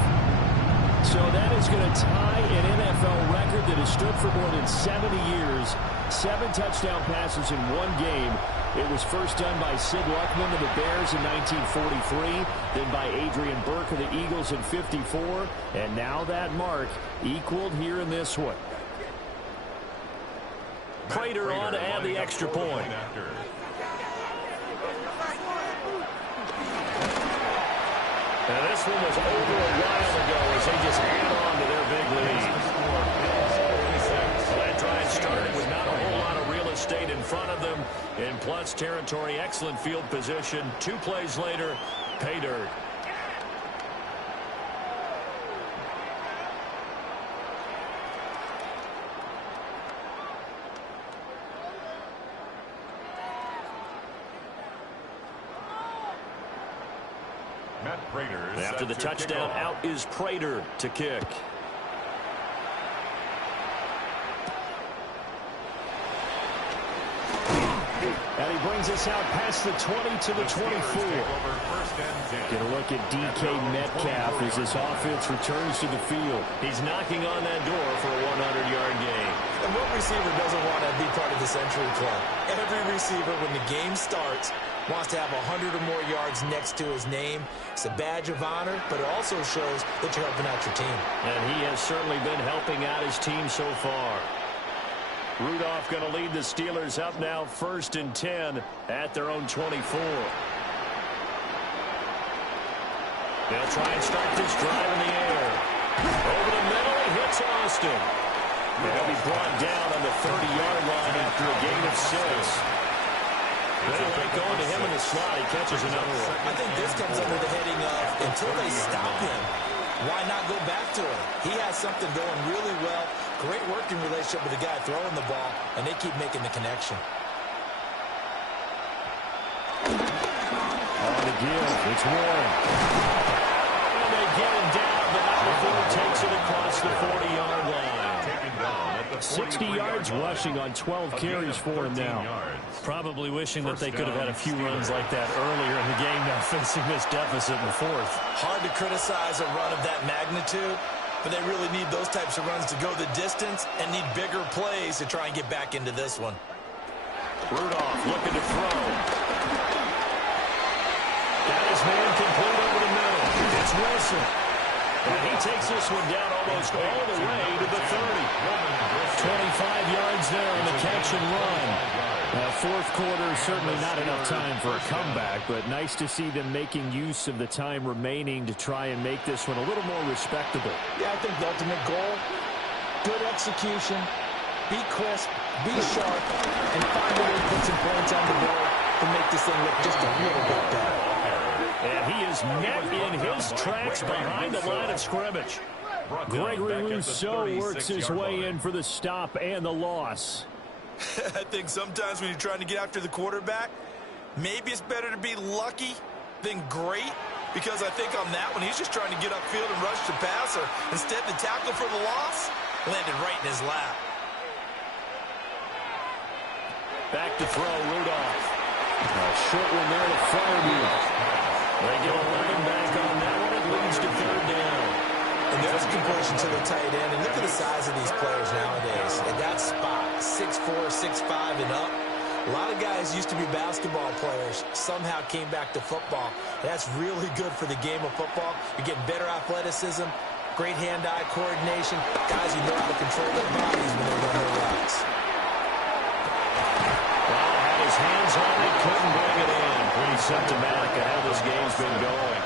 So that is going to tie an NFL record that has stood for more than 70 years. 7 touchdown passes in one game. It was first done by Sid Luckman of the Bears in 1943, then by Adrian Burke of the Eagles in 54, and now that mark equaled here in this one. Prater on to add the extra point. Now this one was over a while ago as they just add on to their big lead. Well, that drive started with not a whole lot of real estate in front of them. In plus territory, excellent field position. 2 plays later, pay dirt. After the touchdown, out is Prater to kick. And he brings us out past the 20 to the 24. Get a look at DK Metcalf as this offense returns to the field. He's knocking on that door for a 100-yard gain. And what receiver doesn't want to be part of the Century Club? Every receiver, when the game starts, wants to have 100 or more yards next to his name. It's a badge of honor, but it also shows that you're helping out your team. And he has certainly been helping out his team so far. Rudolph going to lead the Steelers up now 1st and 10 at their own 24. They'll try and start this drive in the air. Over the middle, he hits Austin. They'll be brought down on the 30-yard line after a gain of 6. They like going to him in the slot. He catches another one. I think this comes under the heading of, until they stop him, why not go back to it? He has something going really well. Great working relationship with the guy throwing the ball, and they keep making the connection. On the give, it's Warren. And they get him down, but not before he takes it across the 40-yard line. Taken down at the 60 yards rushing on 12 carries for him now. Probably wishing that they could have had a few runs like that earlier in the game, now facing this deficit in the fourth. Hard to criticize a run of that magnitude, but they really need those types of runs to go the distance and need bigger plays to try and get back into this one. Rudolph looking to throw. Got his man complete over the middle. It's Wilson. And he takes this one down almost all the way to the 30. 25 yards there on the catch and run. Fourth quarter, certainly not enough time for a comeback, but nice to see them making use of the time remaining to try and make this one a little more respectable. Yeah, I think the ultimate goal, good execution, be crisp, be sharp, and find a way to put some points on the board to make this thing look just a little bit better. And he is met in his tracks behind the line of scrimmage. Gregory Rousseau works his way in for the stop and the loss. I think sometimes when you're trying to get after the quarterback, maybe it's better to be lucky than great, because I think on that one, he's just trying to get upfield and rush the passer. Instead, the tackle for the loss landed right in his lap. Back to throw, Rudolph. A short one there to Farmview. They get a running back on that one. It leads to third down. And there's a completion to the tight end. And look at the size of these players nowadays. At that spot, 6'4", 6'5", and up. A lot of guys used to be basketball players, somehow came back to football. That's really good for the game of football. You're getting better athleticism, great hand-eye coordination, guys who know how to control their bodies when they run their routes. Well, had his hands on it, couldn't bring it in. Pretty symptomatic of how this game's been going.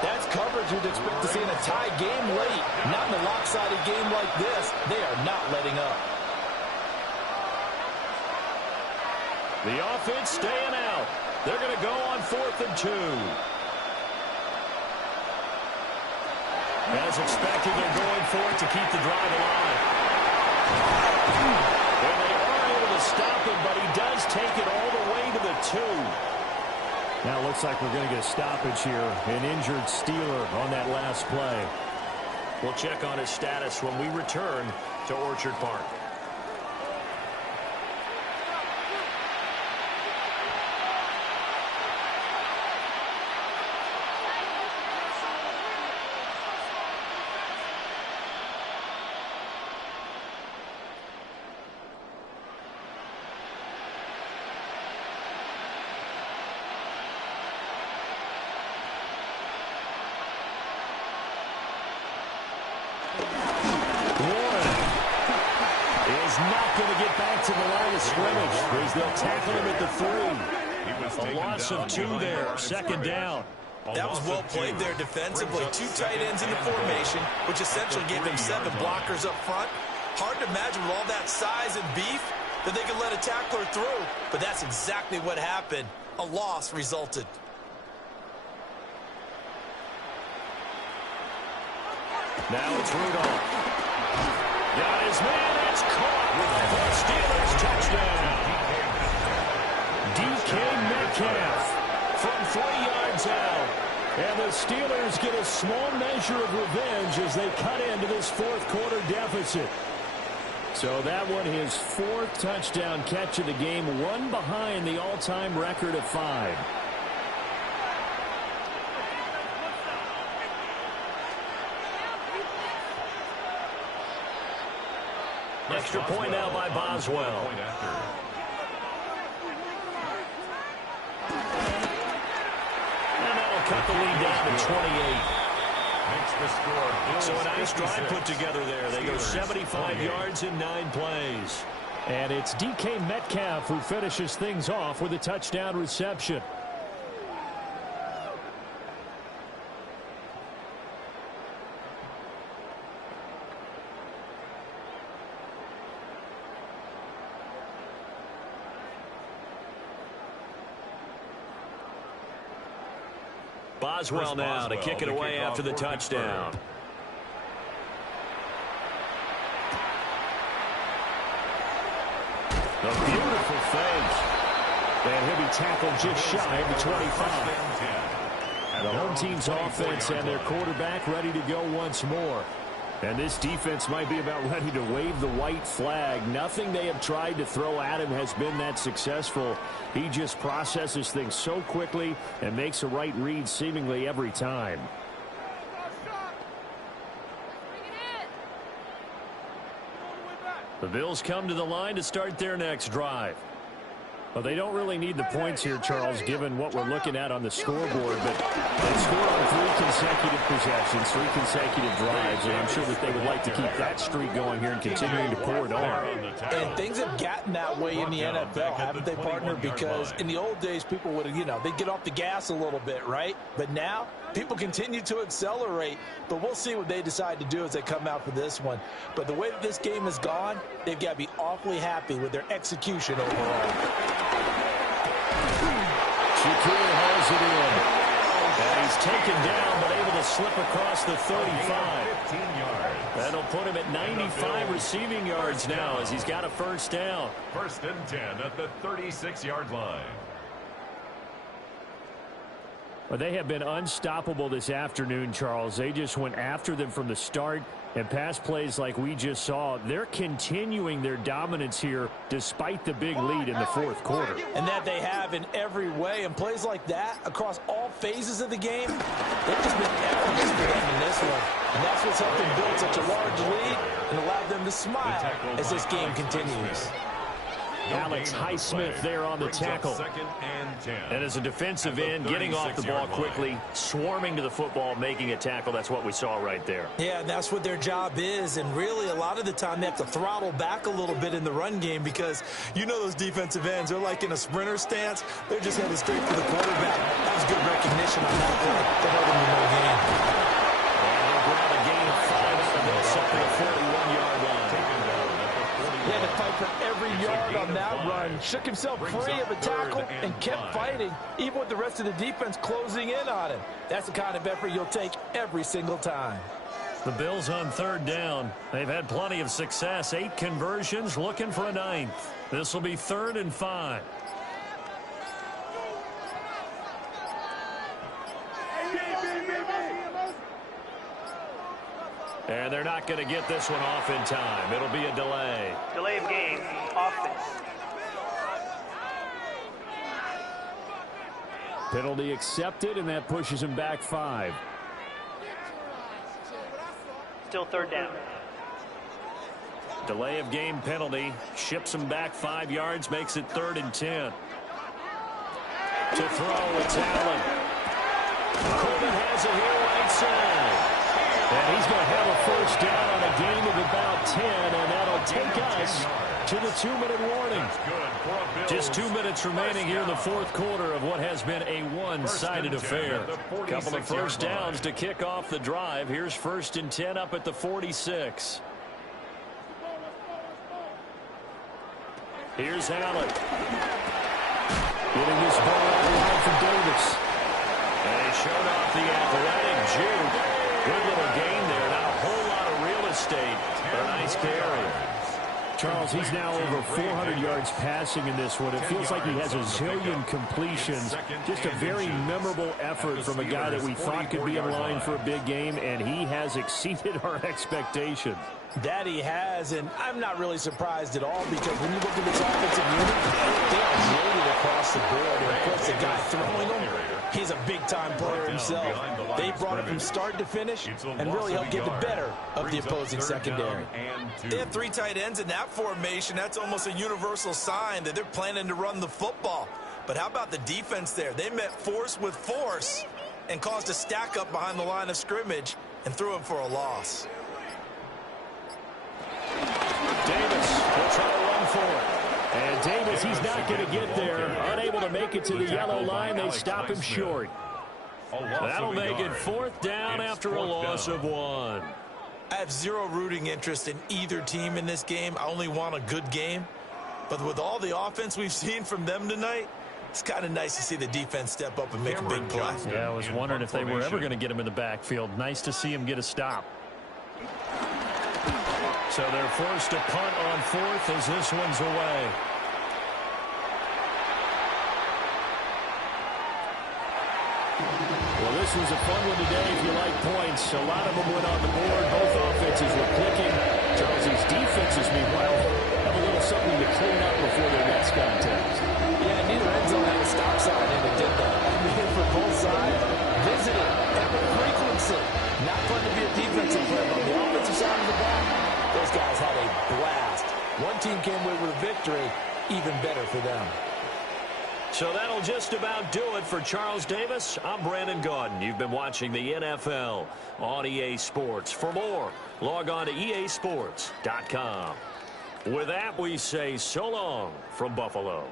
That's coverage you'd expect to see in a tie game late. Not in a lopsided game like this. They are not letting up. The offense staying out. They're going to go on 4th and 2. As expected, they're going for it to keep the drive alive. And they are able to stop him, but he does take it all the way to the 2. Now it looks like we're going to get a stoppage here. An injured Steeler on that last play. We'll check on his status when we return to Orchard Park. To the line of scrimmage as they'll tackle him at the 3. A loss of 2 there, 2nd down. That was well played there defensively. 2 tight ends in the formation, which essentially gave them 7 blockers up front. Hard to imagine with all that size and beef that they could let a tackler through, but that's exactly what happened. A loss resulted. Now it's Rudolph. Got his man, it's caught for the Steelers touchdown. DK Metcalf from 3 yards out. And the Steelers get a small measure of revenge as they cut into this 4th quarter deficit. So that one, his 4th touchdown catch of the game, one behind the all-time record of 5. Extra point now by Boswell. And that'll cut the lead down to 28. So a nice drive put together there. They go 75 yards in 9 plays. And it's DK Metcalf who finishes things off with a touchdown reception. Boswell now to kick it away after the touchdown. A beautiful fake. And he'll be tackled just shy of the 25. The home team's offense and their quarterback ready to go once more. And this defense might be about ready to wave the white flag. Nothing they have tried to throw at him has been that successful. He just processes things so quickly and makes a right read seemingly every time. The Bills come to the line to start their next drive. Well, they don't really need the points here, Charles, given what we're looking at on the scoreboard. But they scored on 3 consecutive possessions, 3 consecutive drives, and I'm sure that they would like to keep that streak going here and continuing to pour it on. And things have gotten that way in the NFL, haven't they, partner? Because in the old days, people would, they'd get off the gas a little bit, right? But now, people continue to accelerate. But we'll see what they decide to do as they come out for this one. But the way that this game has gone, they've got to be awfully happy with their execution overall. Shakir hauls it in. And he's taken down, but able to slip across the 35. 15 yards. That'll put him at 95 receiving yards now as he's got a first down. 1st and 10 at the 36-yard line. Well, they have been unstoppable this afternoon, Charles. They just went after them from the start, and pass plays like we just saw, they're continuing their dominance here despite the big lead in the 4th quarter. And that they have in every way, and plays like that across all phases of the game, they've just been effortless for them in this one. And that's what's helped them build such a large lead and allowed them to smile as this game continues. Alex Highsmith there on the tackle. And as a defensive end, getting off the ball quickly, swarming to the football, making a tackle. That's what we saw right there. Yeah, and that's what their job is. And really, a lot of the time, they have to throttle back a little bit in the run game because those defensive ends, they're like in a sprinter stance. They're just headed straight for the quarterback. That was good recognition on that play to help them in the game. And they'll grab a gain of 5 and they'll set the 41-yard line. He had to fight for every yard on that run. Shook himself free of a tackle and kept fighting, even with the rest of the defense closing in on him. That's the kind of effort you'll take every single time. The Bills on 3rd down. They've had plenty of success. 8 conversions, looking for a 9th. This will be 3rd and 5. And they're not going to get this one off in time. It'll be a delay. Delay of game, offense. Penalty accepted, and that pushes him back 5. Still 3rd down. Delay of game penalty. Ships him back 5 yards, makes it 3rd and 10. To throw, it's Allen. Coleman has it here right side. And he's going to have a first down on a gain of about 10, and that'll take us to the 2-minute warning. Just 2 minutes remaining here in the 4th quarter of what has been a one-sided affair. A couple of first downs to kick off the drive. Here's 1st and 10 up at the 46. Here's Allen. Getting this ball out of line for Davis. And he showed off the athletic juke. Good little gain there. Not a whole lot of real estate, but a nice carry. Charles, he's now over 400 yards passing in this one. It feels like he has a zillion completions. Just a very memorable effort from a guy that we thought could be in line for a big game, and he has exceeded our expectations. That he has, and I'm not really surprised at all because when you look at this offensive unit, they are loaded across the board. And of course, the guy throwing them, he's a big-time player himself. They brought him from start to finish and really helped get the better of the opposing secondary. They have 3 tight ends in that formation. That's almost a universal sign that they're planning to run the football. But how about the defense there? They met force with force and caused a stack up behind the line of scrimmage and threw him for a loss. Davis will try to run for it. And Davis, he's not going to get there. Unable to make it to the yellow line. They stop him short. That'll make it 4th down after a loss of 1. I have zero rooting interest in either team in this game. I only want a good game. But with all the offense we've seen from them tonight, It's kind of nice to see the defense step up and make a big play. Yeah, I was wondering if they were ever going to get him in the backfield. Nice to see him get a stop. So they're forced to punt on fourth as this one's away. Well, this was a fun one today if you like points. A lot of them went on the board. Both offenses were clicking. Charles's defenses, meanwhile, have a little something to clean up before their next contest. Yeah, neither end zone had a stop sign in it, did they? I mean, for both sides, visiting at frequency. Not fun to be a defensive player, but on the offensive side of the ball, those guys had a blast. One team came away with a victory, even better for them. So that'll just about do it for Charles Davis. I'm Brandon Gaudin. You've been watching the NFL on EA Sports. For more, log on to easports.com. With that, we say so long from Buffalo.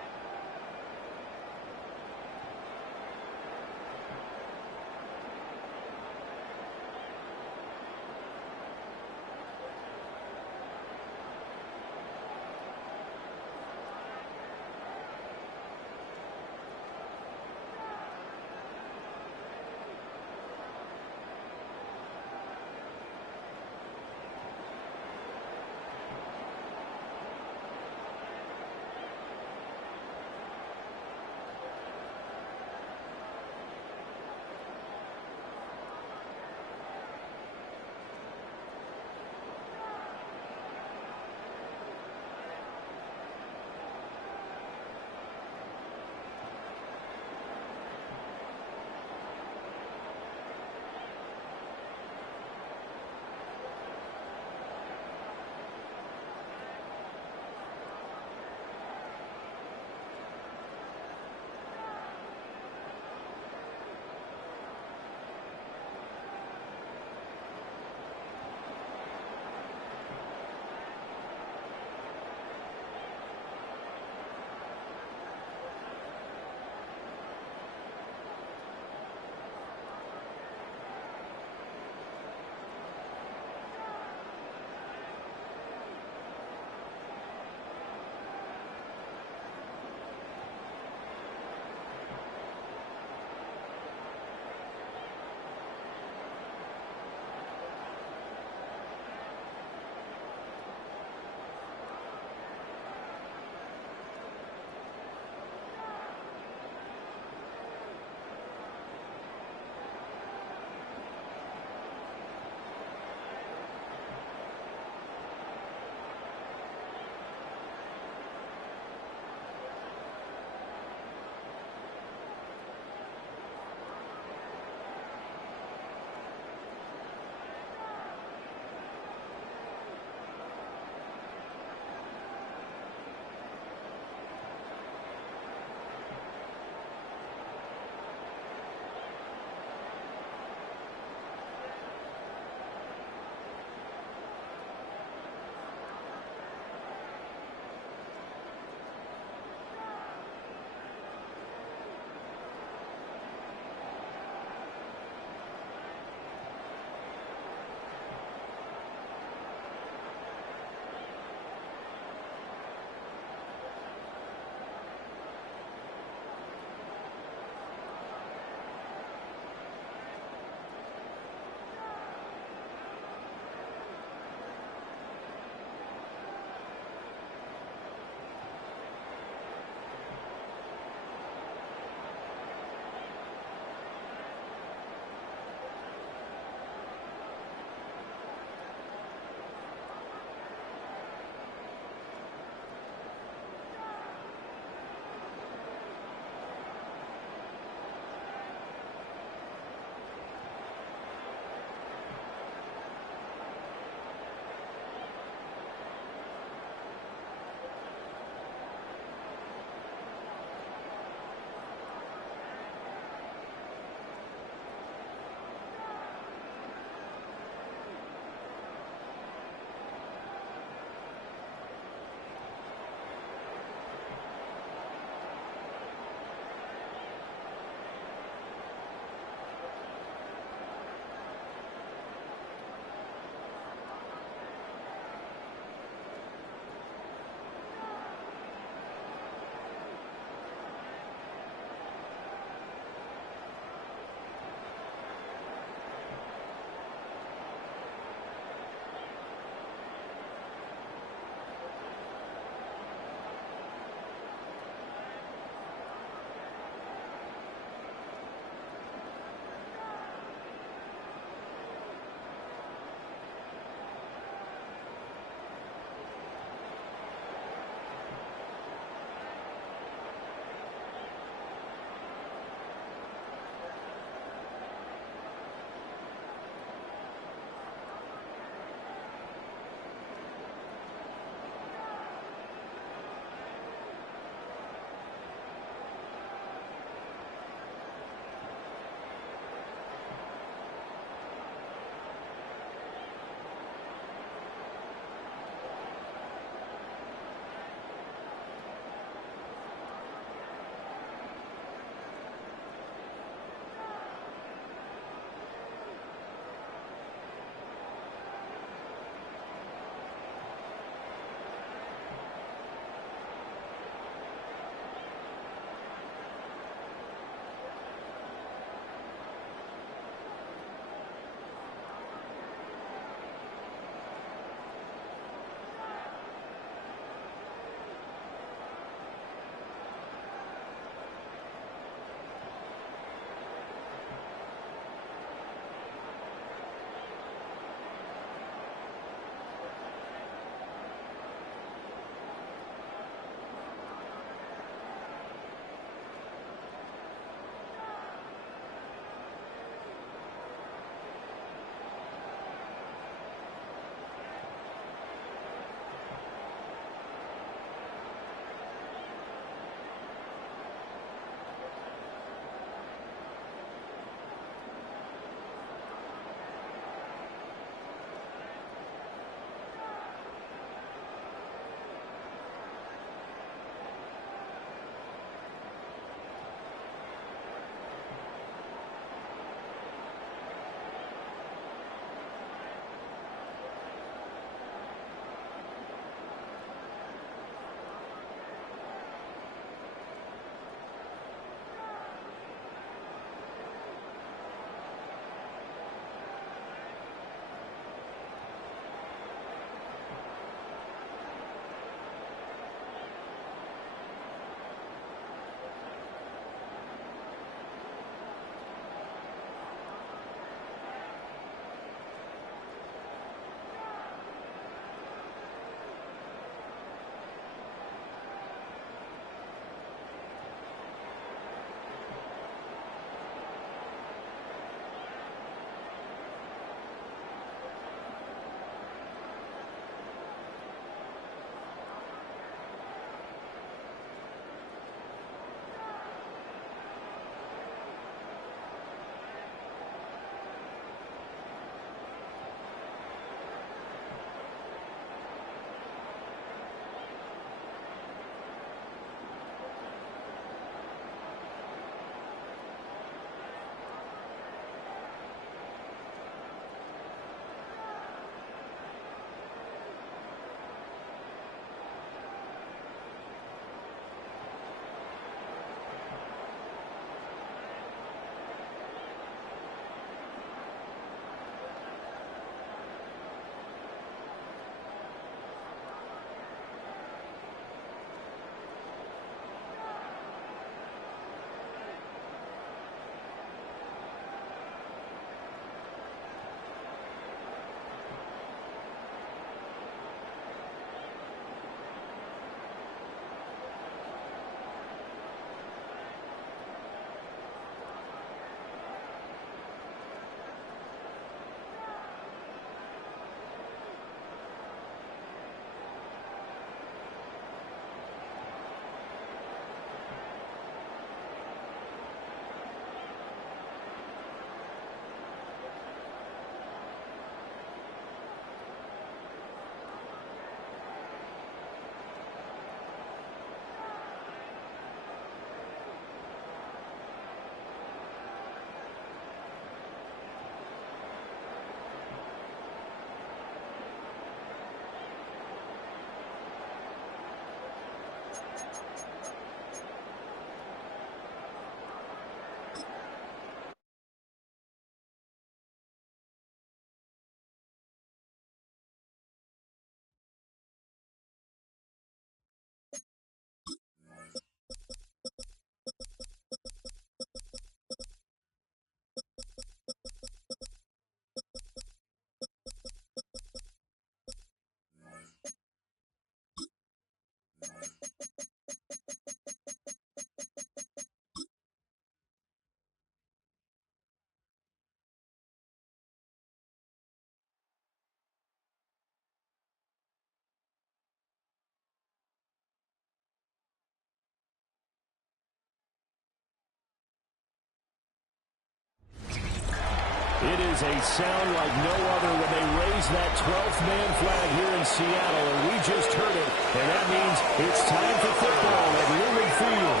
It is a sound like no other when they raise that 12th man flag here in Seattle, and we just heard it, and that means it's time for football at Lumen Field.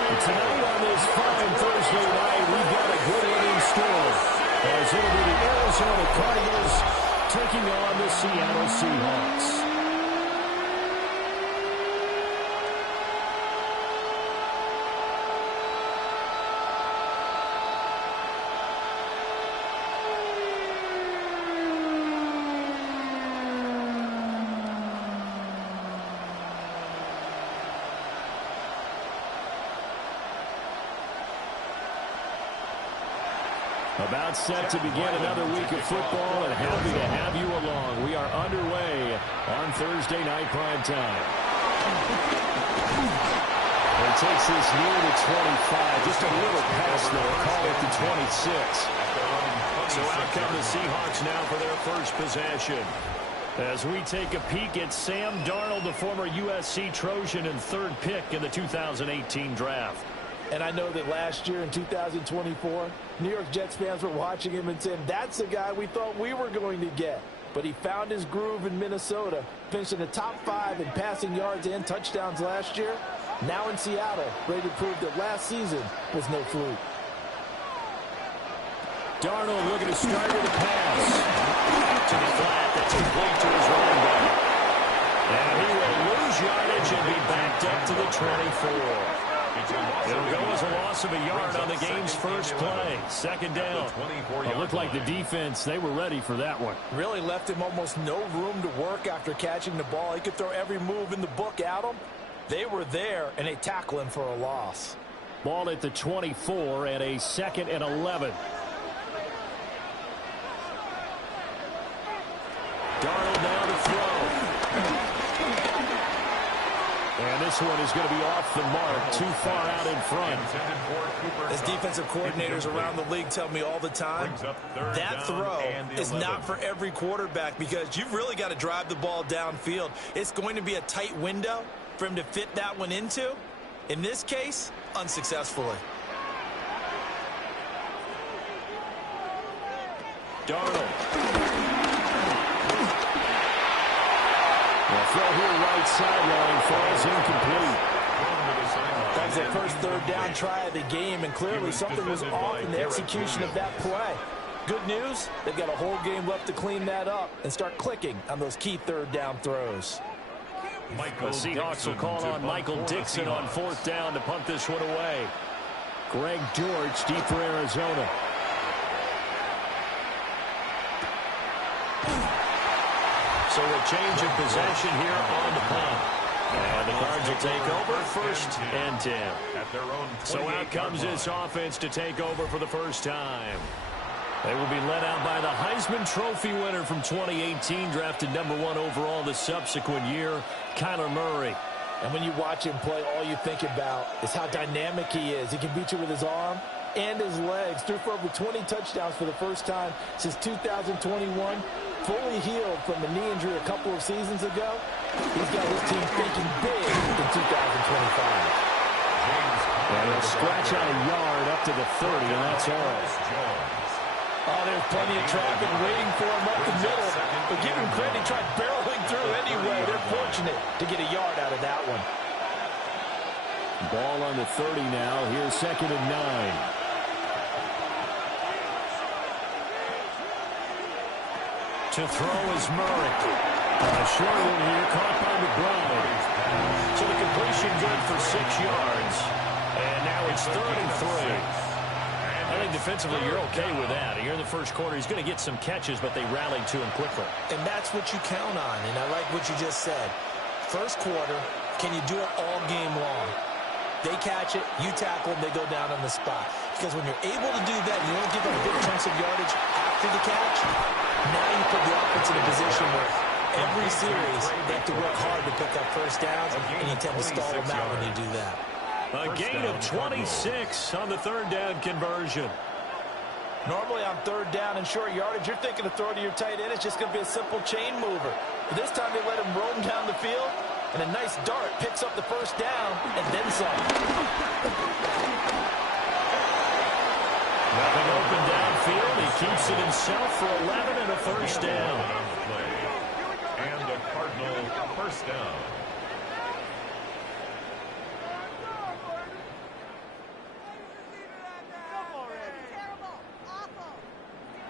And tonight on this fine Thursday night, we've got a good one in store, as it'll be the Arizona Cardinals taking on the Seattle Seahawks. About set to begin another week of football, and happy to have you along. We are underway on Thursday night prime time. It takes this near the 25, just a little past there, call it the 26. So out come the Seahawks now for their first possession. As we take a peek at Sam Darnold, the former USC Trojan and third pick in the 2018 draft. And I know that last year in 2024, New York Jets fans were watching him and saying, that's the guy we thought we were going to get. But he found his groove in Minnesota, finished in the top 5 in passing yards and touchdowns last year. Now in Seattle, ready to prove that last season was no fluke. Darnold looking to start with a pass. To the flat, that's complete to his running back. And he will lose yardage and be backed up to the 24. It'll go as a loss of a yard on the game's first play. Second down. It looked like the defense, they were ready for that one. Really left him almost no room to work after catching the ball. He could throw every move in the book at him. They were there, and they tackle him for a loss. Ball at the 24 and a 2nd and 11. Darnold now to throw. And this one is going to be off the mark, too far out in front. As defensive coordinators around the league tell me all the time, that throw is not for every quarterback because you've really got to drive the ball downfield. It's going to be a tight window for him to fit that one into. In this case, unsuccessfully. Darnold. The throw here right sideline falls incomplete. That was their first third down try of the game, and clearly something was off in the execution of that play. Good news, they've got a whole game left to clean that up and start clicking on those key third down throws. The Seahawks will call on Michael Dixon on 4th down to punt this one away. Greg George deep for Arizona. So a change of possession here on the punt. And the Cards will take over 1st and 10. So out comes this offense to take over for the first time. They will be led out by the Heisman Trophy winner from 2018, drafted #1 overall the subsequent year, Kyler Murray. And when you watch him play, all you think about is how dynamic he is. He can beat you with his arm and his legs. Threw for over 20 touchdowns for the first time since 2021. Fully healed from a knee injury a couple of seasons ago. He's got his team thinking big in 2025. And he'll scratch out a yard up to the 30, and that's all. Oh, there's plenty of traffic waiting for him up the middle. But give him credit, he tried barreling through anyway. They're fortunate to get a yard out of that one. Ball on the 30 now. Here's 2nd and 9. To throw is Murray. A short one here, caught by McBride. So the completion completion good for 6 yards. And now it's 3rd and 3. I think defensively you're okay with that. Here in the first quarter, he's going to get some catches, but they rallied to him quickly. And that's what you count on, and I like what you just said. First quarter, can you do it all game long? They catch it, you tackle them, they go down on the spot. Because when you're able to do that, you don't give up big chunks of yardage after the catch, now you put the offense in a position where every series they have to work hard to pick up first downs, and you tend to stall them out when you do that. A gain of 26 on the 3rd down conversion. Normally on 3rd down and short yardage, you're thinking of throw to your tight end. It's just going to be a simple chain mover. But this time they let him roam down the field, and a nice dart picks up the first down and then some. Nothing open downfield. He keeps it himself for 11 and a first down. And a Cardinal first down.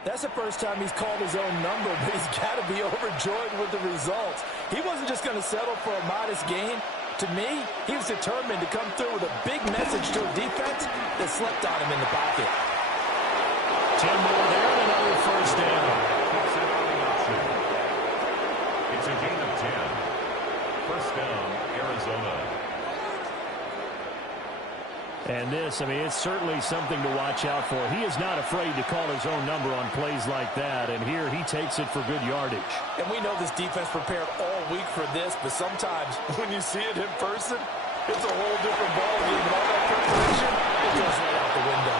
That's the first time he's called his own number, but he's got to be overjoyed with the results. He wasn't just going to settle for a modest gain. To me, he was determined to come through with a big message to a defense that slept on him in the pocket. 10 more there and another first down. It's a gain of 10. First down, Arizona. And this, I mean, it's certainly something to watch out for. He is not afraid to call his own number on plays like that, and here he takes it for good yardage. And we know this defense prepared all week for this, but sometimes when you see it in person, it's a whole different ballgame, and all that preparation, it goes right out the window.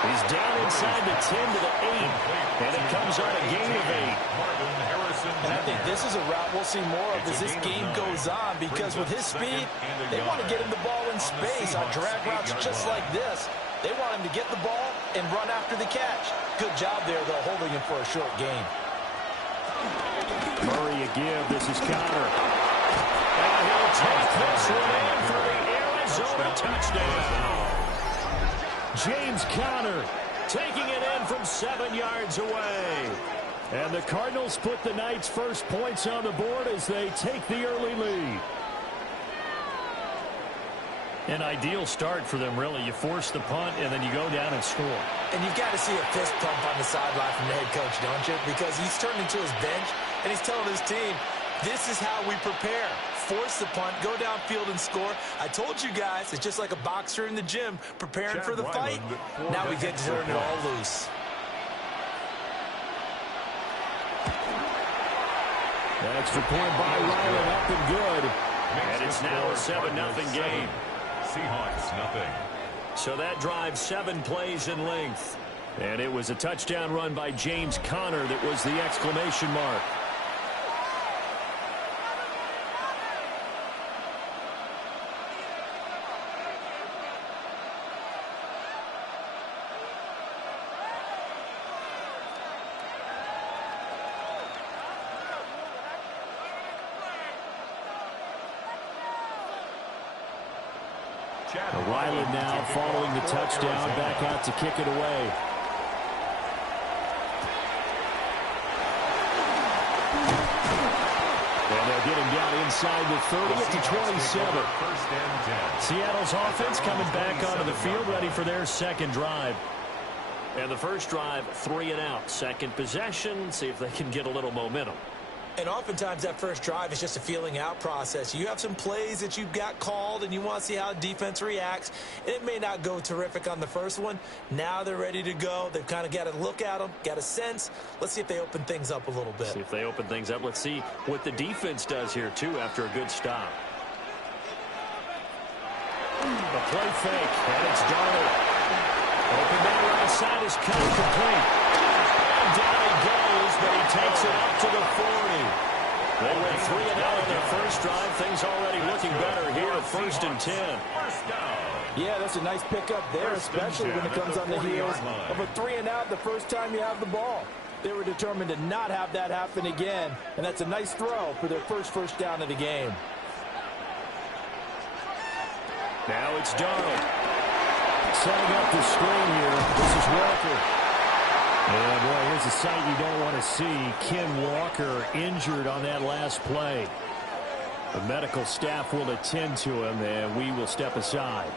He's down inside the 10 to the 8, and it comes on a gain of 8. And I think this is a route we'll see more of as this game goes on, because with his speed, they want to get him the ball in space on drag routes just like this. They want him to get the ball and run after the catch. Good job there, though, holding him for a short gain. Murray a give. This is Connor. And he'll take this one in for the Arizona touchdown. James Conner taking it in from 7 yards away. And the Cardinals put the Knights' first points on the board as they take the early lead. An ideal start for them, really. You force the punt, and then you go down and score. And you've got to see a fist pump on the sideline from the head coach, don't you? Because he's turning to his bench, and he's telling his team, this is how we prepare. Force the punt, go downfield and score. I told you guys, it's just like a boxer in the gym preparing for the fight. Now we get to turn it all loose. Extra point by Ryland, up and good. And it's now a 7-0 game. Seahawks, nothing. So that drive 7 plays in length. And it was a touchdown run by James Conner that was the exclamation mark. Ryland now following the touchdown, back out to kick it away. And they'll get him down inside the 30 to 27. Seattle's offense coming back onto the field, ready for their second drive. And the first drive, 3 and out. Second possession, see if they can get a little momentum. And oftentimes that first drive is just a feeling out process. You have some plays that you've got called and you want to see how defense reacts. And it may not go terrific on the first one. Now they're ready to go. They've kind of got to look at them, got a sense. Let's see if they open things up a little bit. See if they open things up. Let's see what the defense does here, too, after a good stop. The play fake, and it's Darnold. Open man right side is cut complete. And down he goes, but he takes it up to the 40. They went 3 and out on their first drive. Things already looking better here at 1st and 10. Yeah, that's a nice pickup there, especially when it comes on the heels of a 3 and out the first time you have the ball. They were determined to not have that happen again, and that's a nice throw for their first down of the game. Now it's Darnold. Setting up the screen here. This is Walker. And, boy, here's a sight you don't want to see. Ken Walker injured on that last play. The medical staff will attend to him, and we will step aside.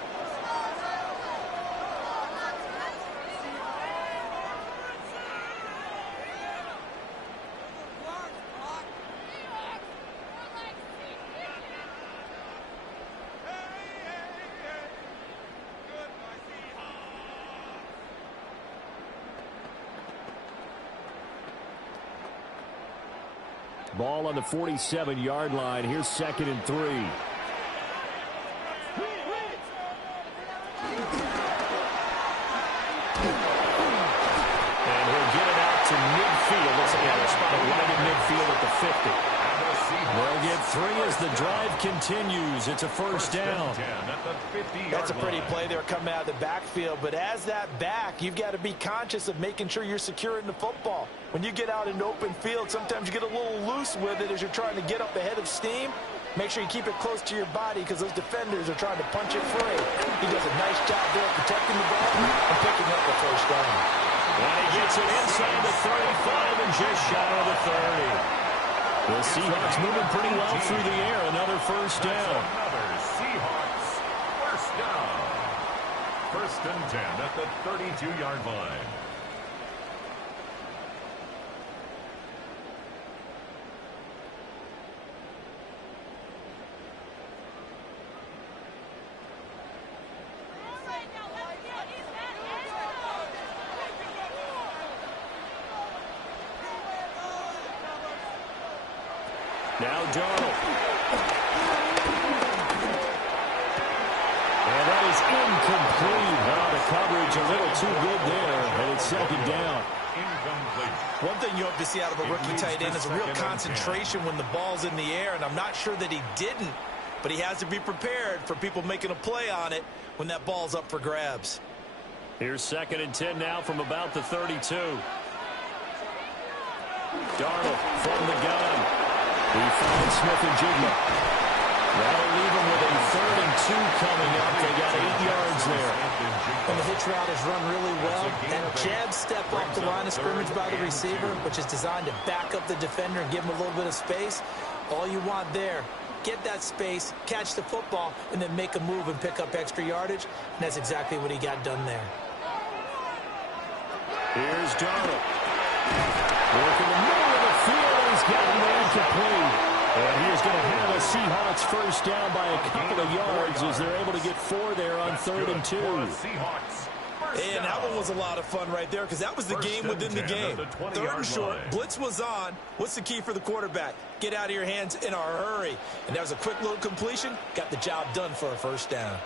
Ball on the 47-yard line. Here's 2nd and 3. And he'll get it out to midfield. Looks like they're spotted right in midfield at the 50. They'll get 3 as the drive continues. It's a first down. That's a pretty play there coming out of the backfield. But as that back, you've got to be conscious of making sure you're securing the football. When you get out into open field, sometimes you get a little loose with it as you're trying to get up ahead of steam. Make sure you keep it close to your body because those defenders are trying to punch it free. He does a nice job there protecting the ball and picking up the first down. And he gets it inside the 35 and just shy of the 30. The Seahawks moving pretty well through the air. Another first down. Another Seahawks first down. 1st and 10 at the 32-yard line. Now Darnold. And that is incomplete. The coverage a little too good there, and it's 2nd down. Incomplete. One thing you hope to see out of a rookie tight end is a real concentration when the ball's in the air, and I'm not sure that he didn't, but he has to be prepared for people making a play on it when that ball's up for grabs. Here's 2nd and 10 now from about the 32. Darnold from the gun. He finds Smith-Njigba. That'll leave him with a 3rd and 2 coming up. They got 8 yards there. And the hitch route is run really well. That jab step off the line of scrimmage by the receiver, which is designed to back up the defender and give him a little bit of space. All you want there, get that space, catch the football, and then make a move and pick up extra yardage. And that's exactly what he got done there. Here's Darnold. Working the middle of the field. He's got a man complete. And he is going to have a Seahawks first down by a couple of yards as they're able to get 4 there on 3rd and 2. And that one was a lot of fun right there because that was the game within the game. 3rd and short, blitz was on. What's the key for the quarterback? Get out of your hands in a hurry. And that was a quick little completion. Got the job done for a first down.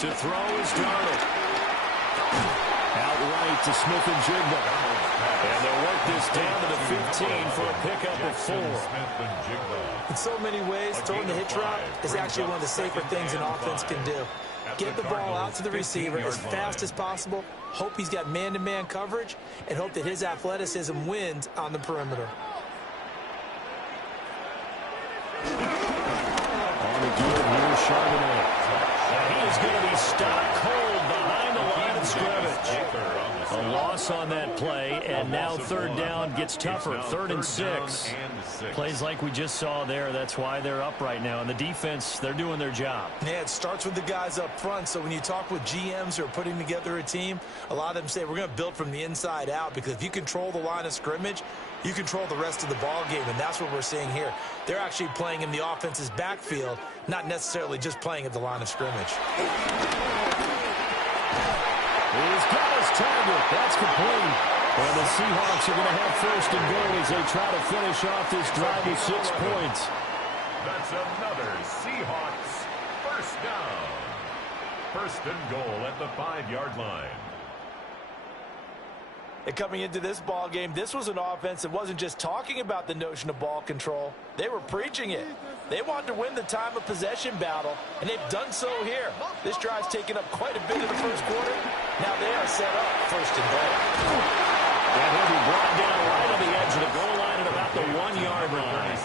To throw is Darnold. Outright to Smith-Njigba. And they'll work this down to the 15 for a pickup of 4. In so many ways, throwing the hitch route is actually one of the safer things an offense can do. Get the ball out to the receiver as fast as possible, hope he's got man-to-man coverage, and hope that his athleticism wins on the perimeter. On the good, here's Charbonnet. And he is going to be stopped cold behind the line of scrimmage. A loss on that play, and now 3rd down gets tougher. 3rd and 6. Plays like we just saw there. That's why they're up right now. And the defense, they're doing their job. Yeah, it starts with the guys up front. So when you talk with GMs who are putting together a team, a lot of them say we're going to build from the inside out because if you control the line of scrimmage, you control the rest of the ball game, and that's what we're seeing here. They're actually playing in the offense's backfield, not necessarily just playing at the line of scrimmage. He's got his target. That's complete. And the Seahawks are going to have 1st and goal as they try to finish off this drive with 6 points. That's another Seahawks first down. 1st and goal at the 5-yard line. And coming into this ball game, this was an offense that wasn't just talking about the notion of ball control. They were preaching it. They wanted to win the time of possession battle, and they've done so here. This drive's taken up quite a bit in the first quarter. Now they are set up 1st and goal. And he'll be brought down right on the edge of the goal line at about the 1-yard line.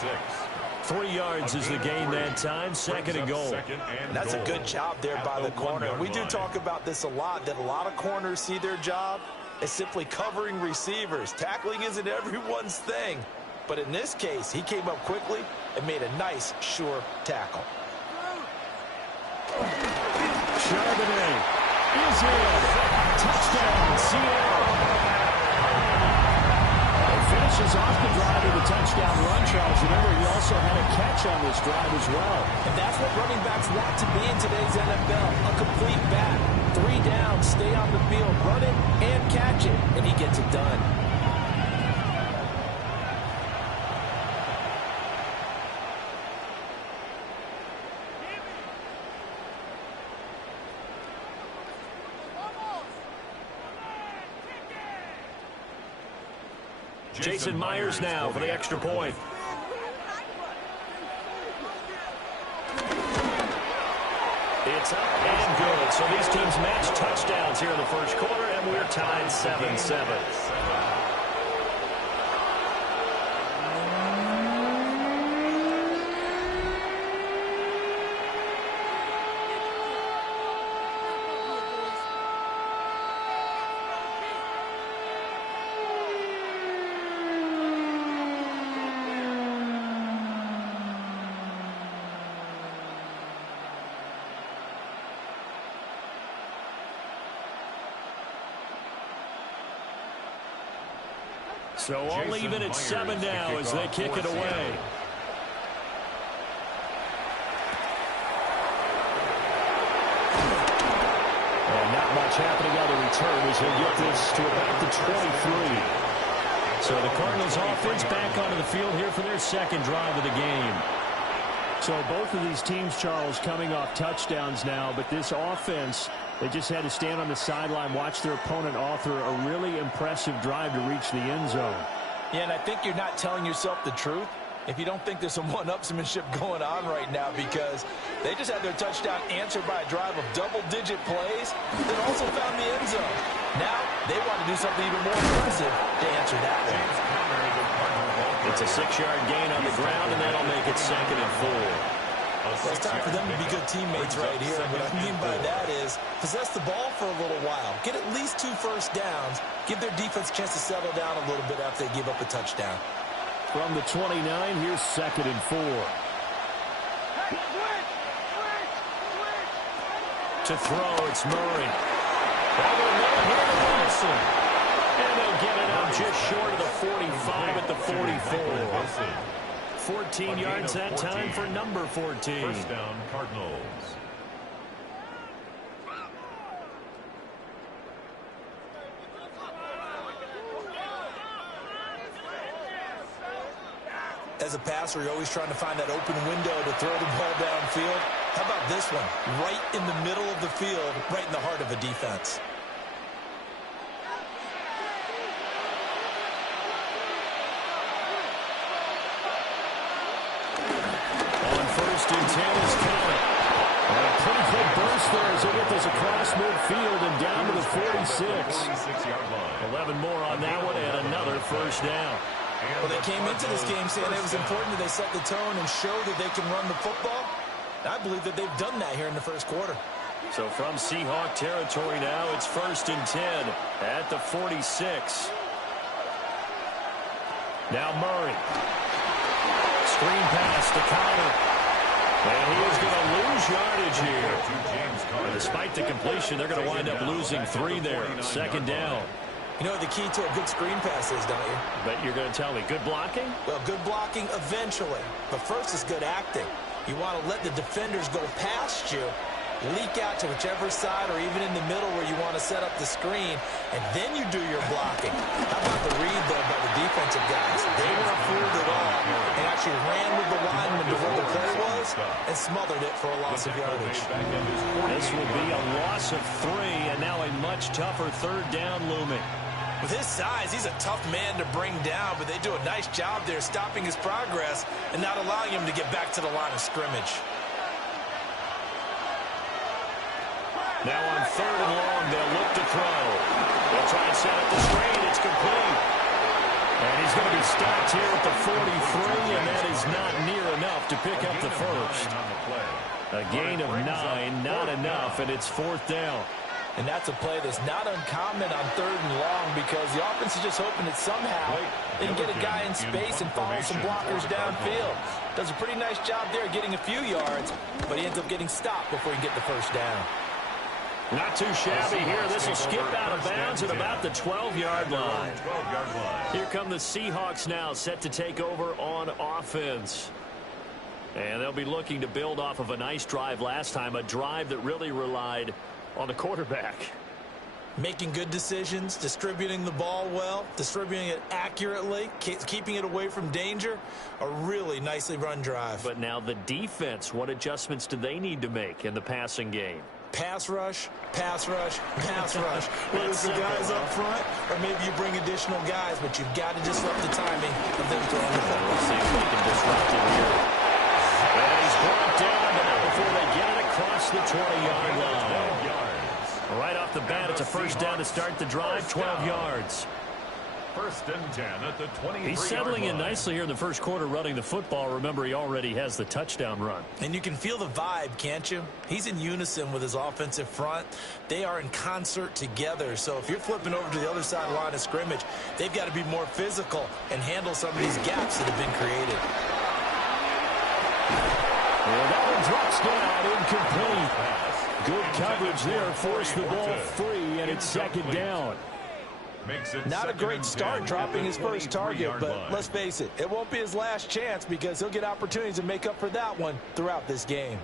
3 yards is the gain that time. 2nd and goal. And that's a good job there by the corner. We do talk about this a lot, that a lot of corners see their job as simply covering receivers. Tackling isn't everyone's thing. But in this case, he came up quickly and made a nice, sure tackle. Charbonnet is in. Touchdown, Seattle. Finishes off the drive with a touchdown run, Charles. Remember, he also had a catch on this drive as well. And that's what running backs want to be in today's NFL, a complete back. 3 down, stay on the field, run it and catch it, and he gets it done. Jason Myers now for the extra point. It's up and good. So these teams match touchdowns here in the first quarter, and we're tied 7-7. So all even at 7 now as they kick it away. And not much happening on the return as he'll get this to about the 23. So the Cardinals offense back onto the field here for their second drive of the game. So both of these teams, Charles, coming off touchdowns now, but this offense, they just had to stand on the sideline, watch their opponent author a really impressive drive to reach the end zone. Yeah, and I think you're not telling yourself the truth if you don't think there's some one-upsmanship going on right now, because they just had their touchdown answered by a drive of double-digit plays that also found the end zone. Now they want to do something even more impressive to answer that one. It's a 6-yard gain on the ground, and that'll make it 2nd and 4. Well, it's time for them to be good teammates right here. What I mean by that is possess the ball for a little while. Get at least 2 first downs. Give their defense a chance to settle down a little bit after they give up a touchdown. From the 29, here's 2nd and 4. To throw, it's Murray. Over the middle here to Wilson. And they'll get it up just short of the 45 at the 44. 14 yards that time for number 14. First down, Cardinals. As a passer, you're always trying to find that open window to throw the ball downfield. How about this one? Right in the middle of the field, right in the heart of a defense. On 1st and 10 is County. And a pretty quick burst there as they get this across midfield and down to the 46. 46-yard line. 11 more on that one and another first down. Well, they came into this game saying it was important that they set the tone and show that they can run the football. I believe that they've done that here in the first quarter. So from Seahawk territory now, it's 1st and 10 at the 46. Now Murray. Screen pass to Connor. And he is going to lose yardage here. And despite the completion, they're going to wind up losing 3 there. 2nd down. You know what the key to a good screen pass is, don't you? But you're going to tell me, good blocking? Well, good blocking eventually. But first is good acting. You want to let the defenders go past you, leak out to whichever side or even in the middle where you want to set up the screen, and then you do your blocking. How about the read, though, by the defensive guys? They weren't fooled at all. They actually ran with the lineman to where the play was and smothered it for a loss of yardage. This will be a loss of 3, and now a much tougher 3rd down looming. With his size, he's a tough man to bring down, but they do a nice job there stopping his progress and not allowing him to get back to the line of scrimmage. Now on 3rd and long, they'll look to throw. They'll try and set up the screen. It's complete. And he's going to be stopped here at the 43, and that is not near enough to pick up the first. A gain of 9, not enough, and it's 4th down. And that's a play that's not uncommon on 3rd and long because the offense is just hoping that somehow they can get a guy in space and follow some blockers downfield. Does a pretty nice job there getting a few yards, but he ends up getting stopped before he can get the first down. Not too shabby here. This will skip out of bounds at about the 12-yard line. Here come the Seahawks now, set to take over on offense. And they'll be looking to build off of a nice drive last time, a drive that really relied on the quarterback. Making good decisions, distributing the ball well, distributing it accurately, keeping it away from danger. A really nicely run drive. But now the defense, what adjustments do they need to make in the passing game? Pass rush, pass rush, pass rush. Whether it's the guys up front or maybe you bring additional guys, but you've got to disrupt the timing of them throwing the ball. We'll see if they can disrupt it here. And he's brought down before they get it across the 20-yard line. Right off the bat, it's a first down to start the drive, 12 yards. 1st and 10 at the 23-yard line. He's settling in nicely here in the first quarter running the football. Remember, he already has the touchdown run. And you can feel the vibe, can't you? He's in unison with his offensive front. They are in concert together. So if you're flipping over to the other side of the line of scrimmage, they've got to be more physical and handle some of these gaps that have been created. And that one drops down, incomplete. Good coverage there, forced the ball free, and it's 2nd down. Not a great start dropping his first target, but let's face it, it won't be his last chance because he'll get opportunities to make up for that one throughout this game.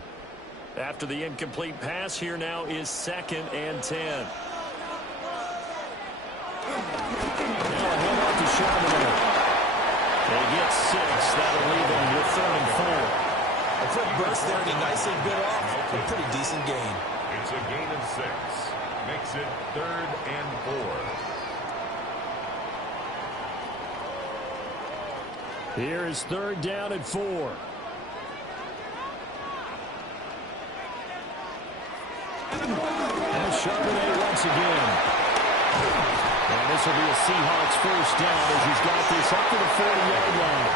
After the incomplete pass, here now is 2nd and 10. Now a hand off to Charbonnet. They get 6. That'll leave them with 3rd and 4. A quick burst there, and he nicely bit off a pretty decent gain. It's a gain of 6. Makes it 3rd and 4. Here is 3rd down and 4. And Charbonnet once again. And this will be a Seahawks first down as he's got this up to the 40-yard line.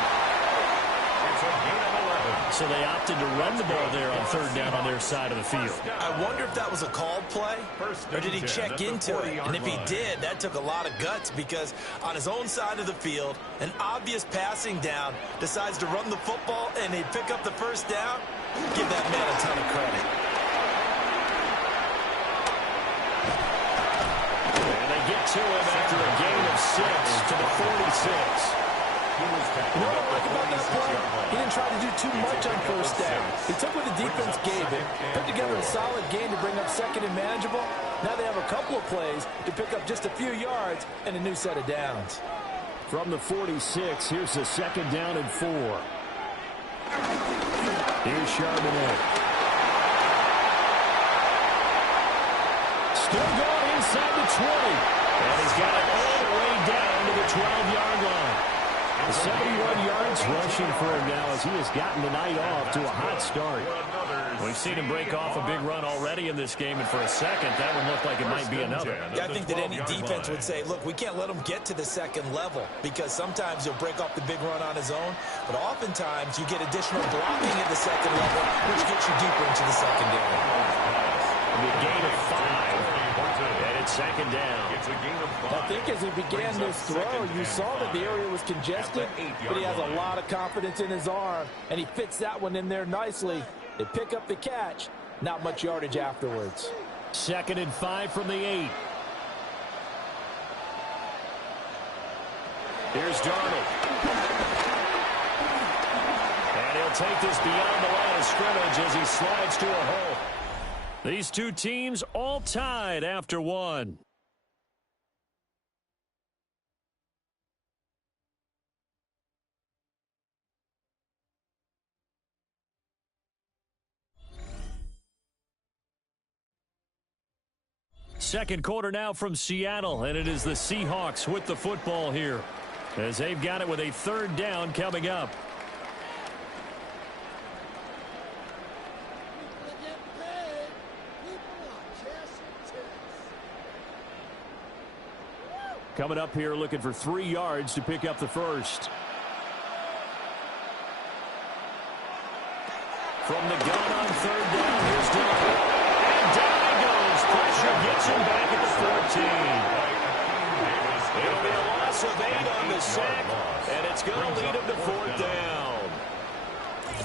It's a gain of 11. So they opted to run the ball there on 3rd down on their side of the field. I wonder if that was a called play, or did he check into it? And if he did, that took a lot of guts because on his own side of the field, an obvious passing down, decides to run the football, and they pick up the first down. Give that man a ton of credit. And they get to him after a gain of 6 to the 46. You know what I like about that play? He didn't try to do too much on first down. He took what the defense gave him, put together a solid game to bring up 2nd and manageable. Now they have a couple of plays to pick up just a few yards and a new set of downs. From the 46, here's the 2nd down and 4. Here's Charbonnet. Still going inside the 20. And he's got it all the way down to the 12-yard line. 71 yards rushing for him now as he has gotten the night off to a hot start. We've seen him break off a big run already in this game, and for a second, that one looked like it might be another. Yeah, I think that any defense would say, look, we can't let him get to the 2nd level because sometimes he'll break off the big run on his own, but oftentimes you get additional blocking at the 2nd level, which gets you deeper into the secondary. The gain of 5, and it's 2nd down. I think as he began this throw, you saw that the area was congested, but he has a lot of confidence in his arm, and he fits that one in there nicely. They pick up the catch, not much yardage afterwards. 2nd and 5 from the 8. Here's Darnold. And he'll take this beyond the line of scrimmage as he slides to a hole. These two teams all tied after one. Second quarter now from Seattle, and it is the Seahawks with the football here as they've got it with a 3rd down coming up. Coming up here looking for 3 yards to pick up the first. From the gun on 3rd down, here's Darnold. And down he goes. Pressure gets him back at the 14. It'll be a loss of 8 on the sack, and it's going to lead him to 4th down.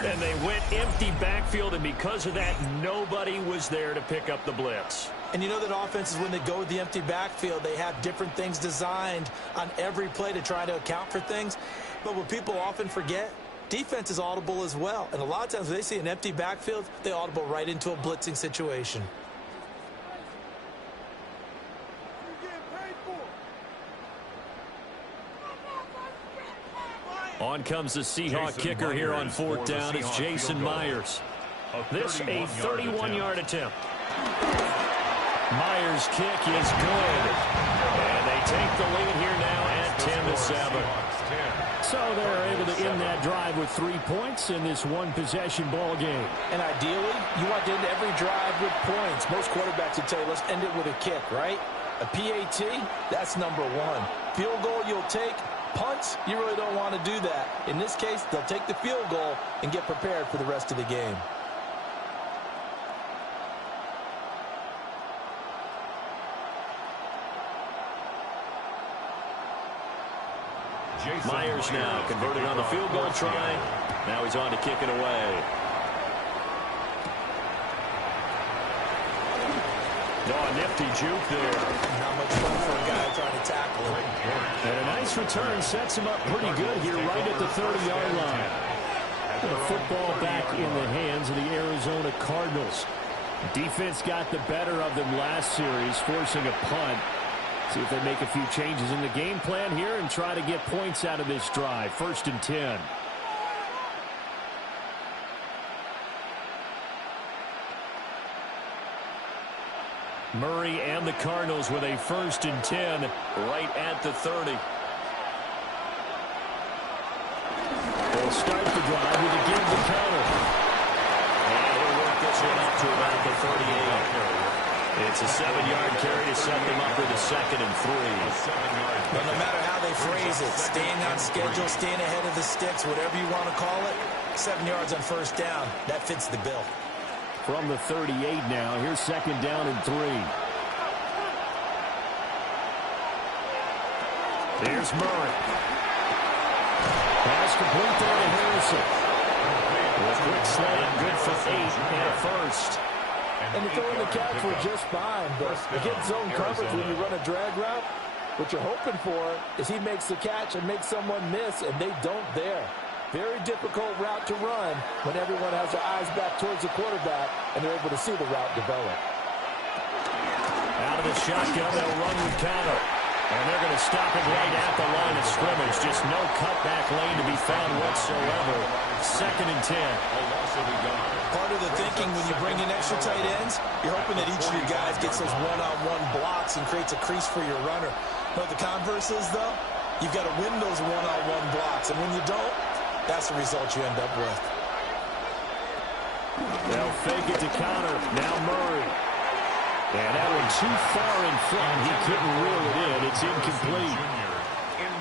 And they went empty backfield, and because of that, nobody was there to pick up the blitz. And you know that offenses, when they go with the empty backfield, they have different things designed on every play to try to account for things. But what people often forget, defense is audible as well. And a lot of times when they see an empty backfield, they audible right into a blitzing situation. On comes the Seahawk kicker here on 4th down. It's Jason Myers. This a 31-yard attempt. Myers' kick is good. And they take the lead here now at 10-7. So they're able to end that drive with 3 points in this one-possession ball game. And ideally, you want to end every drive with points. Most quarterbacks would tell you, let's end it with a kick, right? A PAT, that's number 1. Field goal you'll take. Punts, you really don't want to do that. In this case, they'll take the field goal and get prepared for the rest of the game. Myers now converted on the field goal try. Now he's on to kick it away. Oh, a nifty juke there. Not much fun for a guy trying to tackle him. And a nice return sets him up pretty good here right at the 30-yard line. The football back in the hands of the Arizona Cardinals. Defense got the better of them last series, forcing a punt. See if they make a few changes in the game plan here and try to get points out of this drive. 1st and 10. Murray and the Cardinals with a 1st and 10 right at the 30. They'll start the drive with a give the counter. And he'll work this one up to about the 38. It's a 7-yard carry to set them up with a 2nd and 3. But no matter how they phrase it, staying on schedule, staying ahead of the sticks, whatever you want to call it, 7 yards on 1st down, that fits the bill. From the 38 now, here's 2nd down and 3. There's Murray. Pass complete there to Harrison. A quick slant, good for 8 and a 1st. And you throw in the catch for just fine, but against zone coverage when you run a drag route, what you're hoping for is he makes the catch and makes someone miss, and they don't there. Very difficult route to run when everyone has their eyes back towards the quarterback and they're able to see the route develop. Out of the shotgun, they'll run with counter. And they're going to stop it right at the line of scrimmage. Just no cutback lane to be found whatsoever. 2nd and 10. Part of the thinking when you bring in extra tight ends, you're hoping that each of your guys gets those one-on-one blocks and creates a crease for your runner. But the converse is, though, you've got to win those one-on-one blocks. And when you don't, that's the result you end up with. They'll fake it to counter. Now Murray. And that one too far in front. He couldn't reel it in. It's incomplete.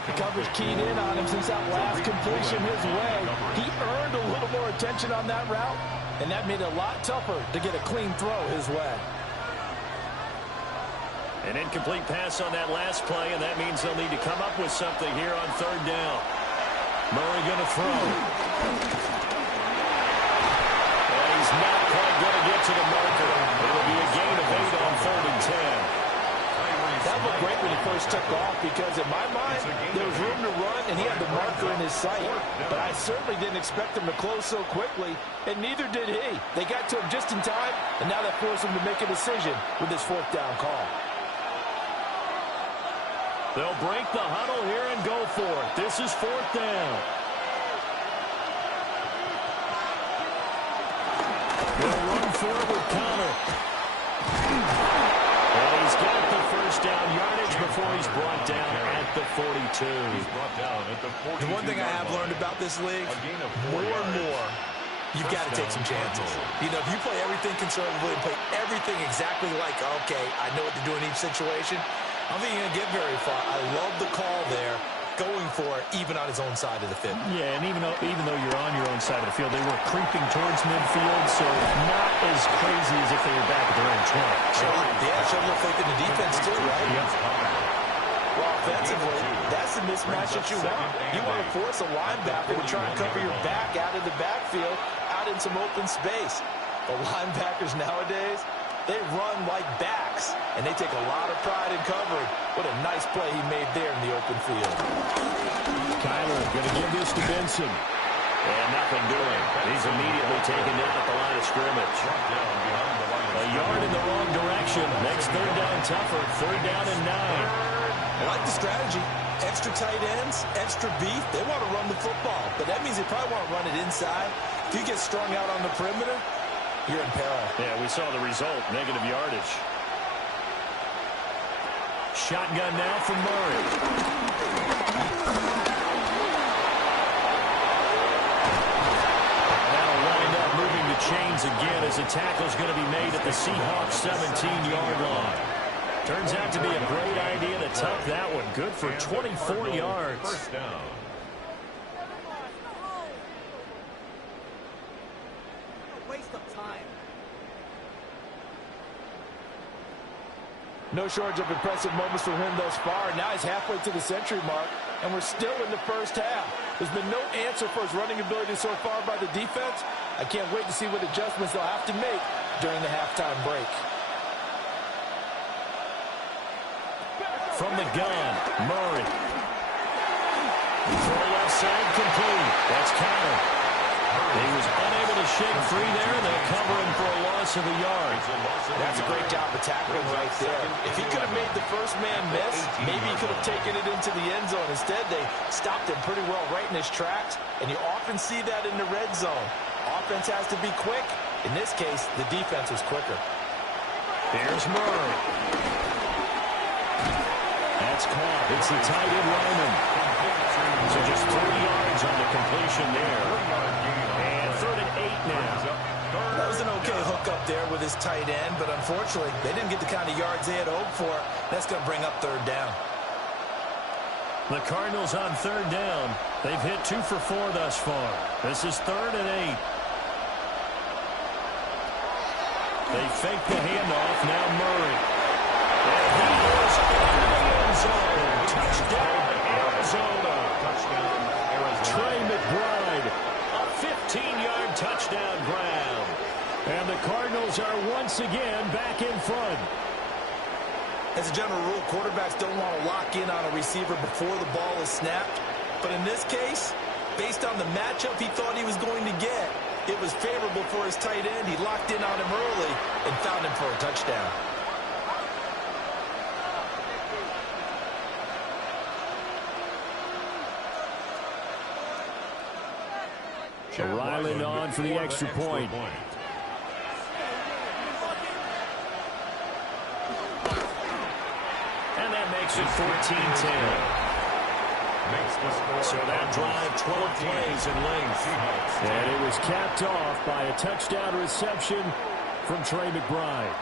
The coverage keyed in on him since that last completion his way. He earned a little more attention on that route, and that made it a lot tougher to get a clean throw his way. An incomplete pass on that last play, and that means they'll need to come up with something here on 3rd down. Murray going to throw. And he's not quite going to get to the marker. It'll be a gain of 8 on 3rd and 10. That looked great when he first took off because, in my mind, there was room to run, and he had the marker in his sight. But I certainly didn't expect him to close so quickly, and neither did he. They got to him just in time, and now that forced him to make a decision with his 4th down call. They'll break the huddle here and go for it. This is 4th down. They'll run forward, counter. And he's got the 1st down yardage before he's brought down at the 42. He's brought down at the 42. The one thing I have learned about this league, more and more, you've got to take some chances. You know, if you play everything conservatively and play everything exactly like, okay, I know what to do in each situation, I don't think you're going to get very far. I love the call there. going for it, even on his own side of the field. Yeah, and even though you're on your own side of the field, they were creeping towards midfield, so not as crazy as if they were back at their own 20. Sure. Yeah, showed a little faith in the defense too, right? Yep. Well, offensively, that's the mismatch that you want. You want to force a linebacker to try and cover your back out of the backfield, out in some open space. The linebackers nowadays, they run like backs, and they take a lot of pride in covering. What a nice play he made there in the open field. Kyler going to give this to Benson. And nothing doing. He's immediately taken down at the line of scrimmage. A yard in the wrong direction. Makes third down tougher. Third down and 9. I like the strategy. Extra tight ends, extra beef. They want to run the football, but that means they probably want to run it inside. If you get strung out on the perimeter, you're in peril. Yeah, we saw the result. Negative yardage. Shotgun now for Murray. That'll wind up moving the chains again as the tackle's going to be made at the Seahawks 17-yard line. Turns out to be a great idea to tuck that one. Good for 24 yards. First down. Waste of time. No shortage of impressive moments for him thus far. Now he's halfway to the century mark, and we're still in the first half. There's been no answer for his running ability so far by the defense. I can't wait to see what adjustments they'll have to make during the halftime break. From the gun, Murray. Throw left side complete. That's Cannon. He was unable to shake free there, and they'll cover him for a loss of a yard. That's a great job of tackling right there. If he could have made the first man miss, maybe he could have taken it into the end zone. Instead, they stopped him pretty well right in his tracks, and you often see that in the red zone. Offense has to be quick. In this case, the defense was quicker. Here's Murray. That's caught. It's the tight end Ryman. So just 3 yards on the completion there. And 3rd and 8 now. That was an okay hook up there with his tight end, but unfortunately, they didn't get the kind of yards they had hoped for. That's going to bring up 3rd down. The Cardinals on 3rd down. They've hit 2 for 4 thus far. This is 3rd and 8. They fake the handoff. Now Murray. And he is into the end zone. Touchdown, Arizona. Trey McBride, a 15-yard touchdown grab. And the Cardinals are once again back in front. As a general rule, quarterbacks don't want to lock in on a receiver before the ball is snapped. But in this case, based on the matchup he thought he was going to get, it was favorable for his tight end. He locked in on him early and found him for a touchdown. Ryland on for the extra point. And that makes it 14-10. So that drive, 12 plays in length. And it was capped off by a touchdown reception from Trey McBride.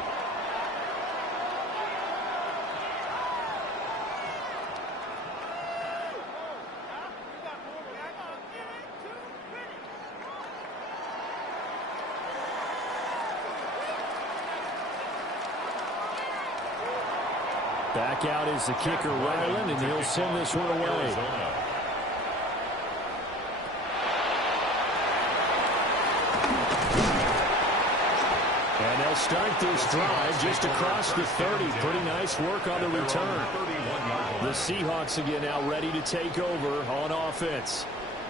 Back out is the kicker, Ryland, and he'll send this one away. And they'll start this drive just across the 30. Pretty nice work on the return. The Seahawks again now ready to take over on offense.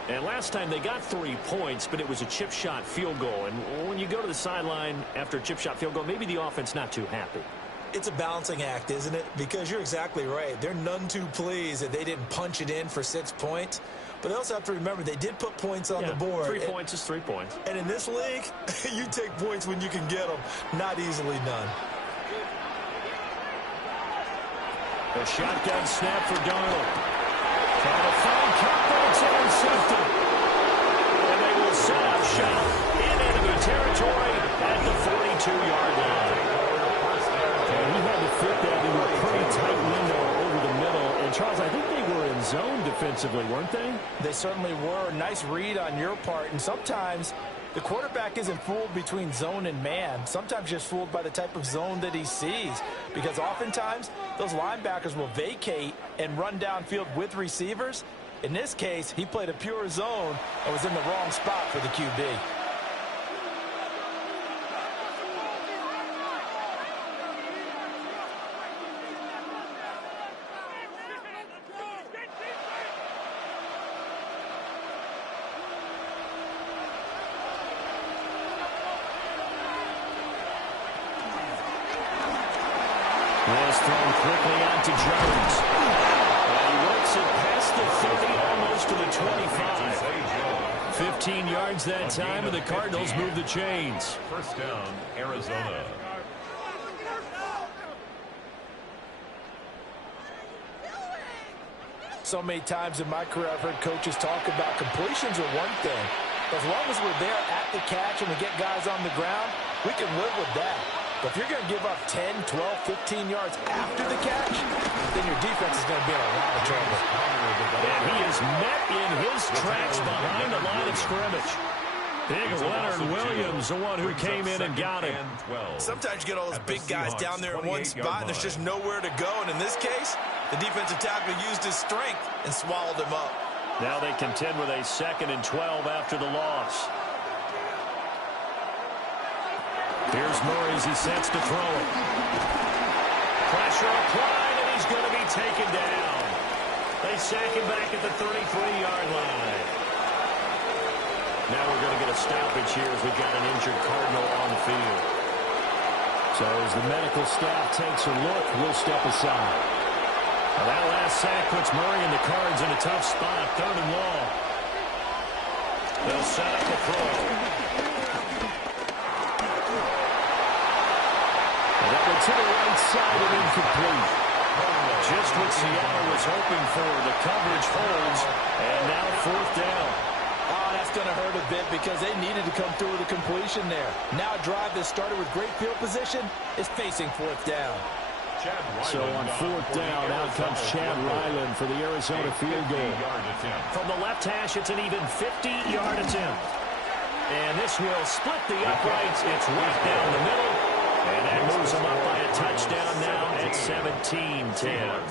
And last time they got 3 points, but it was a chip shot field goal. And when you go to the sideline after a chip shot field goal, maybe the offense not too happy. It's a balancing act, isn't it? Because you're exactly right. They're none too pleased that they didn't punch it in for 6 points. But they also have to remember they did put points on the board. 3 points is 3 points. And in this league, you take points when you can get them. Not easily done. A shotgun snap for Darnold. Trying to find Campbell. It's intercepted. And they will set up shop in enemy territory at the 42-yard line. And he had to fit that into a pretty tight window over the middle. And Charles, I think they were in zone defensively, weren't they? They certainly were. Nice read on your part. And sometimes the quarterback isn't fooled between zone and man. Sometimes just fooled by the type of zone that he sees. Because oftentimes, those linebackers will vacate and run downfield with receivers. In this case, he played a pure zone and was in the wrong spot for the QB. This thrown quickly out to Jones. And he works it past the 30, almost to the 25. 15 yards that time, and the Cardinals move the chains. First down, Arizona. So many times in my career I've heard coaches talk about completions are one thing. As long as we're there at the catch and we get guys on the ground, we can live with that. But if you're going to give up 10, 12, 15 yards after the catch, then your defense is going to be in a lot of trouble. And he is met in his tracks behind the line of scrimmage. Big Leonard Williams, the one who came in and got him. Sometimes you get all those big guys down there in one spot, and there's just nowhere to go. And in this case, the defensive tackle used his strength and swallowed him up. Now they contend with a 2nd and 12 after the loss. Here's Murray as he sets to throw it. Pressure applied, and he's going to be taken down. They sack him back at the 33-yard line. Now we're going to get a stoppage here as we've got an injured Cardinal on the field. So as the medical staff takes a look, we'll step aside. Now that last sack puts Murray and the Cards in a tough spot, 3rd and long. They'll set up a throw. That one to the right side and incomplete. Just what Seattle was hoping for. The coverage holds, and now 4th down. Oh, that's going to hurt a bit because they needed to come through with a completion there. Now a drive that started with great field position is facing 4th down. So on 4th down, out comes Chad Ryland for the Arizona field goal. From the left hash, it's an even 50-yard attempt. And this will split the uprights. It's right down the middle. And that moves them up by a touchdown now at 17-10.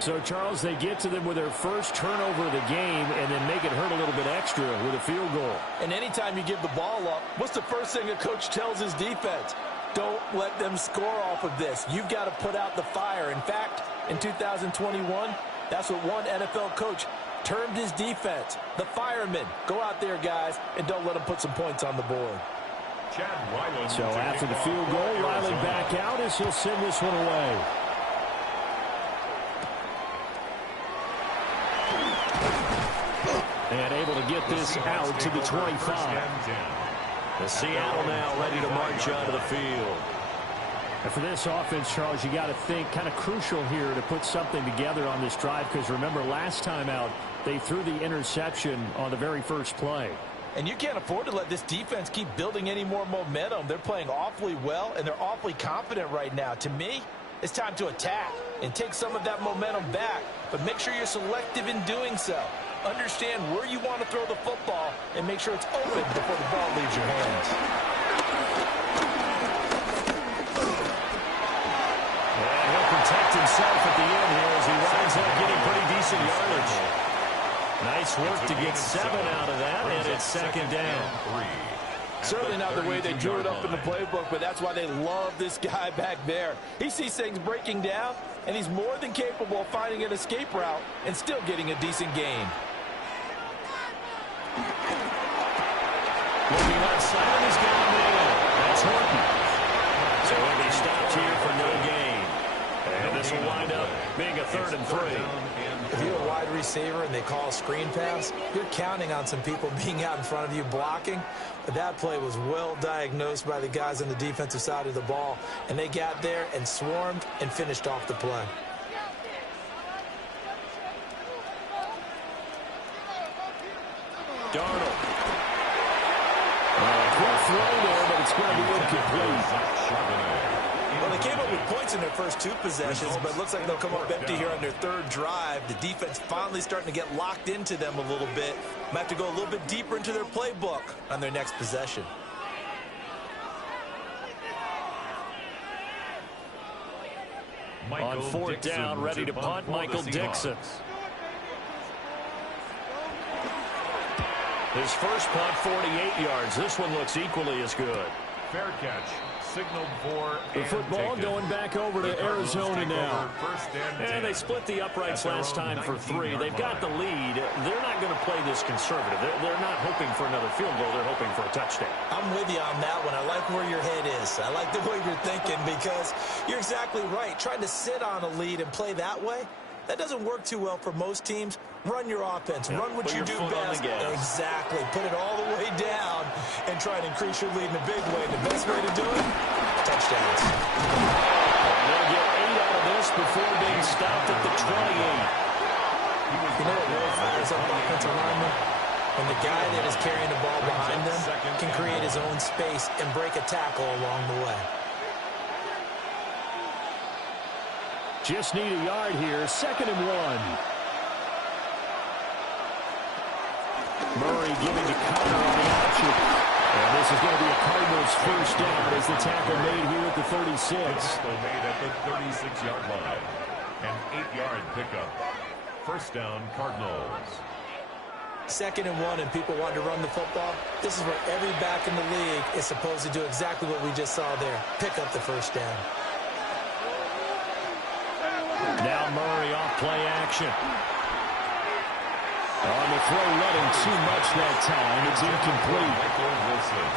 So, Charles, they get to them with their first turnover of the game and then make it hurt a little bit extra with a field goal. And anytime you give the ball up, what's the first thing a coach tells his defense? Don't let them score off of this. You've got to put out the fire. In fact, in 2021, that's what one NFL coach termed his defense. The firemen. Go out there, guys, and don't let them put some points on the board. So after the field goal, Riley back out as he'll send this one away. And able to get this out to the 25. The Seattle now ready to march onto the field. And for this offense, Charles, you got to think kind of crucial here to put something together on this drive because remember last time out, they threw the interception on the very first play. And you can't afford to let this defense keep building any more momentum. They're playing awfully well, and they're awfully confident right now. To me, it's time to attack and take some of that momentum back, but make sure you're selective in doing so. Understand where you want to throw the football and make sure it's open before the ball leaves your hands. And he'll protect himself at the end here as he winds up getting pretty decent yardage. Nice work to get 7 out of that, and it's 2nd down. Certainly not the way they drew it up in the playbook, but that's why they love this guy back there. He sees things breaking down, and he's more than capable of finding an escape route and still getting a decent gain. Looking outside, he's got a man. That's Horton. So he'll be stopped here for no gain. And this will wind up being a 3rd and 3. If you're a wide receiver and they call a screen pass, you're counting on some people being out in front of you blocking. But that play was well diagnosed by the guys on the defensive side of the ball, and they got there and swarmed and finished off the play. Darnold. Quick throw there, but it's going to be incomplete. Well, they came up with points in their first 2 possessions, but it looks like they'll come up empty here on their 3rd drive. The defense finally starting to get locked into them a little bit. Might have to go a little bit deeper into their playbook on their next possession. On 4th down, ready to punt, Michael Dixon. His first punt, 48 yards. This one looks equally as good. Fair catch. Signaled for the football going back over to Arizona now. And they split the uprights last time for 3. They've got the lead. They're not going to play this conservative. They're not hoping for another field goal. They're hoping for a touchdown. I'm with you on that one. I like where your head is. I like the way you're thinking because you're exactly right. Trying to sit on a lead and play that way, that doesn't work too well for most teams. Run your offense. Yep. Run what you do best. Exactly. Put it all the way down and try and increase your lead in a big way. The best way to do it, touchdowns. They'll get 8 out of this before being stopped at the 28. You know what really fires up offensive linemen? When the guy that is carrying the ball behind them can create his own space and break a tackle along the way. Just need a yard here. 2nd and 1. Murray giving to Connor on the option. And this is going to be a Cardinals first down as the tackle made here at the 36. Tackle made at the 36-yard line. An 8-yard pickup. First down, Cardinals. 2nd and 1, and people want to run the football. This is where every back in the league is supposed to do exactly what we just saw there. Pick up the first down. Now Murray off play action. On the throw, running too much that time. It's incomplete.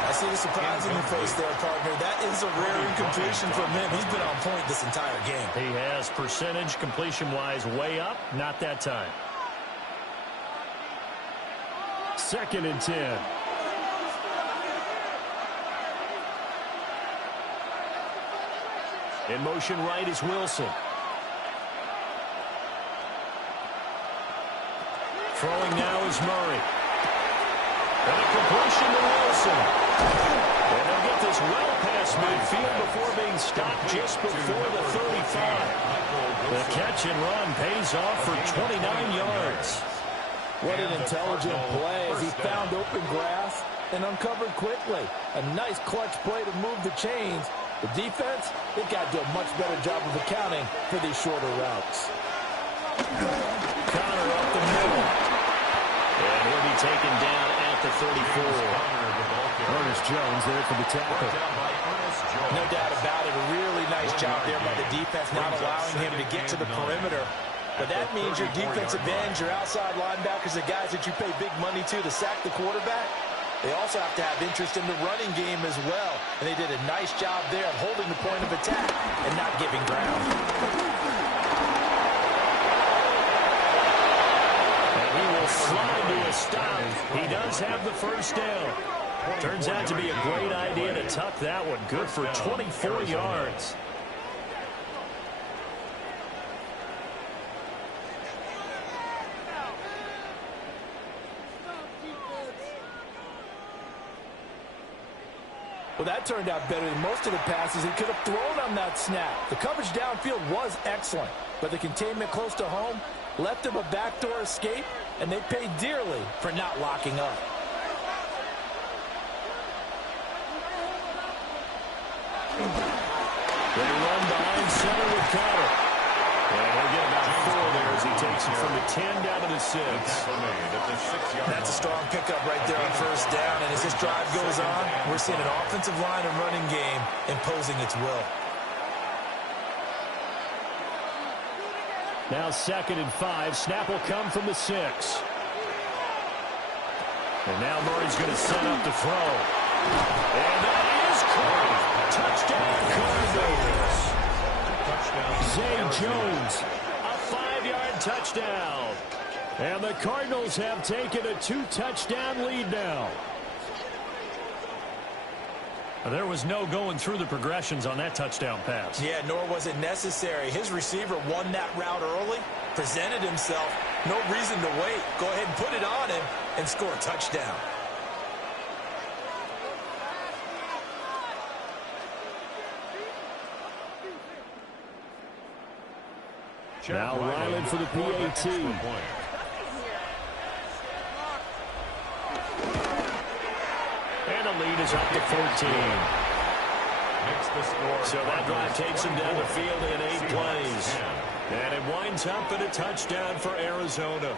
I see the surprise in your face there, partner. That is a rare incompletion from him. He's been on point this entire game. He has percentage completion-wise way up. Not that time. 2nd and 10. In motion right is Wilson. Throwing now is Murray. And a completion to Wilson. And they'll get this well past midfield before being stopped just before the 35. The catch and run pays off for 29 yards. What an intelligent play as he found open grass and uncovered quickly. A nice clutch play to move the chains. The defense, they've got to do a much better job of accounting for these shorter routes. Connor up the middle. And he'll be taken down at the 34. Ernest Jones there for the tackle. No doubt about it. A really nice job there by the defense, not allowing him to get to the perimeter. But that means your defensive ends, your outside linebackers, the guys that you pay big money to sack the quarterback, they also have to have interest in the running game as well. And they did a nice job there of holding the point of attack and not giving ground. And he will slide to a stop. He does have the first down. Turns out to be a great idea to tuck that one. Good for 24 yards. Well, that turned out better than most of the passes he could have thrown on that snap. The coverage downfield was excellent, but the containment close to home left him a backdoor escape, and they paid dearly for not locking up. They run behind center with Connor. And he'll get about 4 there as he takes it from the 10 down to the 6. That's a strong pickup right there on first down. And as this drive goes on, we're seeing an offensive line and running game imposing its will. Now 2nd and 5. Snap will come from the 6. And now Murray's going to set up to throw. And that is caught. Touchdown, Cardinals. Zay Jones. A 5-yard touchdown. And the Cardinals have taken a 2-touchdown lead now. There was no going through the progressions on that touchdown pass. Yeah, nor was it necessary. His receiver won that route early, presented himself. No reason to wait. Go ahead and put it on him and score a touchdown. Now Ryland for the PAT. And the lead is up to 14. So that drive takes him down the field in 8 plays. And it winds up in a touchdown for Arizona.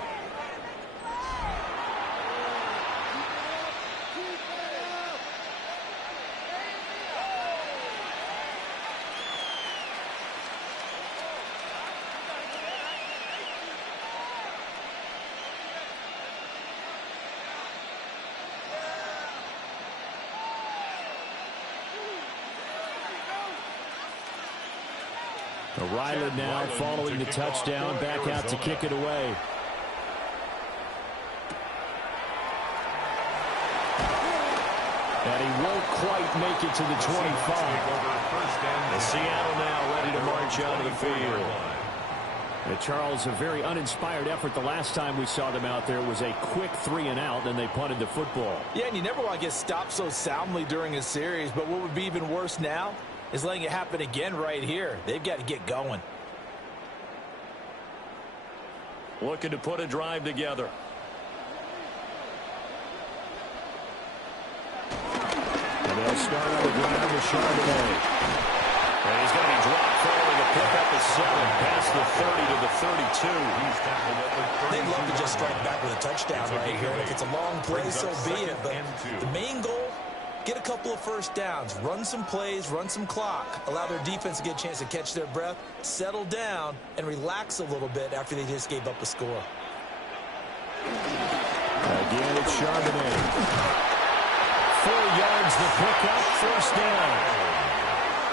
Ryland now following the touchdown, back out to kick it away. And he won't quite make it to the 25. And Seattle now ready to march out of the field. Charles, a very uninspired effort. The last time we saw them out there was a quick 3-and-out, and they punted the football. Yeah, and you never want to get stopped so soundly during a series, but what would be even worse now is letting it happen again right here. They've got to get going. Looking to put a drive together. And they'll start on the ground with Charbonnet. And he's going to be dropped following a pickup of 7 past the 30 to the 32. They'd love to just strike back with a touchdown right here. If it's a long play, so be it. But the main goal, get a couple of first downs, run some plays, run some clock, allow their defense to get a chance to catch their breath, settle down, and relax a little bit after they just gave up a score. Again, it's Charbonnet. 4 yards the pickup, first down.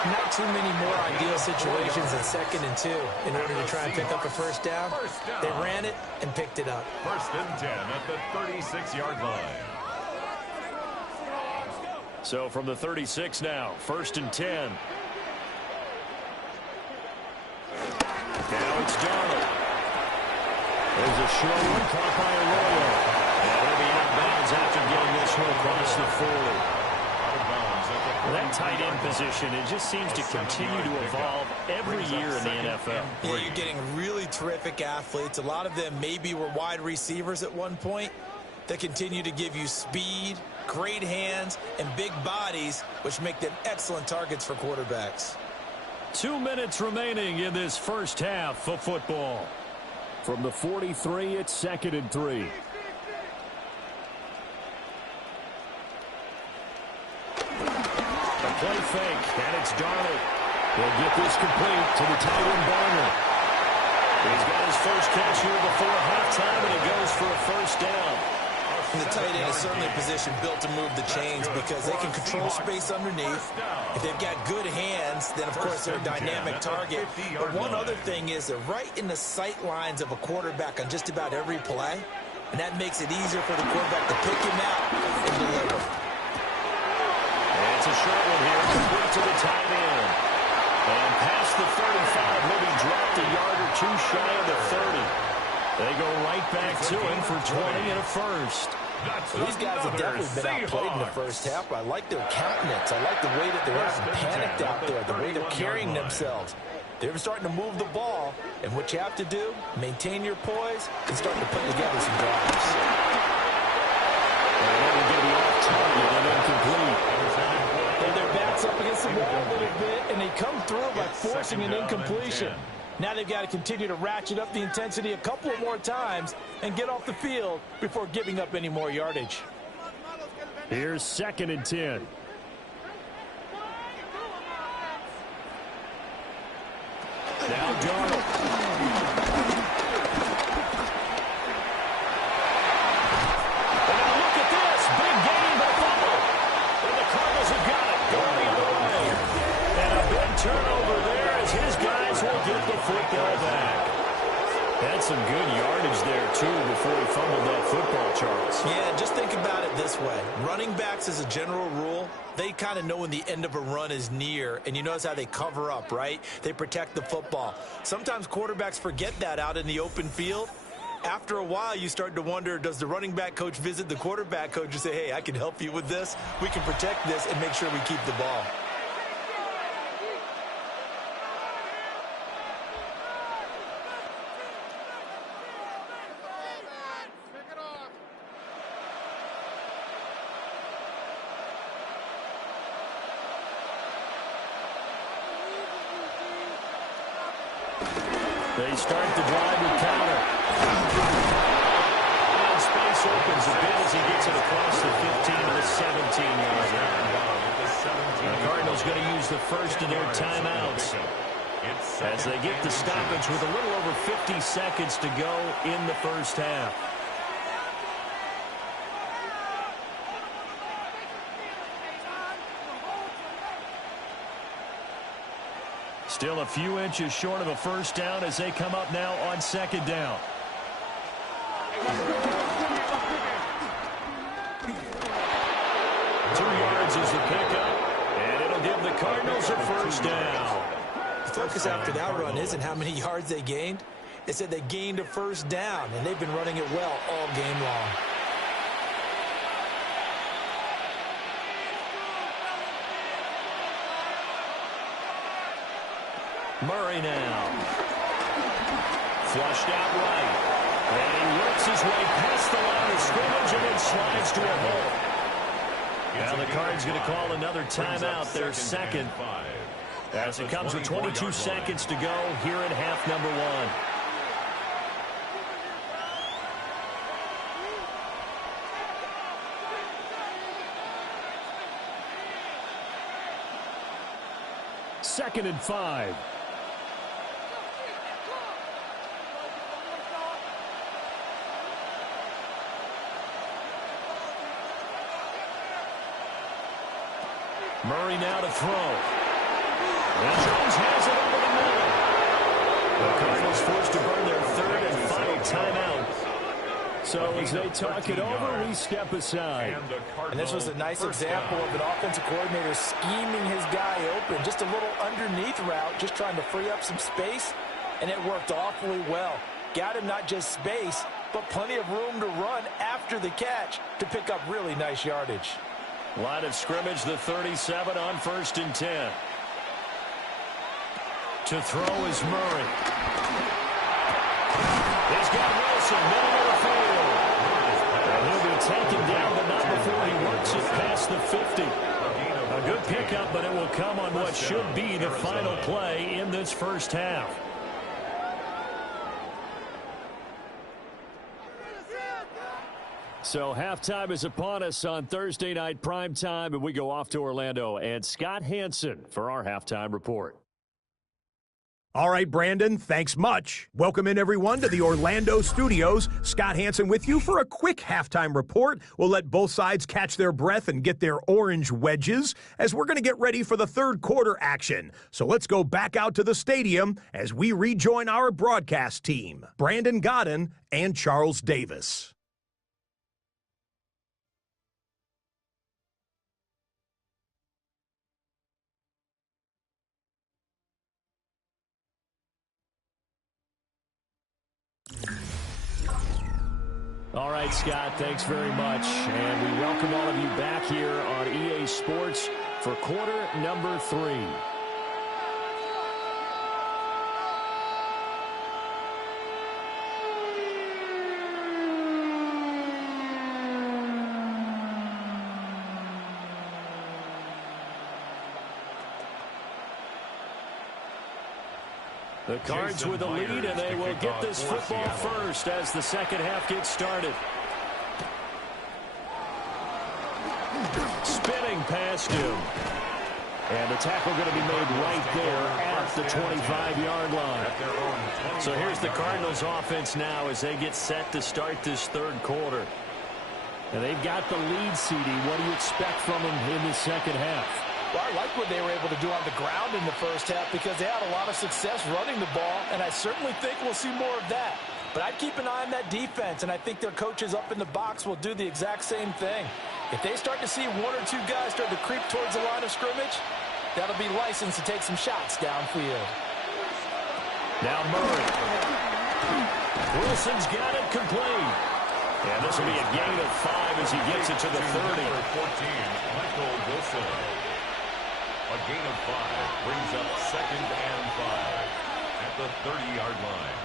Not too many more ideal situations at 2nd and 2 in order to try and pick up a first down. They ran it and picked it up. 1st and 10 at the 36-yard line. So from the 36 now, 1st and 10. Now it's Darnold. There's a short one caught by Arroyo. And he'll be out of bounds after getting this one across the 40. Well, that tight end position, it just seems to continue to evolve every year in the NFL. Yeah, you're getting really terrific athletes. A lot of them maybe were wide receivers at one point that continue to give you speed, great hands, and big bodies, which make them excellent targets for quarterbacks. 2 minutes remaining in this first half of football. From the 43, it's 2nd and 3. The play fake, and it's Darnold. They'll get this complete to the tight end Barner. He's got his first catch here before halftime, and he goes for a first down. And the tight end is certainly a position built to move the chains because they can control space underneath. If they've got good hands, then of course they're a dynamic target. But one other thing is they're right in the sight lines of a quarterback on just about every play. And that makes it easier for the quarterback to pick him out and deliver. And it's a short one here, complete to the tight end. And past the 35, maybe dropped a yard or two shy of the 30. They go right back to him for 20 and a first. Well, these guys have definitely been outplayed in the first half. I like their countenance. I like the way that they're not panicked out there, the way they're carrying themselves. They're starting to move the ball, and what you have to do, maintain your poise and start to put together some drives. And they're going to be off target and incomplete. And their backs up against the wall a little bit, and they come through by forcing an incompletion. Now they've got to continue to ratchet up the intensity a couple of more times and get off the field before giving up any more yardage. Here's 2nd and 10. Now Darnold. And now look at this. Big gain by Fumble. And the Cardinals have got it. Going the other way. And a big turnover there as his guys will get the football back. Had some good yardage there, too, before he fumbled that football, Charles. Yeah, just think about it this way. Running backs, as a general rule, they kind of know when the end of a run is near, and you notice how they cover up, right? They protect the football. Sometimes quarterbacks forget that out in the open field. After a while, you start to wonder, does the running back coach visit the quarterback coach and say, hey, I can help you with this. We can protect this and make sure we keep the ball. They start the drive with counter. And space opens a bit as he gets it across the 15 to the 17-yard line. The Cardinals going to use the first of their timeouts as they get the stoppage with a little over 50 seconds to go in the first half. Still a few inches short of a first down as they come up now on second down. 2 yards is the pickup, and it'll give the Cardinals a first down. The focus after that run isn't how many yards they gained. They said they gained a first down, and they've been running it well all game long. Murray now. Flushed out right. And he works his way past the line of scrimmage and then slides to a hole. Now the Cards going to call another timeout, their second. As it comes with 22 seconds to go here in half number 1. Second and 5. Murray now to throw. And Jones has it over the middle. The Cardinals forced to burn their third and final timeout. So as they talk it over, we step aside. And this was a nice example of an offensive coordinator scheming his guy open. Just a little underneath route, just trying to free up some space. And it worked awfully well. Got him not just space, but plenty of room to run after the catch to pick up really nice yardage. Line of scrimmage, the 37 on 1st and 10. To throw is Murray. He's got Wilson, middle of the field. And he'll be taken down, but not before he works it past the 50. A good pickup, but it will come on what should be the final play in this first half. So halftime is upon us on Thursday night primetime, and we go off to Orlando. And Scott Hansen for our halftime report. All right, Brandon, thanks much. Welcome in, everyone, to the Orlando studios. Scott Hansen with you for a quick halftime report. We'll let both sides catch their breath and get their orange wedges as we're going to get ready for the third quarter action. So let's go back out to the stadium as we rejoin our broadcast team, Brandon Godden and Charles Davis. All right, Scott, thanks very much. And we welcome all of you back here on EA Sports for quarter number 3. The Cards with a lead, and they will get this football first as the second half gets started. Spinning past him. And the tackle going to be made right there at the 25-yard line. So here's the Cardinals offense now as they get set to start this third quarter. And they've got the lead, CD. What do you expect from them in the second half? Well, I like what they were able to do on the ground in the first half because they had a lot of success running the ball, and I certainly think we'll see more of that. But I'd keep an eye on that defense, and I think their coaches up in the box will do the exact same thing. If they start to see 1 or 2 guys start to creep towards the line of scrimmage, that'll be licensed to take some shots downfield. Now Murray. Wilson's got it complete. And this will be a gain of 5 as he gets it to the 30. Michael Wilson. A gain of 5 brings up 2nd and 5 at the 30-yard line.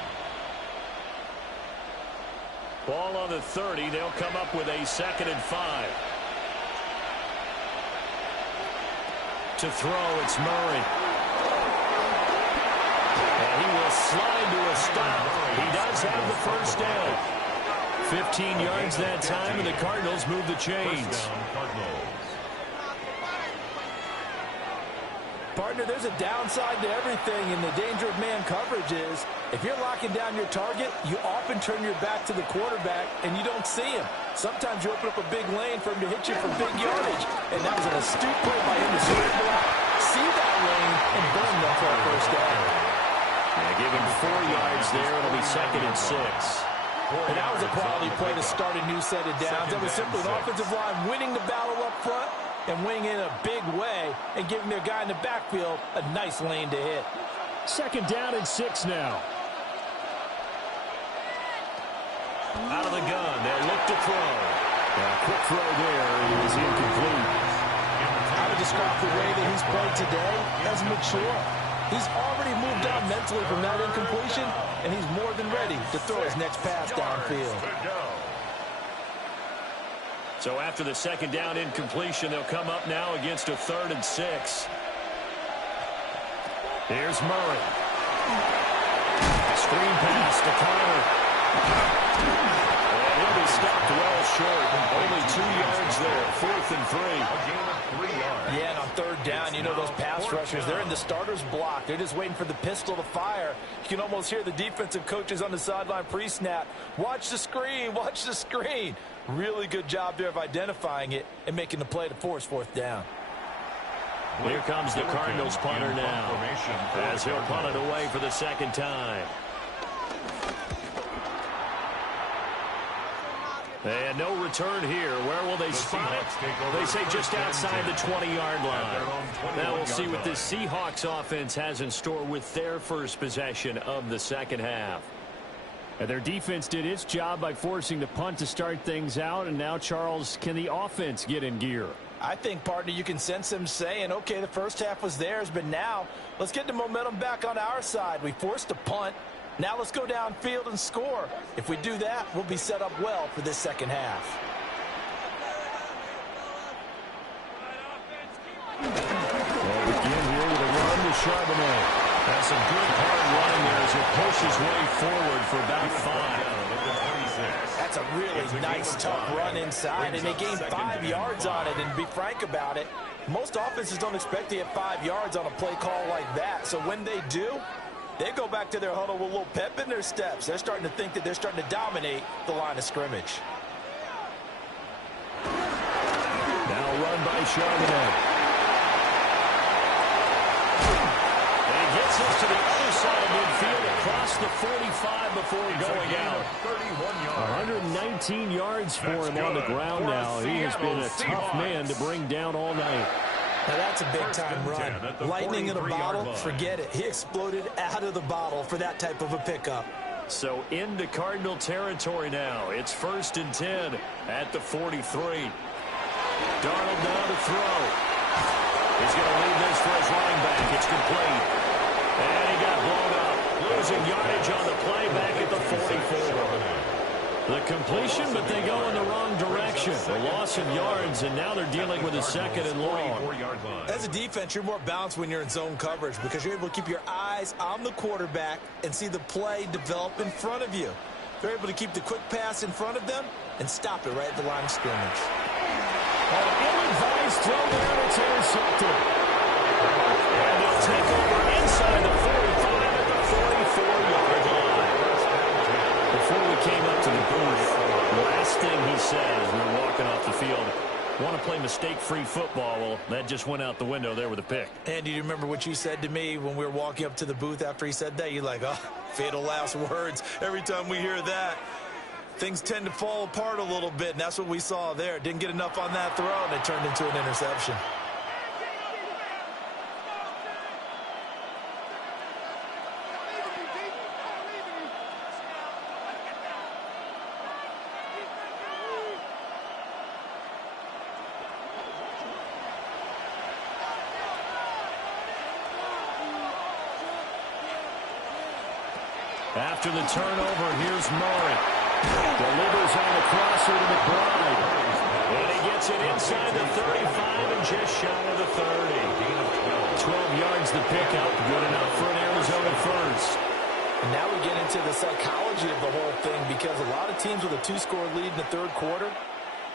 Ball on the 30. They'll come up with a 2nd and 5. To throw, it's Murray. And he will a slide to a stop. He does have the first down. 15 yards that time, and the Cardinals move the chains. Partner, there's a downside to everything, and the danger of man coverage is if you're locking down your target, you often turn your back to the quarterback, and you don't see him. Sometimes you open up a big lane for him to hit you for big yardage, and that was an astute play by him to scramble out, see that lane, and burn them for a first down. Yeah, give him 4 yards there. It'll be 2nd and 6. And that was a quality play to start a new set of downs. That was simply an offensive line winning the battle up front and winning in a big way and giving their guy in the backfield a nice lane to hit. 2nd down and 6 now. Out of the gun, they'll look to throw. Quick throw there is incomplete. I would describe the way that he's played today as mature. He's already moved on mentally from that incompletion, and he's more than ready to throw his next pass downfield. So after the 2nd down incompletion, they'll come up now against a 3rd and 6. Here's Murray. Screen pass to Connor. And he'll be stopped well short. Only 2 yards there. 4th and 3. A gain of 3 yards. Yeah, and on 3rd down, you know those pass rushers, they're in the starter's block. They're just waiting for the pistol to fire. You can almost hear the defensive coaches on the sideline pre-snap. Watch the screen, watch the screen. Really good job there of identifying it and making the play to force 4th down. Here comes the Cardinals punter now, as he'll punt it away for the 2nd time. And no return here. Where will they spot it? They say just outside the 20-yard line. Now we'll see what this Seahawks offense has in store with their first possession of the 2nd half. And their defense did its job by forcing the punt to start things out. And now, Charles, can the offense get in gear? I think, partner, you can sense them saying, okay, the first half was theirs, but now let's get the momentum back on our side. We forced a punt. Now let's go downfield and score. If we do that, we'll be set up well for this 2nd half. They'll begin here with a run to Charbonnet. That's some good hard running there as he pushes way forward for about 5. That's a really nice, tough run inside, and they gained 5 yards on it. And to be frank about it, most offenses don't expect to get 5 yards on a play call like that. So when they do, they go back to their huddle with a little pep in their steps. They're starting to think that they're starting to dominate the line of scrimmage. Now run by Charbonnet. And he gets us to the other side of midfield across the 45 before going out. 119 yards for him on the ground now. He has been a tough man to bring down all night. Now that's a big-time run. Lightning in a bottle, forget it. He exploded out of the bottle for that type of a pickup. So into Cardinal territory now. It's 1st and 10 at the 43. Darnold now to throw. He's going to leave this for his running back. It's complete. And he got blown up. Losing yardage on the play back at the 44. The completion, but they go in the wrong direction. A loss of yards, and now they're dealing with a 2nd and long. As a defense, you're more balanced when you're in zone coverage because you're able to keep your eyes on the quarterback and see the play develop in front of you. They're able to keep the quick pass in front of them and stop it right at the line of scrimmage. An ill-advised throw there, it's intercepted. And they'll take over inside the 45 at the 44-yard line. Before we came up to the booth, the last thing he said as we were walking off the field, want to play mistake-free football. Well, that just went out the window there with a pick. And do you remember what you said to me when we were walking up to the booth after he said that? You're like, oh, fatal last words. Every time we hear that, things tend to fall apart a little bit, and that's what we saw there. Didn't get enough on that throw, and it turned into an interception. After the turnover, here's Murray. Delivers on the crosser to McBride. And he gets it inside the 35 and just shy of the 30. 12 yards the pickup. Good enough for an Arizona first. And now we get into the psychology of the whole thing, because a lot of teams with a 2-score lead in the third quarter,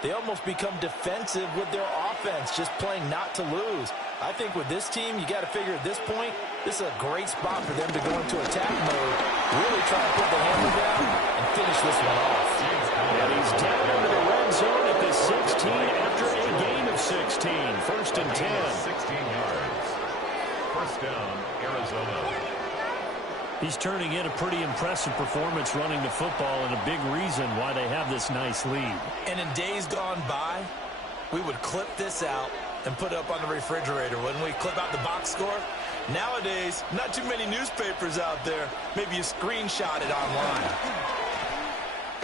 they almost become defensive with their offense, just playing not to lose. I think with this team, you got to figure at this point, this is a great spot for them to go into attack mode, really try to put the hammer down and finish this one off. And he's down into the red zone at the 16 after a gain of 16. First and 10. 16 yards. First down, Arizona. He's turning in a pretty impressive performance running the football, and a big reason why they have this nice lead. And in days gone by, we would clip this out and put it up on the refrigerator. When we clip out the box score, nowadays, not too many newspapers out there. Maybe you screenshot it online.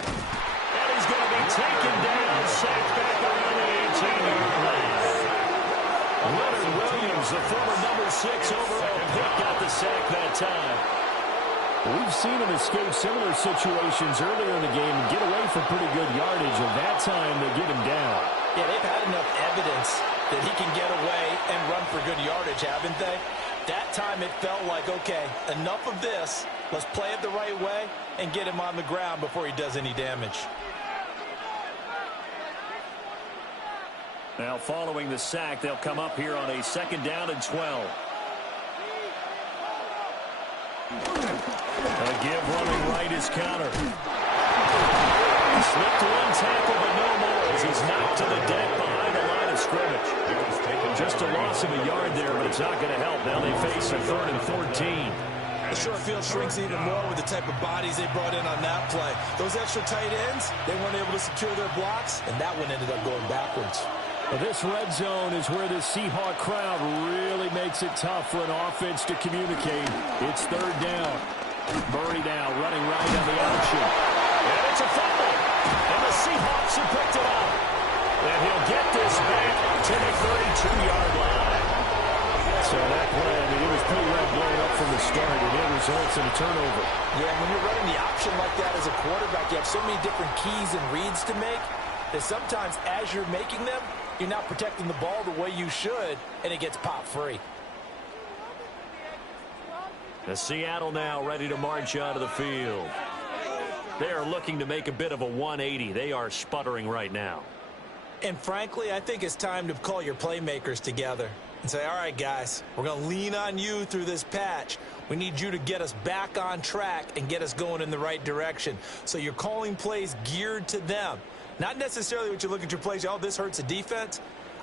And he's going to be taken down, sacked back around the 18-yard line. Leonard Williams, the former number 6 overall pick, got the sack that time. We've seen him escape similar situations earlier in the game and get away from pretty good yardage, and that time they get him down. Yeah, they've had enough evidence that he can get away and run for good yardage, haven't they? That time it felt like, okay, enough of this. Let's play it the right way and get him on the ground before he does any damage. Now following the sack, they'll come up here on a 2nd down and 12. A give running right is counter. Slipped one tackle, but no more as he's knocked to the deck behind the line of scrimmage. Just a loss of a yard there, but it's not going to help. Now they face a 3rd and 14. The short field shrinks even more with the type of bodies they brought in on that play. Those extra tight ends, they weren't able to secure their blocks, and that one ended up going backwards. Well, this red zone is where the Seahawk crowd really makes it tough for an offense to communicate. It's 3rd down. Murray now running right on the option. And it's a fumble. And the Seahawks have picked it up. And he'll get this back to the 32-yard line. So that play, I mean, it was pretty well blown up from the start, and it results in a turnover. Yeah, when you're running the option like that as a quarterback, you have so many different keys and reads to make that sometimes as you're making them, you're not protecting the ball the way you should, and it gets popped free. The Seattle now ready to march out of the field. They are looking to make a bit of a 180. They are sputtering right now. And frankly, I think it's time to call your playmakers together and say, all right, guys, we're going to lean on you through this patch. We need you to get us back on track and get us going in the right direction. So you're calling plays geared to them. Not necessarily what you look at your plays, oh, this hurts the defense.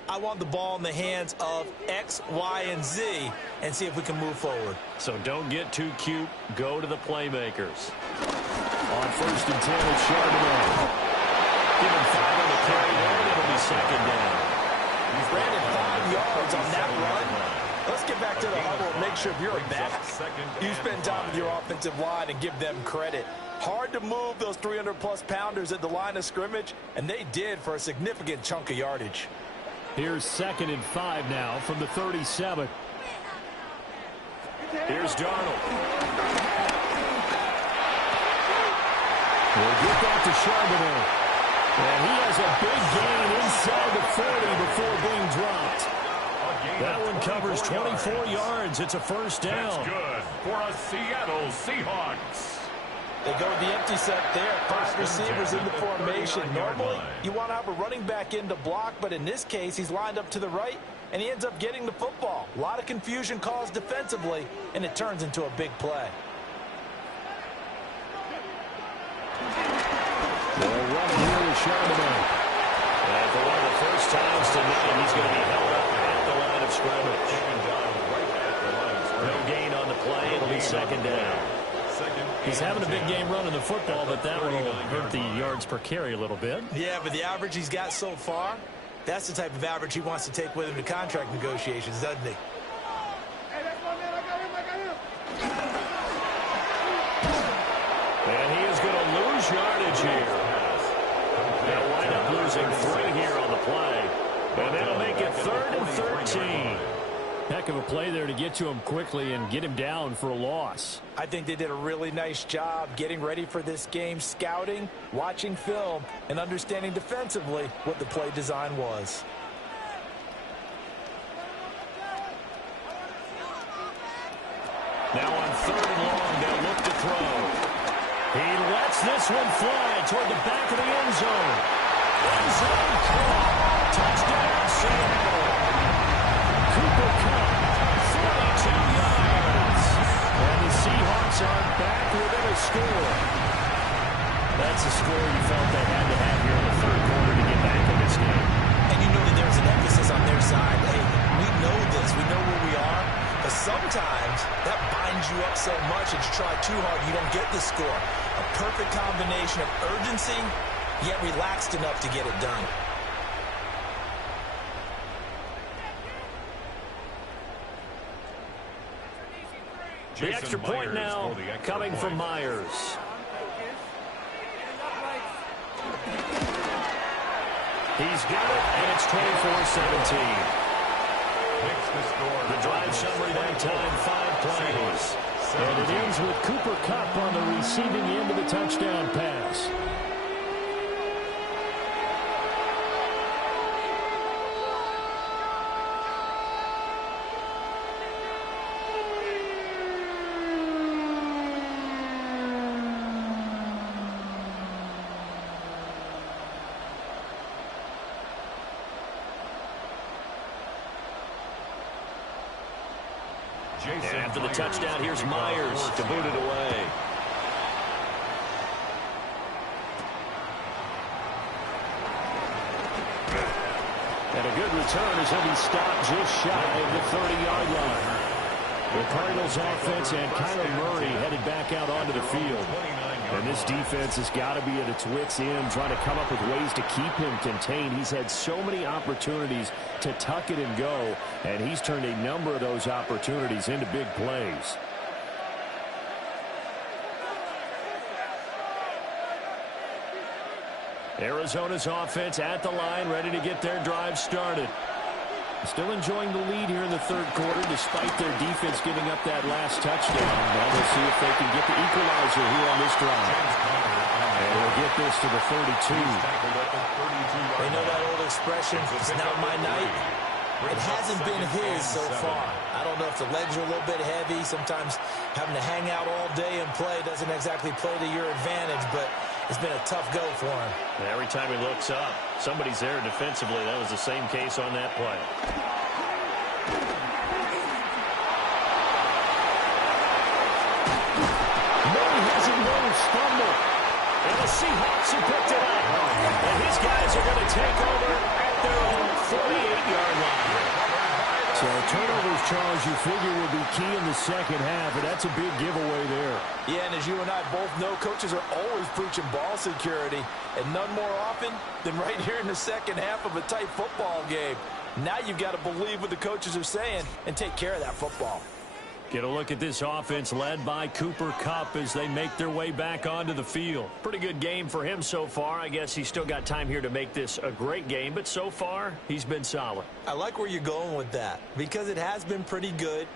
I want the ball in the hands of X, Y, and Z and see if we can move forward. So don't get too cute. Go to the playmakers. On 1st and 10, it's Charbonnet. Give him 5 on the carry there, and it'll be 2nd down. Brandon, 5 yards on that run. Let's get back to the huddle and make sure if you're a back, you spend time with your offensive line and give them credit. Hard to move those 300-plus pounders at the line of scrimmage, and they did for a significant chunk of yardage. Here's 2nd and 5 now from the 37. Here's Darnold. We'll get that to Charbonnet. And he has a big gain inside the 40 before being dropped. That one covers 24 yards. It's a 1st down. That's good for a Seattle Seahawks. They go with the empty set there. 5 receivers in the formation. Normally, you want to have a running back in to block, but in this case, he's lined up to the right, and he ends up getting the football. A lot of confusion caused defensively, and it turns into a big play. They're running here with Charbonnet. And for one of the first times tonight, he's going to be held up at the line of scrimmage. No gain on the play. It'll be 2nd down. He's having a big game running the football, but that will hurt the yards per carry a little bit. Yeah, but the average he's got so far, that's the type of average he wants to take with him to contract negotiations, doesn't he? And he is going to lose yardage here. They'll wind up losing 3 here on the play. And that'll make it 3rd and 13. Heck of a play there to get to him quickly and get him down for a loss. I think they did a really nice job getting ready for this game, scouting, watching film, and understanding defensively what the play design was. Now on 3rd and long, they'll look to throw. He lets this one fly toward the back of the end zone. End zone caught. Touchdown, Seattle. Cooper Kupp, 42 yards. And the Seahawks are back within a score. That's a score you felt they had to have here in the 3rd quarter to get back in this game. And you know that there's an emphasis on their side. Hey, we know this. We know where we are. But sometimes that binds you up so much that you try too hard, you don't get the score. A perfect combination of urgency, yet relaxed enough to get it done. The extra point now coming from Myers. He's got it, and it's 24-17. The drive summary that time, 5 plays. And it ends with Cooper Kupp on the receiving end of the touchdown pass. And after the touchdown, here's Myers to boot it away. And a good return as he'll be stopped just shy of the 30-yard line. The Cardinals offense and Kyler Murray headed back out onto the field. And this defense has got to be at its wits' end, trying to come up with ways to keep him contained. He's had so many opportunities to tuck it and go, and he's turned a number of those opportunities into big plays. Arizona's offense at the line, ready to get their drive started. Still enjoying the lead here in the 3rd quarter, despite their defense giving up that last touchdown. Now we'll see if they can get the equalizer here on this drive. And we'll get this to the 32. They know that old expression, it's not my night. It hasn't been his so far. I don't know if the legs are a little bit heavy. Sometimes having to hang out all day and play doesn't exactly play to your advantage, but it's been a tough go for him. And every time he looks up, somebody's there defensively. That was the same case on that play. Murray has a nose fumble. And the Seahawks have picked it up. And his guys are going to take over at their own 48-yard line. So turnovers, Charles, you figure will be key in the 2nd half, and that's a big giveaway there. Yeah, and as you and I both know, coaches are always preaching ball security, and none more often than right here in the 2nd half of a tight football game. Now you've got to believe what the coaches are saying and take care of that football. Get a look at this offense led by Cooper Kupp as they make their way back onto the field. Pretty good game for him so far. I guess he's still got time here to make this a great game, but so far he's been solid. I like where you're going with that because it has been pretty good,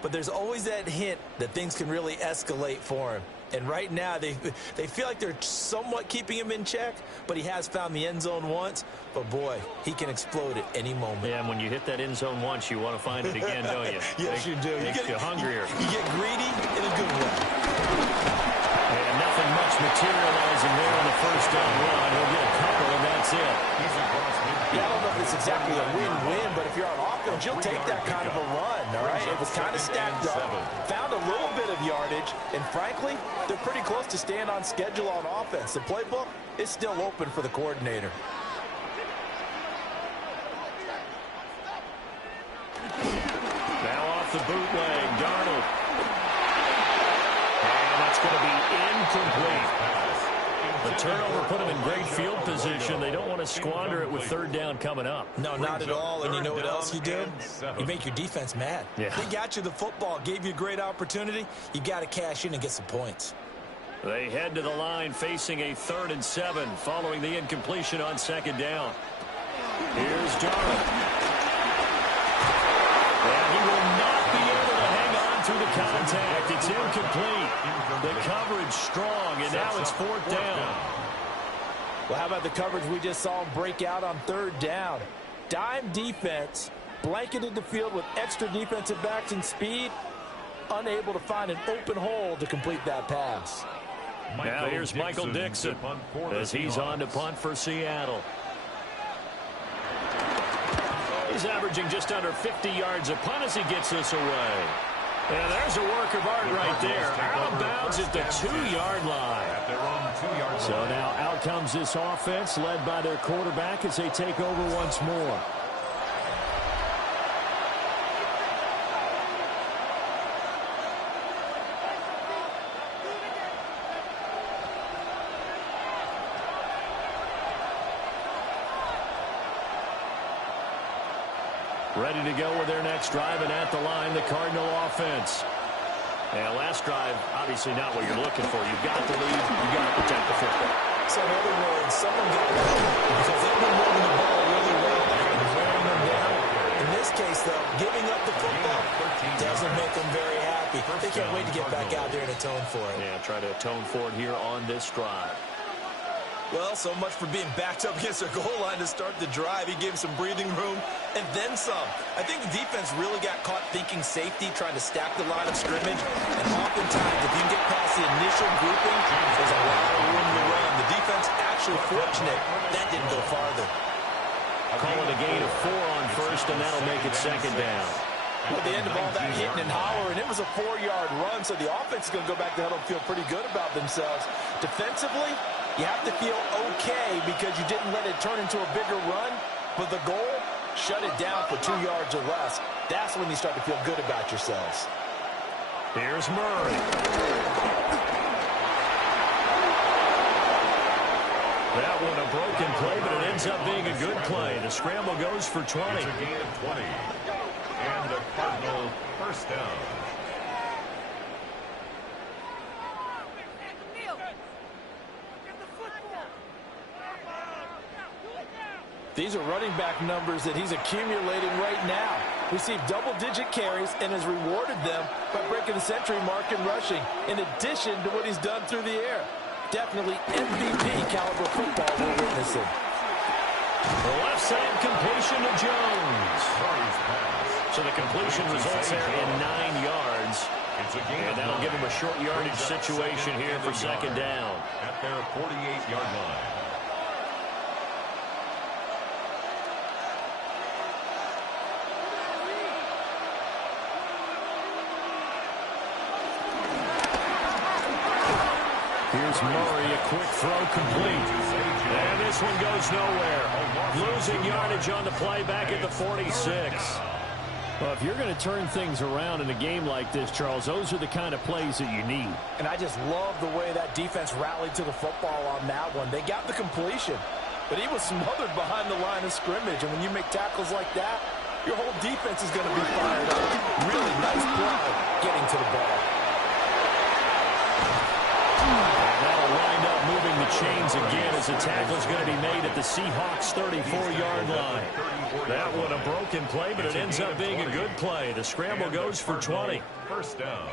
but there's always that hint that things can really escalate for him. And right now, they feel like they're somewhat keeping him in check, but he has found the end zone once. But, boy, he can explode at any moment. Yeah, and when you hit that end zone once, you want to find it again, don't you? Yes, you do. Makes you hungrier. You get greedy in a good way. And nothing much materializing there on the first down run. He'll get a couple, and that's it. Yeah, I don't know if it's exactly a win-win, but if you're on offense, you'll take that kind of a run, all right? It was kind of stacked up, found a little bit of yardage, and frankly, they're pretty close to staying on schedule on offense. The playbook is still open for the coordinator. Now off the bootleg, Darnold. And that's going to be incomplete. The turnover put them in great field position. They don't want to squander it with 3rd down coming up. No, not at all. And you know what else you do? You make your defense mad. Yeah. They got you the football, gave you a great opportunity. You got to cash in and get some points. They head to the line facing a 3rd and 7 following the incompletion on 2nd down. Here's Darnold. And he will not be able to hang on through the contact. It's incomplete. The coverage strong, and now it's 4th down. Well, how about the coverage we just saw him break out on 3rd down? Dime defense, blanketed the field with extra defensive backs and speed. unable to find an open hole to complete that pass. Now here's Michael Dixon as he's on to punt for Seattle. He's averaging just under 50 yards a punt as he gets this away. And there's a work of art right there. Out of bounds at the 2-yard line. So now out comes this offense led by their quarterback as they take over once more. Ready to go with their next drive, and at the line, the Cardinal offense. And last drive, obviously not what you're looking for. You've got the lead. You've got to protect the football. So in other words, someone got lucky because they've been moving the ball really well and wearing them down. In this case, though, giving up the football doesn't make them very happy. They can't wait to get back out there and atone for it. Yeah, try to atone for it here on this drive. Well, so much for being backed up against their goal line to start the drive. He gave some breathing room and then some. I think the defense really got caught thinking safety, trying to stack the line of scrimmage. And oftentimes, if you can get past the initial grouping, there's a lot of room to run. The defense actually fortunate that didn't go farther. Call it a gain of 4 on first, and that'll make it second down. Well, at the end of all that hitting and hollering, it was a 4-yard run, so the offense is going to go back to huddle and feel pretty good about themselves. Defensively, you have to feel okay because you didn't let it turn into a bigger run, but the goal, shut it down for 2 yards or less. That's when you start to feel good about yourselves. Here's Murray. That one a broken play, but it ends up being a good play. The scramble goes for 20. It's a gain of 20. And the Cardinal first down. These are running back numbers that he's accumulating right now. Received double-digit carries and has rewarded them by breaking the century mark in rushing, in addition to what he's done through the air. Definitely MVP caliber football we're witnessing. The left side completion to Jones. So the completion results there in 9 yards. And that'll give him a short yardage situation here for second down. At their 48-yard line. Here's Murray, a quick throw complete. And this one goes nowhere. Losing yardage on the play back at the 46. Well, if you're going to turn things around in a game like this, Charles, those are the kind of plays that you need. And I just love the way that defense rallied to the football on that one. They got the completion, but he was smothered behind the line of scrimmage. And when you make tackles like that, your whole defense is going to be fired up. Really nice play getting to the ball. That'll wind up moving the chains again as the tackle's going to be made at the Seahawks' 34-yard line. That one a broken play, but it ends up being a good play. The scramble goes for 20. First down.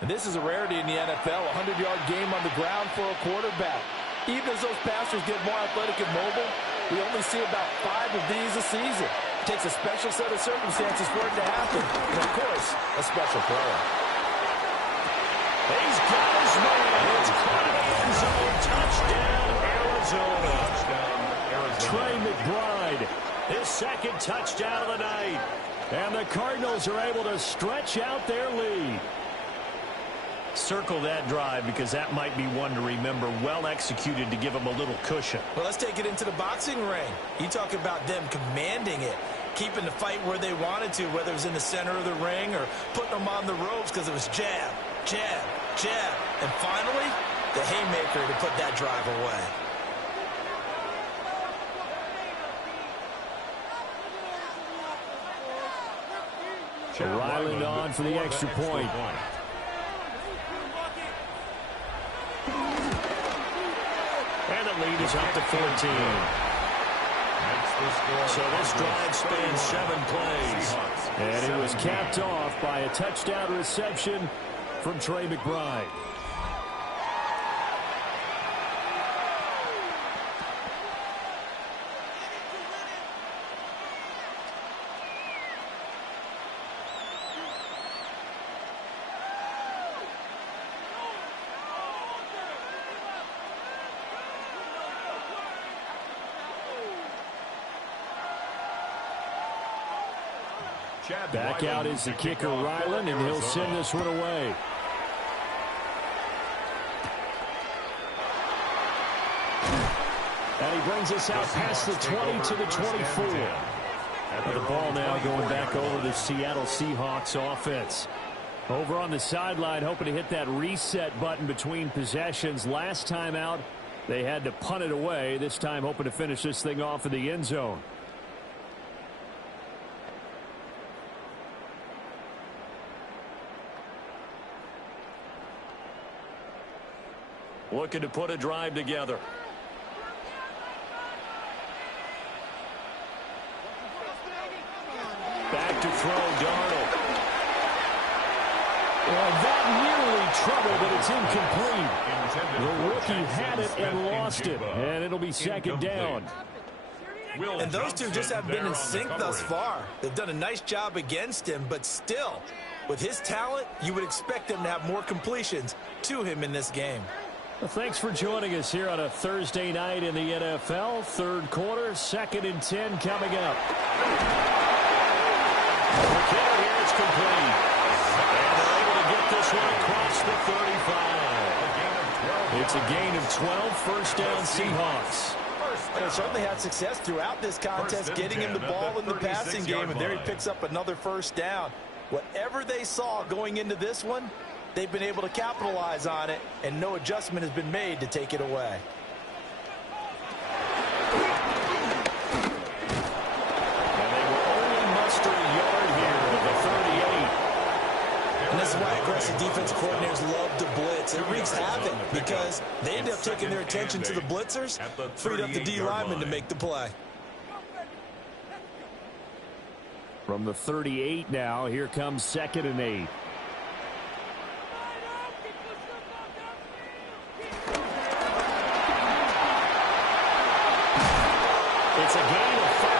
And this is a rarity in the NFL, a 100-yard game on the ground for a quarterback. Even as those passers get more athletic and mobile, we only see about 5 of these a season. It takes a special set of circumstances for it to happen. And, of course, a special player. He's got his man. It's caught in the end zone. Touchdown, Arizona. Trey McBride, his second touchdown of the night. And the Cardinals are able to stretch out their lead. Circle that drive because that might be one to remember. Well executed to give them a little cushion. Well, let's take it into the boxing ring. You talk about them commanding it, keeping the fight where they wanted to, whether it was in the center of the ring or putting them on the ropes because it was jab, jab, jab. And finally, the haymaker to put that drive away. Ryland on for the extra point. And the lead is up to 14. So this drive spans 7 plays. And it was capped off by a touchdown reception from Trey McBride. Back out is the kicker, Ryland, and he'll send this one away. And he brings us out past the 20 to the 24. And the ball now going back over the Seattle Seahawks offense. Over on the sideline, hoping to hit that reset button between possessions. Last time out, they had to punt it away. This time, hoping to finish this thing off in the end zone. Looking to put a drive together. Back to throw, Darnold. Well, that nearly trouble, but it's incomplete. The rookie had it and lost it, and it'll be second down. And those two just haven't been in sync thus far. They've done a nice job against him, but still, with his talent, you would expect them to have more completions to him in this game. Well, thanks for joining us here on a Thursday night in the NFL. Third quarter, 2nd and 10 coming up. The kicker here, it's complete. And they're able to get this one across the 35. It's a gain of 12, first down Seahawks. They certainly had success throughout this contest, getting him the ball in the passing game, and there he picks up another first down. Whatever they saw going into this one, they've been able to capitalize on it, and no adjustment has been made to take it away. And they will only muster a yard here at the 38. And this is why aggressive defense coordinators love to blitz. It wreaks havoc because they end up taking their attention to the blitzers, freed up the D lineman to make the play. From the 38 now, here comes 2nd and 8. It's a gain of 5.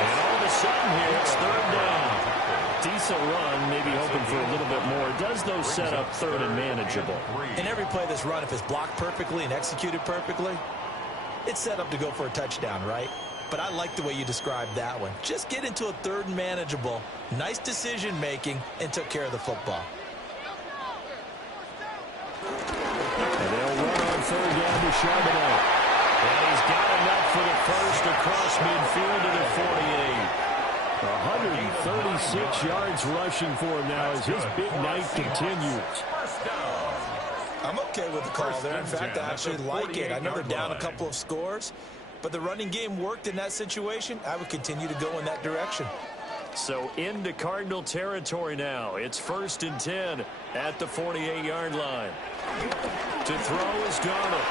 And all of a sudden here, it's 3rd down. Decent run, maybe hoping for a little bit more. Does those set up 3rd and manageable? In every play that's run, if it's blocked perfectly and executed perfectly, it's set up to go for a touchdown, right? But I like the way you described that one. Just get into a 3rd and manageable, nice decision-making, and took care of the football. And they'll run on 3rd down to Charbonnet. And he's got enough for the first across midfield to the 48. 136 yards rushing for him now as his big night continues. I'm okay with the call there. In fact, I actually like it. I know they're down a couple of scores, but the running game worked in that situation. I would continue to go in that direction. So into Cardinal territory now. It's 1st and 10 at the 48-yard line. To throw is Darnold.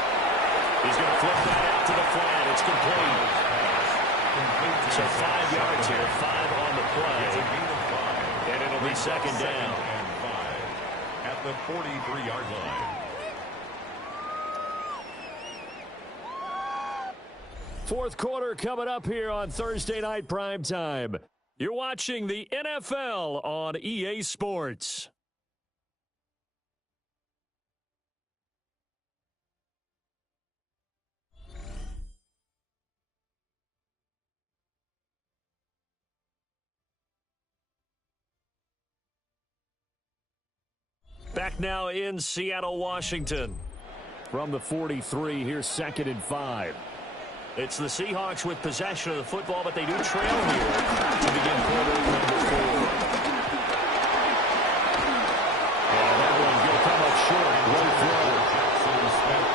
He's going to flip that out to the flat. It's complete. So 5 yards here, 5 on the play. And it'll be 2nd down. At the 43-yard line. Fourth quarter coming up here on Thursday Night Primetime. You're watching the NFL on EA Sports. Back now in Seattle, Washington. From the 43, here's 2nd and 5. It's the Seahawks with possession of the football, but they do trail here to begin quarter number 4. And that one's going to come up short. One throw.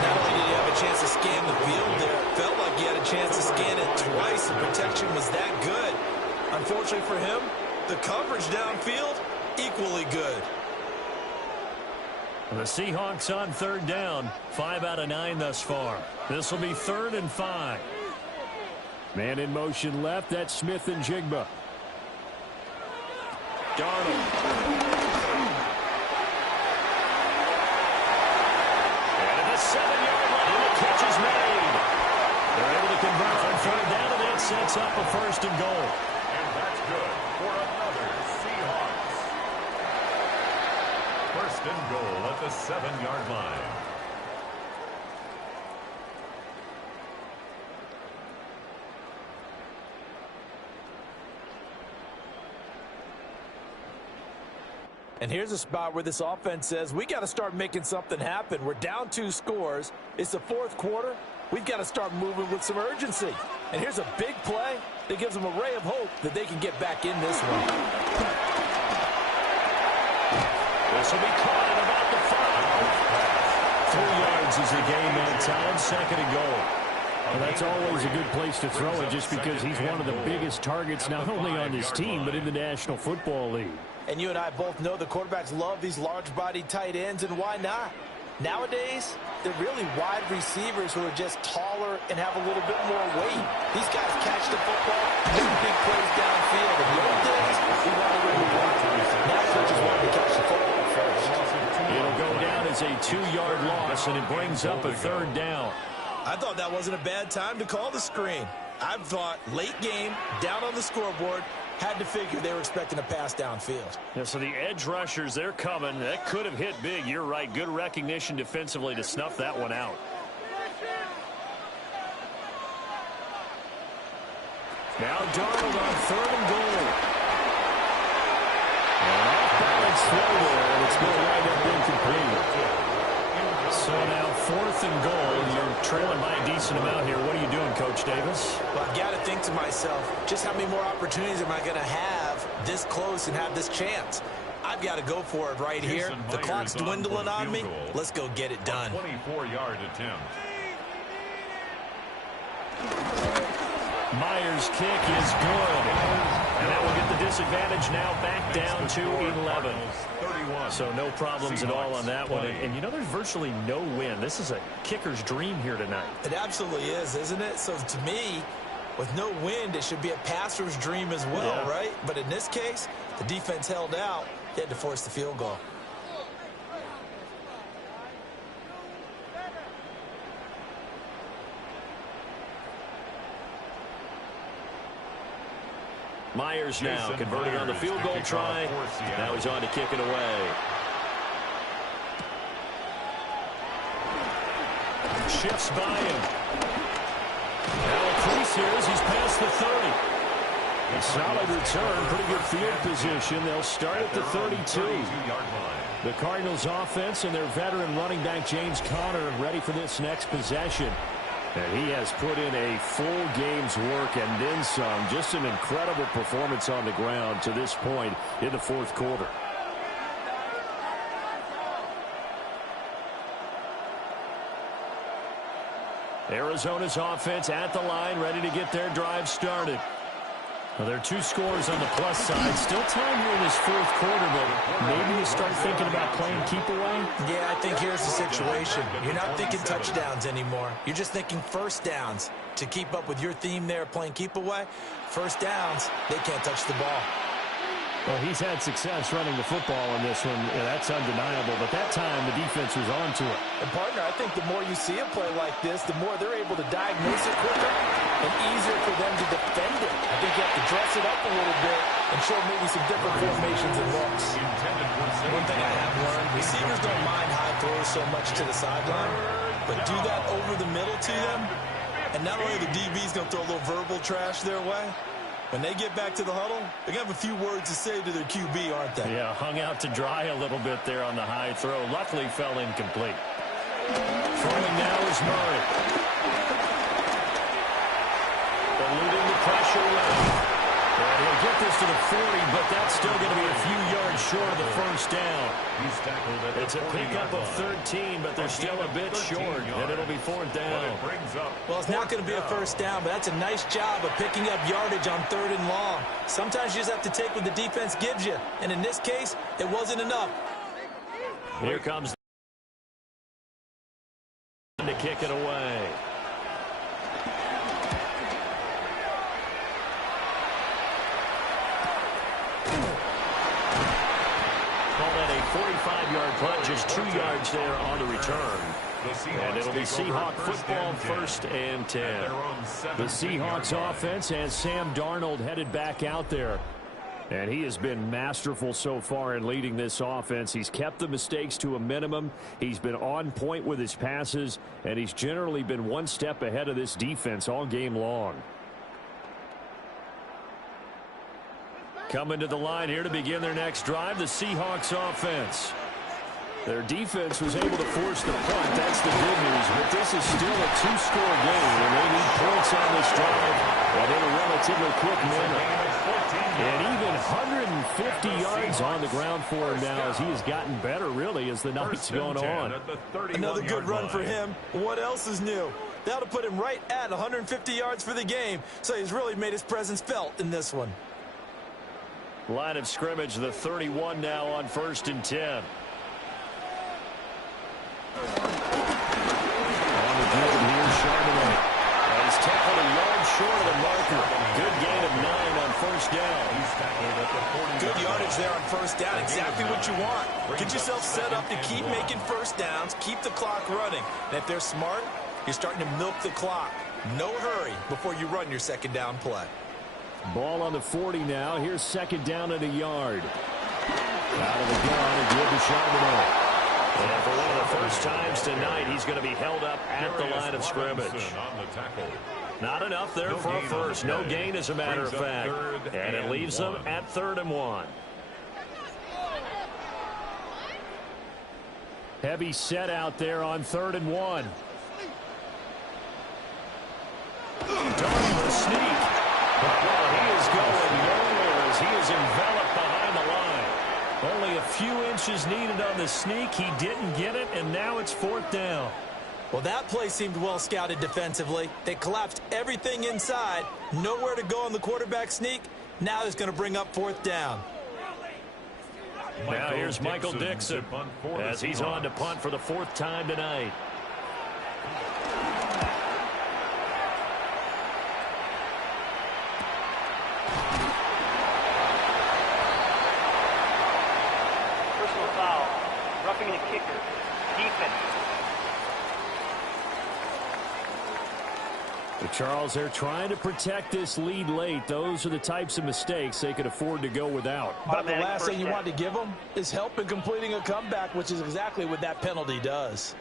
Not only did he have a chance to scan the field there, it felt like he had a chance to scan it twice. The protection was that good. Unfortunately for him, the coverage downfield, equally good. The Seahawks on 3rd down. 5 out of 9 thus far. This will be 3rd and 5. Man in motion left. That's Smith and Jigba. Darnold. And at the 7-yard line, the catch is made. They're able to convert on 3rd down, and that sets up a 1st and goal. And that's good for another Seahawks. 1st and goal at the 7-yard line. And here's a spot where this offense says, we got to start making something happen. We're down 2 scores. It's the 4th quarter. We've got to start moving with some urgency. And here's a big play that gives them a ray of hope that they can get back in this one. This will be caught at about the 5. 3 yards is the game that time, 2nd and goal. Well, that's always a good place to throw it just because he's one of the biggest targets not only on this team but in the National Football League. And you and I both know the quarterbacks love these large-bodied tight ends, and why not? Nowadays, they're really wide receivers who are just taller and have a little bit more weight. These guys catch the football, make big plays downfield. In the old days, we wanted to move on. Now coaches want to catch the football first. It'll go down as a 2-yard loss, and it brings up a 3rd down. I thought that wasn't a bad time to call the screen. I thought late game, down on the scoreboard, had to figure they were expecting a pass downfield. Yeah, so the edge rushers, they're coming. That could have hit big. You're right. Good recognition defensively to snuff that one out. Now Darnold on 3rd and goal. And off-balance throw there, and it's going to wind up incomplete. So now 4th and goal. You're trailing by a decent amount here. What are you doing, Coach Davis? Well, I've got to think to myself, just how many more opportunities am I going to have this close and have this chance? I've got to go for it right here. The clock's dwindling on me. Let's go get it done. 24-yard attempt. Myers' kick is good. And that will get the disadvantage now back down to 11. So no problems at all on that one. And you know, there's virtually no win. This is a kicker's dream here tonight. It absolutely is, isn't it? So to me, with no wind, it should be a passer's dream as well, right? But in this case, the defense held out. They had to force the field goal. Myers now converted on the field goal try. Now he's on to kick it away. Shifts by him. Now a crease here as he's past the 30. A solid return, pretty good field position. They'll start at the 32. The Cardinals offense and their veteran running back James Conner ready for this next possession. And he has put in a full game's work and then some. Just an incredible performance on the ground to this point in the 4th quarter. Arizona's offense at the line, ready to get their drive started. Well, there are 2 scores on the plus side. Still time here in this 4th quarter, but maybe you start thinking about playing keep away? Yeah, I think here's the situation. You're not thinking touchdowns anymore. You're just thinking first downs. To keep up with your theme there, playing keep away, first downs, they can't touch the ball. Well, he's had success running the football in this one. Yeah, that's undeniable. But that time, the defense was on to it. And, partner, I think the more you see a play like this, the more they're able to diagnose it quicker and easier for them to defend it. I think you have to dress it up a little bit and show maybe some different formations and looks. One thing I have learned, receivers don't mind high throws so much to the sideline, but do that over the middle to them, and not only are the DBs going to throw a little verbal trash their way, when they get back to the huddle, they're going to have a few words to say to their QB, aren't they? Yeah, hung out to dry a little bit there on the high throw. Luckily, fell incomplete. Throwing now is Murray. Eluding the pressure well. And he'll get this to the 40, but that's still going to be a few yards short of the first down. It's a pickup of 13, but they're still a bit short, and it'll be 4th down. Well, it's not going to be a first down, but that's a nice job of picking up yardage on 3rd and long. Sometimes you just have to take what the defense gives you, and in this case, it wasn't enough. Here comes to kick it away. Call that a 45-yard punt, just 2 yards there on the return. And it'll be Seahawk football, 1st and 10. The Seahawks offense has Sam Darnold headed back out there. And he has been masterful so far in leading this offense. He's kept the mistakes to a minimum. He's been on point with his passes, and he's generally been one step ahead of this defense all game long. Coming to the line here to begin their next drive, the Seahawks offense. Their defense was able to force the punt. That's the good news. But this is still a two-score game, and they need points on this drive in a relatively quick manner. And even 150 yards on the ground for him now as he has gotten better, really, as the night's gone on. Another good run for him. What else is new? That'll put him right at 150 yards for the game, so he's really made his presence felt in this one. Line of scrimmage, the 31 now on 1st and 10. On the field here, Charbonnet. He's tackled a yard short of the marker. Good gain of 9 on 1st down. Good yardage there on 1st down. Exactly what you want. Get yourself set up to keep making 1st downs, keep the clock running. And if they're smart, you're starting to milk the clock. No hurry before you run your 2nd down play. Ball on the 40 now. Here's 2nd down at a yard. Out of the gun and good to Charbonnet. And for one of the first times tonight, he's going to be held up at the line of scrimmage. Not enough there for a first. No gain, as a matter of fact. And it leaves them at 3rd and 1. Heavy set out there on 3rd and 1. Darn the sneak. Well, he is going nowhere as he is enveloped behind the line. Only a few inches needed on the sneak. He didn't get it, and now it's 4th down. Well, that play seemed well scouted defensively. They collapsed everything inside. Nowhere to go on the quarterback sneak. Now it's going to bring up 4th down. Now here's Michael Dixon as he's on to punt for the 4th time tonight. Roughing the kicker. Defense. Charles, they're trying to protect this lead late. Those are the types of mistakes they could afford to go without. But the last thing you want to give them is help in completing a comeback, which is exactly what that penalty does.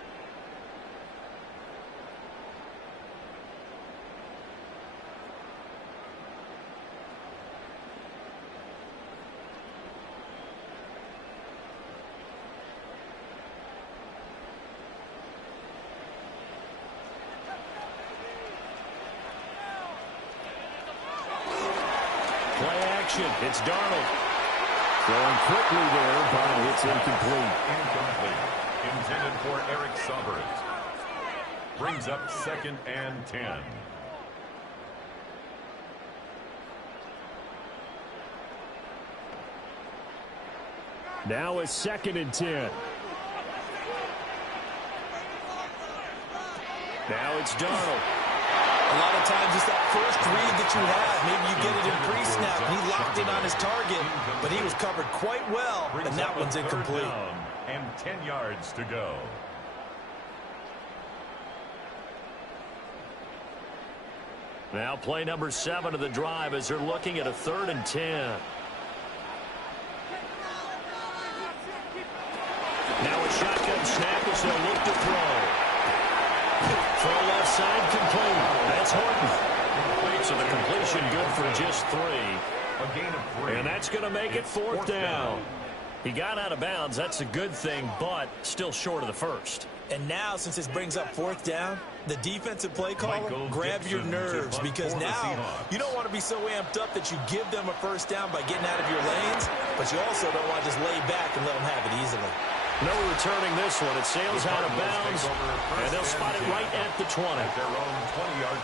It's Darnold. Throwing quickly there, but it's incomplete. Incomplete. Intended for Eric Saubert. Brings up 2nd and 10. Now it's 2nd and 10. Now it's Darnold. A lot of times it's that first read that you have. Maybe you get it in pre-snap. He locked in on his target, but he was covered quite well, and that one's incomplete. And 10 yards to go. Now play number 7 of the drive as they're looking at a 3rd and 10. Now a shotgun snap as they'll look to throw. Throw left side complete. That's Horton. So the completion good for just 3. A gain of 3. And that's going to make it 4th down. He got out of bounds. That's a good thing, but still short of the first. And now, since this brings up 4th down, the defensive play caller, grab your nerves, because now you don't want to be so amped up that you give them a 1st down by getting out of your lanes, but you also don't want to just lay back and let them have it easily. No returning this one. It sails out of bounds, and they'll spot it right at the 20.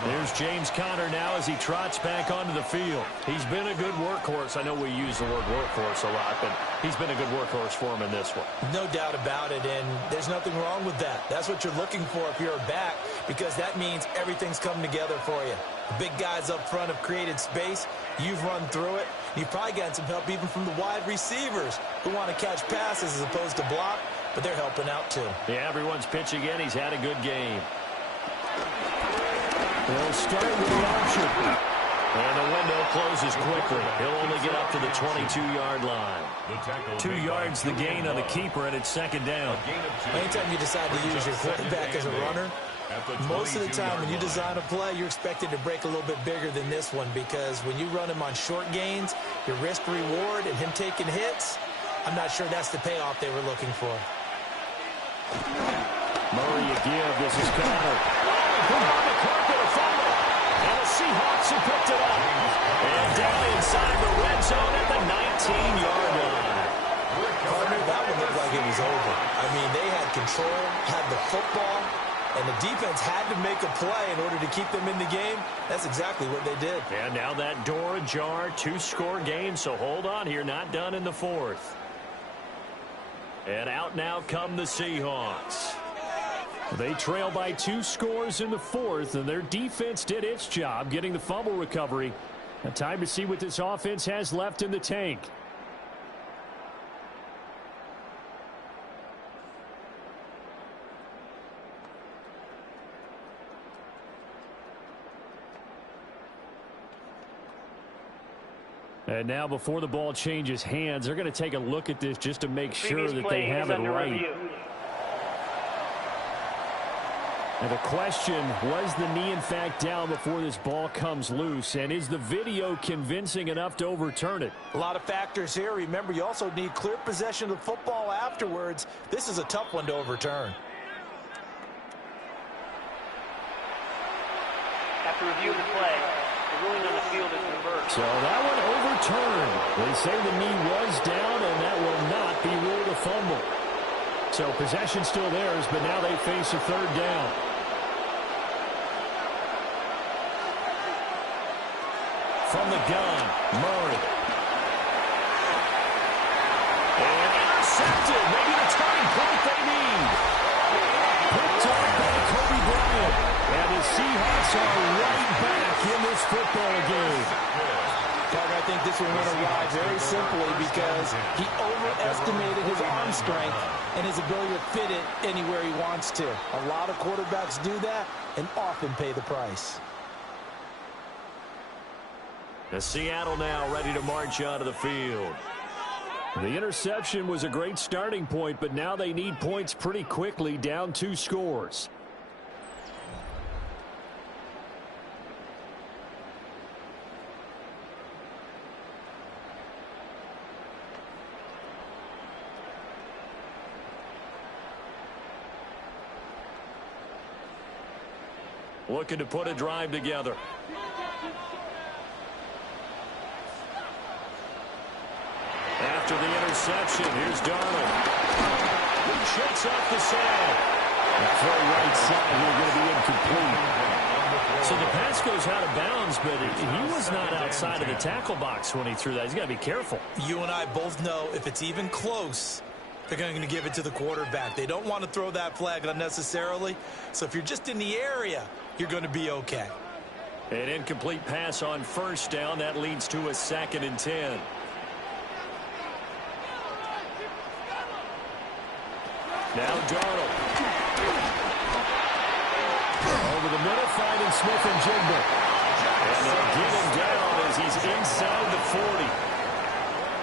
There's James Conner now as he trots back onto the field. He's been a good workhorse. I know we use the word workhorse a lot, but he's been a good workhorse for him in this one. No doubt about it, and there's nothing wrong with that. That's what you're looking for if you're a back, because that means everything's coming together for you. The big guys up front have created space. You've run through it. You've probably gotten some help even from the wide receivers who want to catch passes as opposed to block, but they're helping out too. Yeah, everyone's pitching in. He's had a good game. They'll start with the option. And the window closes quickly. He'll only get up to the 22-yard line. 2 yards the gain on the keeper, and it's 2nd down. Anytime you decide to use your quarterback as a runner, Most of the time when you design a play, you're expected to break a little bit bigger than this one because when you run him on short gains, your risk reward and him taking hits, I'm not sure that's the payoff they were looking for. Murray a give. This is Connor. Put on the carpet, a fumble. And the Seahawks have picked it up. And down inside the red zone at the 19-yard line. Partner, that one looked like it was over. I mean, they had control, had the football, and the defense had to make a play in order to keep them in the game. That's exactly what they did. And now that door ajar, 2-score game, so hold on here, not done in the fourth. And out now come the Seahawks. They trail by 2 scores in the fourth, and their defense did its job getting the fumble recovery. Now time to see what this offense has left in the tank. And now before the ball changes hands, they're going to take a look at this just to make sure that they have it right. And the question, was the knee in fact down before this ball comes loose? And is the video convincing enough to overturn it? A lot of factors here. Remember, you also need clear possession of the football afterwards. This is a tough one to overturn. After review of the play, the ruling on the field is reversed. So that one overturned. They say the knee was down, and that will not be ruled a fumble. So possession still theirs, but now they face a third down. From the gun, Murray. And intercepted. Maybe the turning point they need. Picked up by Kobe Bryant. And the Seahawks are right back in this football game. Parker, I think this will win a ride very simply because he overestimated his arm strength and his ability to fit it anywhere he wants to. A lot of quarterbacks do that and often pay the price. The Seattle now ready to march onto the field. The interception was a great starting point, but now they need points pretty quickly, down 2 scores. Looking to put a drive together. After the interception, here's Darnold. He shakes off the side. The throw right side here going to be incomplete. So the pass goes out of bounds, but he was not outside of the tackle box when he threw that. He's got to be careful. You and I both know if it's even close, they're going to give it to the quarterback. They don't want to throw that flag unnecessarily. So if you're just in the area, you're going to be okay. An incomplete pass on first down. That leads to a 2nd and 10. Now Darnold. Over the middle, finding Smith and Jigba. And they'll get him down as he's inside the 40.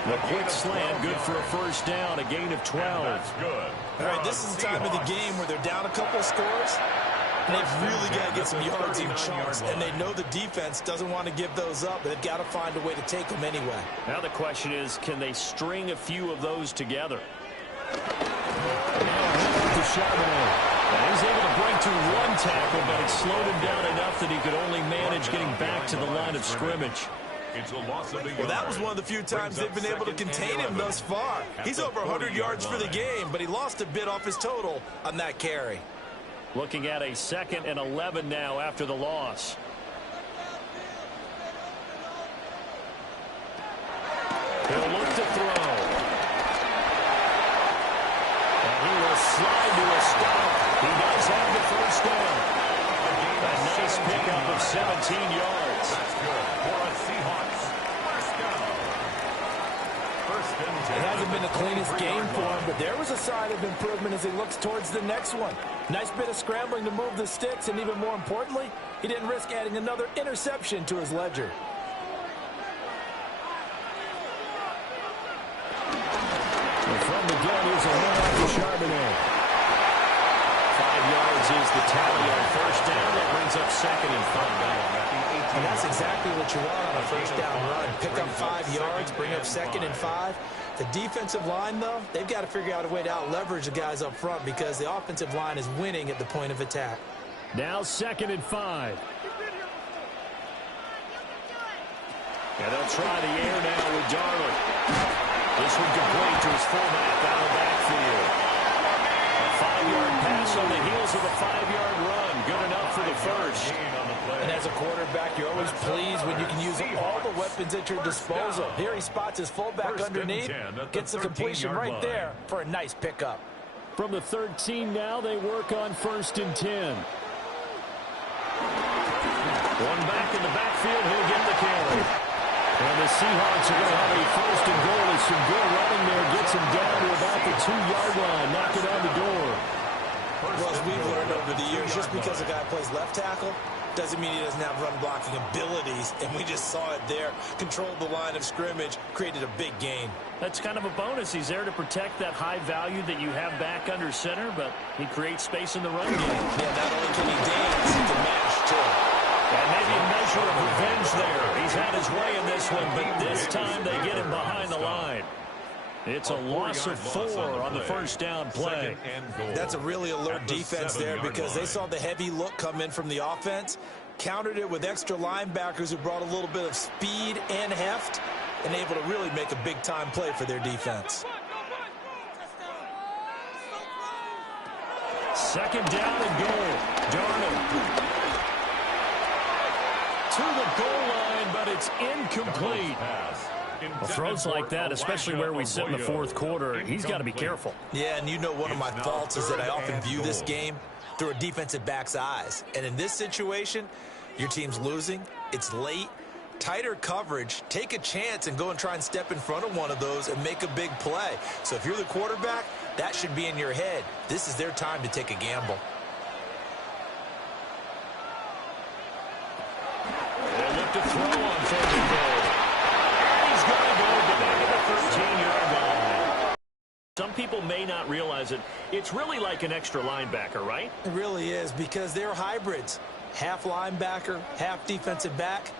The quick slant, good for a first down, a gain of 12. That's good. All right, this is the time of the game where they're down a couple of scores, and they've really got to get some yards in chunks, and they know the defense doesn't want to give those up, but they've got to find a way to take them anyway. Now the question is, can they string a few of those together? And he's able to break through 1 tackle, but it slowed him down enough that he could only manage getting back to the line of scrimmage. Well, that was one of the few times they've been able to contain him thus far. He's over 100 yards for the game, but he lost a bit off his total on that carry. Looking at a 2nd and 11 now after the loss. He'll look to throw. And he will slide to a stop. He does have the first down. A nice pickup of 17 yards. That's good for a Seahawks first down. First and 10. It hasn't been the cleanest game for him, but there was a sign of improvement as he looks towards the next one. Nice bit of scrambling to move the sticks, and even more importantly, he didn't risk adding another interception to his ledger. And from the gun, here's a run out to Charbonnet. 5 yards is the tally on first down. That brings up 2nd and 5. And that's exactly what you want on a first down run. Pick up 5 yards, bring up 2nd and 5. The defensive line, though, they've got to figure out a way to out-leverage the guys up front because the offensive line is winning at the point of attack. Now 2nd and 5. And they'll try the air now with Darnold. This one complete to his fullback out of the backfield. A 5-yard pass on the heels of a 5-yard run. Good enough for the first. And as a quarterback, you're always pleased when you can use all the weapons at your disposal. Here he spots his fullback underneath, gets the completion right there for a nice pickup. From the 13 now, they work on 1st and 10. One back in the backfield, he'll get the carry. And the Seahawks are going to have a 1st and goal. There's some good running there. Gets him down to about the 2-yard line. Knock it on the door. Well, as we've learned over the years, just because a guy plays left tackle doesn't mean he doesn't have run-blocking abilities. And we just saw it there. Controlled the line of scrimmage, created a big gain. That's kind of a bonus. He's there to protect that high value that you have back under center, but he creates space in the run game. Yeah, not only can he dance, he can mash, too. And maybe a measure of revenge there. He's had his way in this one, but this time they get him behind the line. It's a loss of 4 on the first down play. That's a really alert defense there because they saw the heavy look come in from the offense, countered it with extra linebackers who brought a little bit of speed and heft, and able to really make a big-time play for their defense. 2nd down and goal. Darnold to the goal line, but it's incomplete. Well, throws like that, especially where we sit in the 4th quarter, he's got to be careful. Yeah, and you know one of my faults is that I often view this game through a defensive back's eyes. And in this situation, your team's losing, it's late, tighter coverage, take a chance and go and try and step in front of one of those and make a big play. So if you're the quarterback, that should be in your head. This is their time to take a gamble. They'll look to throw on 3rd and goal. And he's going to go to the 13-yard line. Some people may not realize it. It's really like an extra linebacker, right? It really is because they're hybrids. Half linebacker, half defensive back.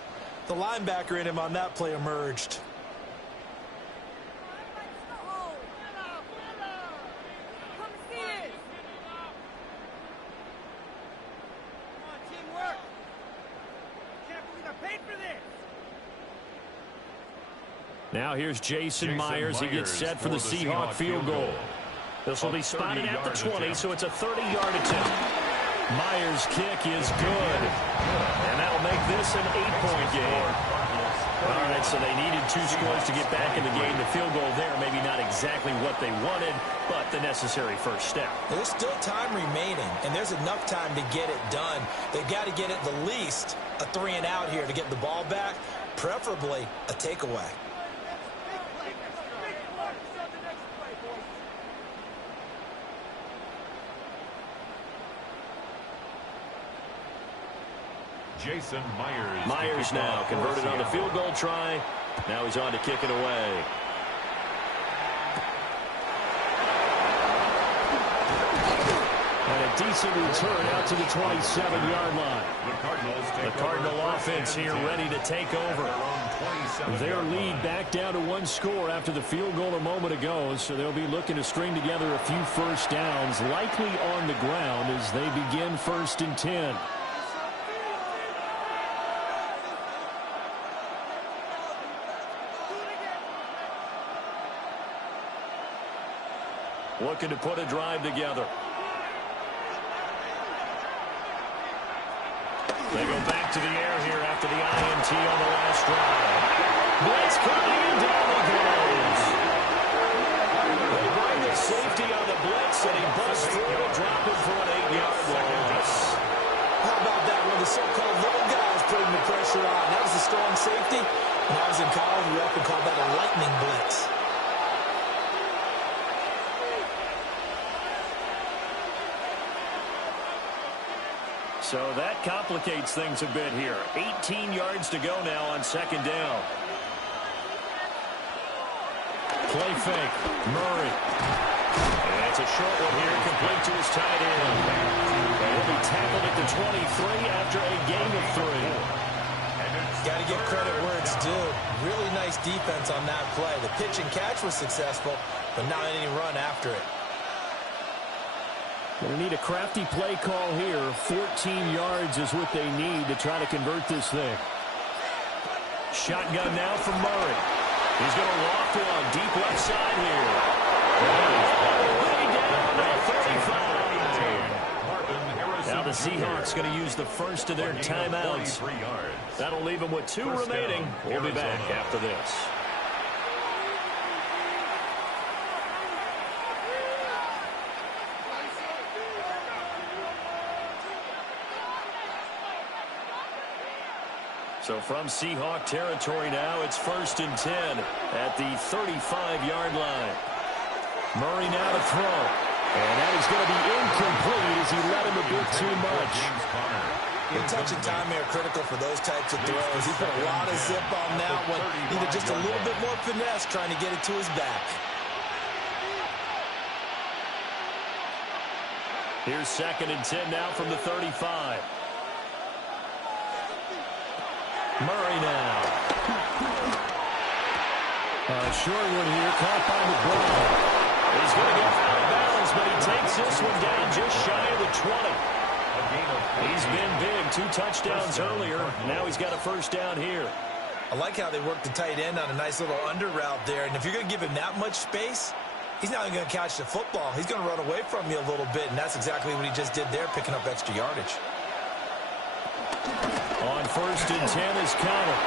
The linebacker in him on that play emerged. Now here's Jason Myers. He gets set for the Seahawk field goal. This will be spotted at the 20, so it's a 30-yard attempt. Myers' kick is good. And that'll make this an 8-point game. All right, so they needed 2 scores to get back in the game. The field goal there, maybe not exactly what they wanted, but the necessary first step. There's still time remaining, and there's enough time to get it done. They've got to get at the least a 3-and-out here to get the ball back, preferably a takeaway. Jason Myers. Myers now converted on the field goal try. Now he's on to kick it away. And a decent return out to the 27-yard line. The Cardinal offense here ready to take over. Their lead back down to 1 score after the field goal a moment ago, so they'll be looking to string together a few first downs, likely on the ground as they begin 1st and 10. Looking to put a drive together. They go back to the air here after the INT on the last drive. Blitz coming and down he goes. They bring the safety on the blitz and he busts through to drop him for an 8-yard loss. How about that when the so-called little guys putting the pressure on? That was a strong safety. When I was in college, we often called that a lightning blitz. So that complicates things a bit here. 18 yards to go now on 2nd down. Play fake. Murray And it's a short one here, complete to his tight end. And he'll be tackled at the 23 after a gain of 3. Got to give credit where it's due. Really nice defense on that play. The pitch and catch was successful, but not any run after it. Going to need a crafty play call here. 14 yards is what they need to try to convert this thing. Shotgun now from Murray. He's going to loft one deep left side here. All the way down to the 35. Now the Seahawks going to use the first of their timeouts. That'll leave them with 2 remaining. We'll be back after this. So from Seahawk territory now, it's 1st and 10 at the 35-yard line. Murray now to throw. And that is going to be incomplete as he led him a bit too much. The touch and time here critical for those types of throws. He put a lot of zip on that one. Needed just a little bit more finesse trying to get it to his back. Here's 2nd and 10 now from the 35. Murray now. Short one here, caught by McBride. He's going to get out of bounds, but he takes this one down just shy of the 20. He's been big. 2 touchdowns earlier. Now he's got a 1st down here. I like how they work the tight end on a nice little under route there. And if you're going to give him that much space, he's not even going to catch the football. He's going to run away from you a little bit, and that's exactly what he just did there, picking up extra yardage. On 1st and 10 is Conner.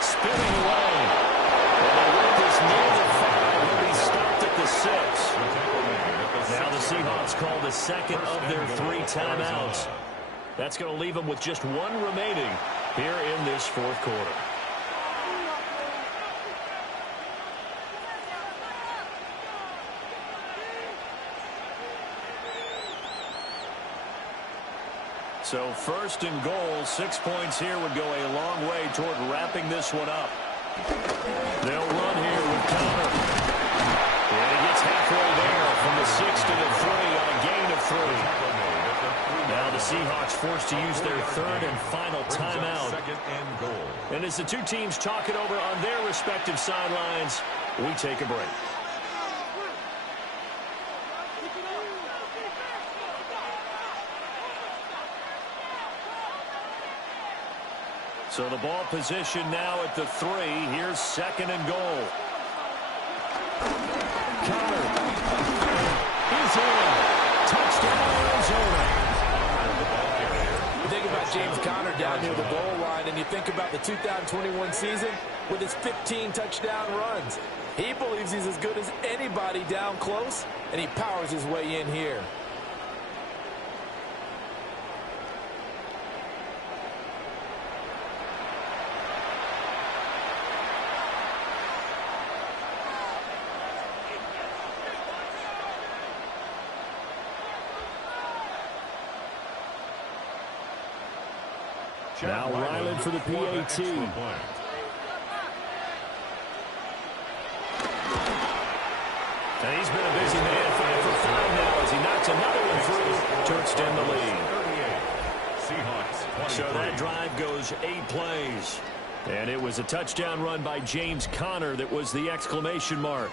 Spinning away. And the whip is near the 5. He'll be stopped at the 6. Now the Seahawks call the 2nd of their 3 timeouts. That's going to leave them with just 1 remaining here in this 4th quarter. So 1st and goal, 6 points here would go a long way toward wrapping this one up. They'll run here with Conner. And he gets halfway there from the 6 to the 3 on a gain of 3. Now the Seahawks forced to use their 3rd and final timeout. And as the 2 teams talk it over on their respective sidelines, we take a break. So the ball position now at the 3. Here's 2nd and goal. Conner is in. Touchdown, Arizona. You think about James Conner down near the goal line, and you think about the 2021 season with his 15 touchdown runs. He believes he's as good as anybody down close, and he powers his way in here. Now Ryland for the PAT. And he's been a busy man, 5 for 5 now as he knocks another one through to extend the lead. So that drive goes 8 plays. And it was a touchdown run by James Conner that was the exclamation mark.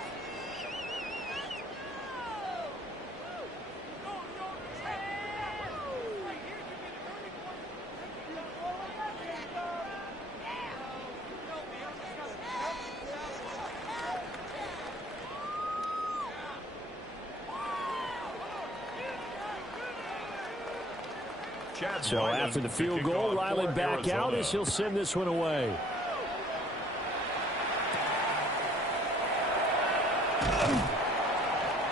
So after the field goal, Ryland back out as he'll send this one away.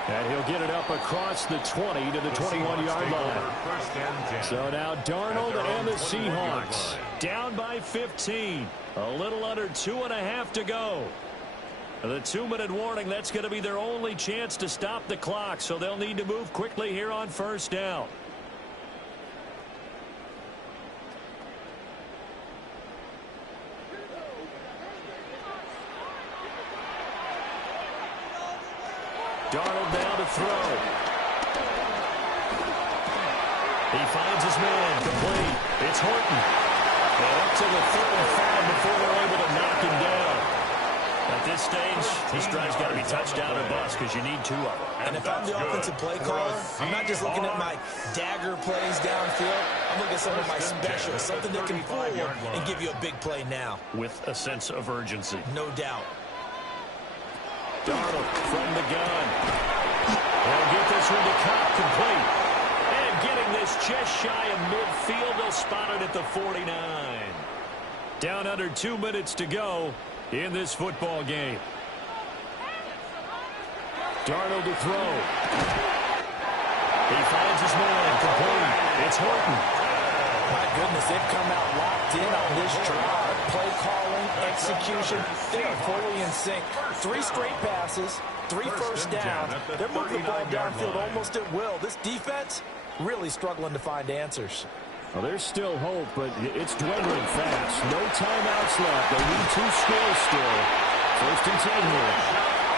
And he'll get it up across the 20 to the 21-yard line. So now Darnold and the Seahawks Down by 15. A little under 2.5 to go. The 2-minute warning, that's going to be their only chance to stop the clock, so they'll need to move quickly here on 1st down. Darnold now to throw. He finds his man, complete. It's Horton. And up to the 35 before they're able to knock him down. At this stage, this drive's got to be touchdown or bust because you need 2 of them. And if I'm the offensive play caller, I'm not just looking at my dagger plays downfield. I'm looking at some of my specials, something that can fool and give you a big play now. With a sense of urgency. No doubt. Darnold from the gun. They'll get this one to Cobb, complete. And getting this just shy of midfield, they'll spot it at the 49. Down under 2 minutes to go in this football game. Darnold to throw. He finds his man, complete. It's Horton. My goodness, they've come out locked in on this drive. Play calling, execution, they are fully in sync. 3 straight passes, 3 first downs. They're moving the ball downfield almost at will. This defense really struggling to find answers. Well, there's still hope, but it's dwindling fast. No timeouts left. They need 2 scores still. 1st and 10 here.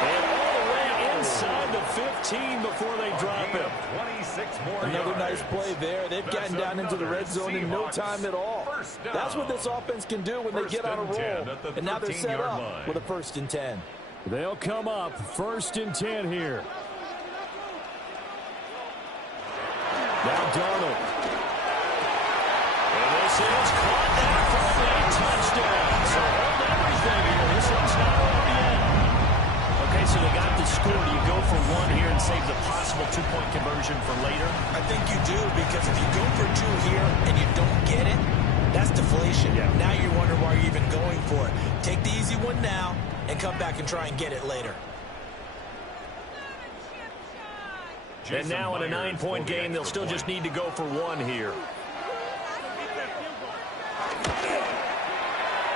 And all the way inside the 15 before they drop him. 26 more Another yards. nice play there. They've gotten down into the red zone in no time at all. That's what this offense can do when they get on a roll. And now they're set up with a 1st and 10. They'll come up 1st and 10 here. Now Darnold. And this is caught there for a touchdown. So hold everything here. This one's not over yet. Okay, so they got the score. Do you go for 1 here and save the possible 2-point conversion for later? I think you do, because if you go for 2 here and you don't get it, that's deflation. Yeah. Now you're wondering why you're even going for it. Take the easy one now and come back and try and get it later. And now in a 9-point game, they'll still just need to go for 1 here.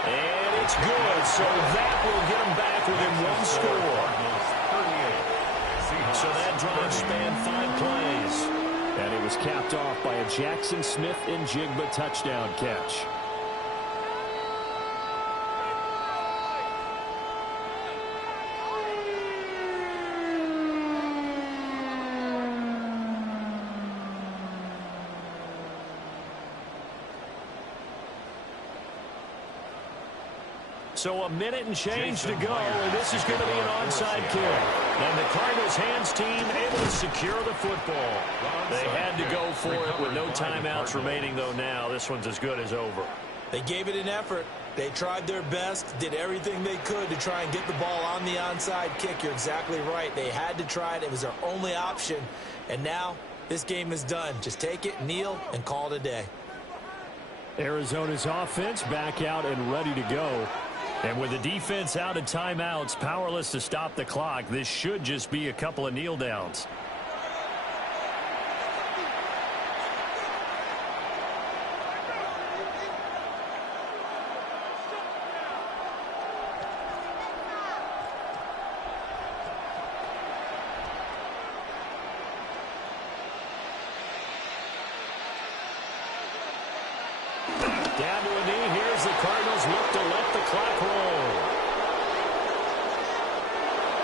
And it's good, so that will get them back within 1 score. So that drive spanned 5 plays. And it was capped off by a Jackson Smith and Jigba touchdown catch. So a minute and change to go, and this is going to be an onside kick. And the Cardinals hands team able to secure the football. They had to go for it with no timeouts remaining, though now. This one's as good as over. They gave it an effort. They tried their best, did everything they could to try and get the ball on the onside kick. You're exactly right. They had to try it. It was their only option. And now this game is done. Just take it, kneel, and call it a day. Arizona's offense back out and ready to go. And with the defense out of timeouts, powerless to stop the clock, this should just be a couple of kneel downs. Down to a knee. Here's the Cardinals look to let the clock roll.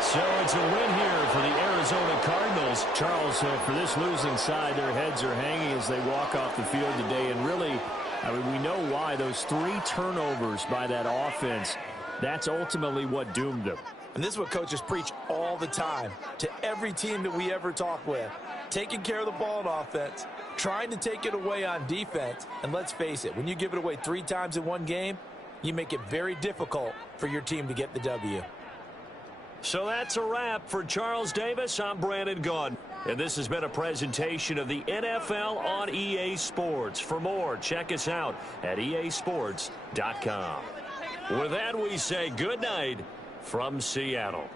So it's a win here for the Arizona Cardinals. Charles, for this losing side, their heads are hanging as they walk off the field today. And really, I mean, we know why. Those 3 turnovers by that offense, that's ultimately what doomed them. And this is what coaches preach all the time to every team that we ever talk with. Taking care of the ball on offense, trying to take it away on defense. And let's face it, when you give it away 3 times in one game, you make it very difficult for your team to get the W. So that's a wrap for Charles Davis. I'm Brandon Gaudin. And this has been a presentation of the NFL on EA Sports. For more, check us out at easports.com. With that, we say good night from Seattle.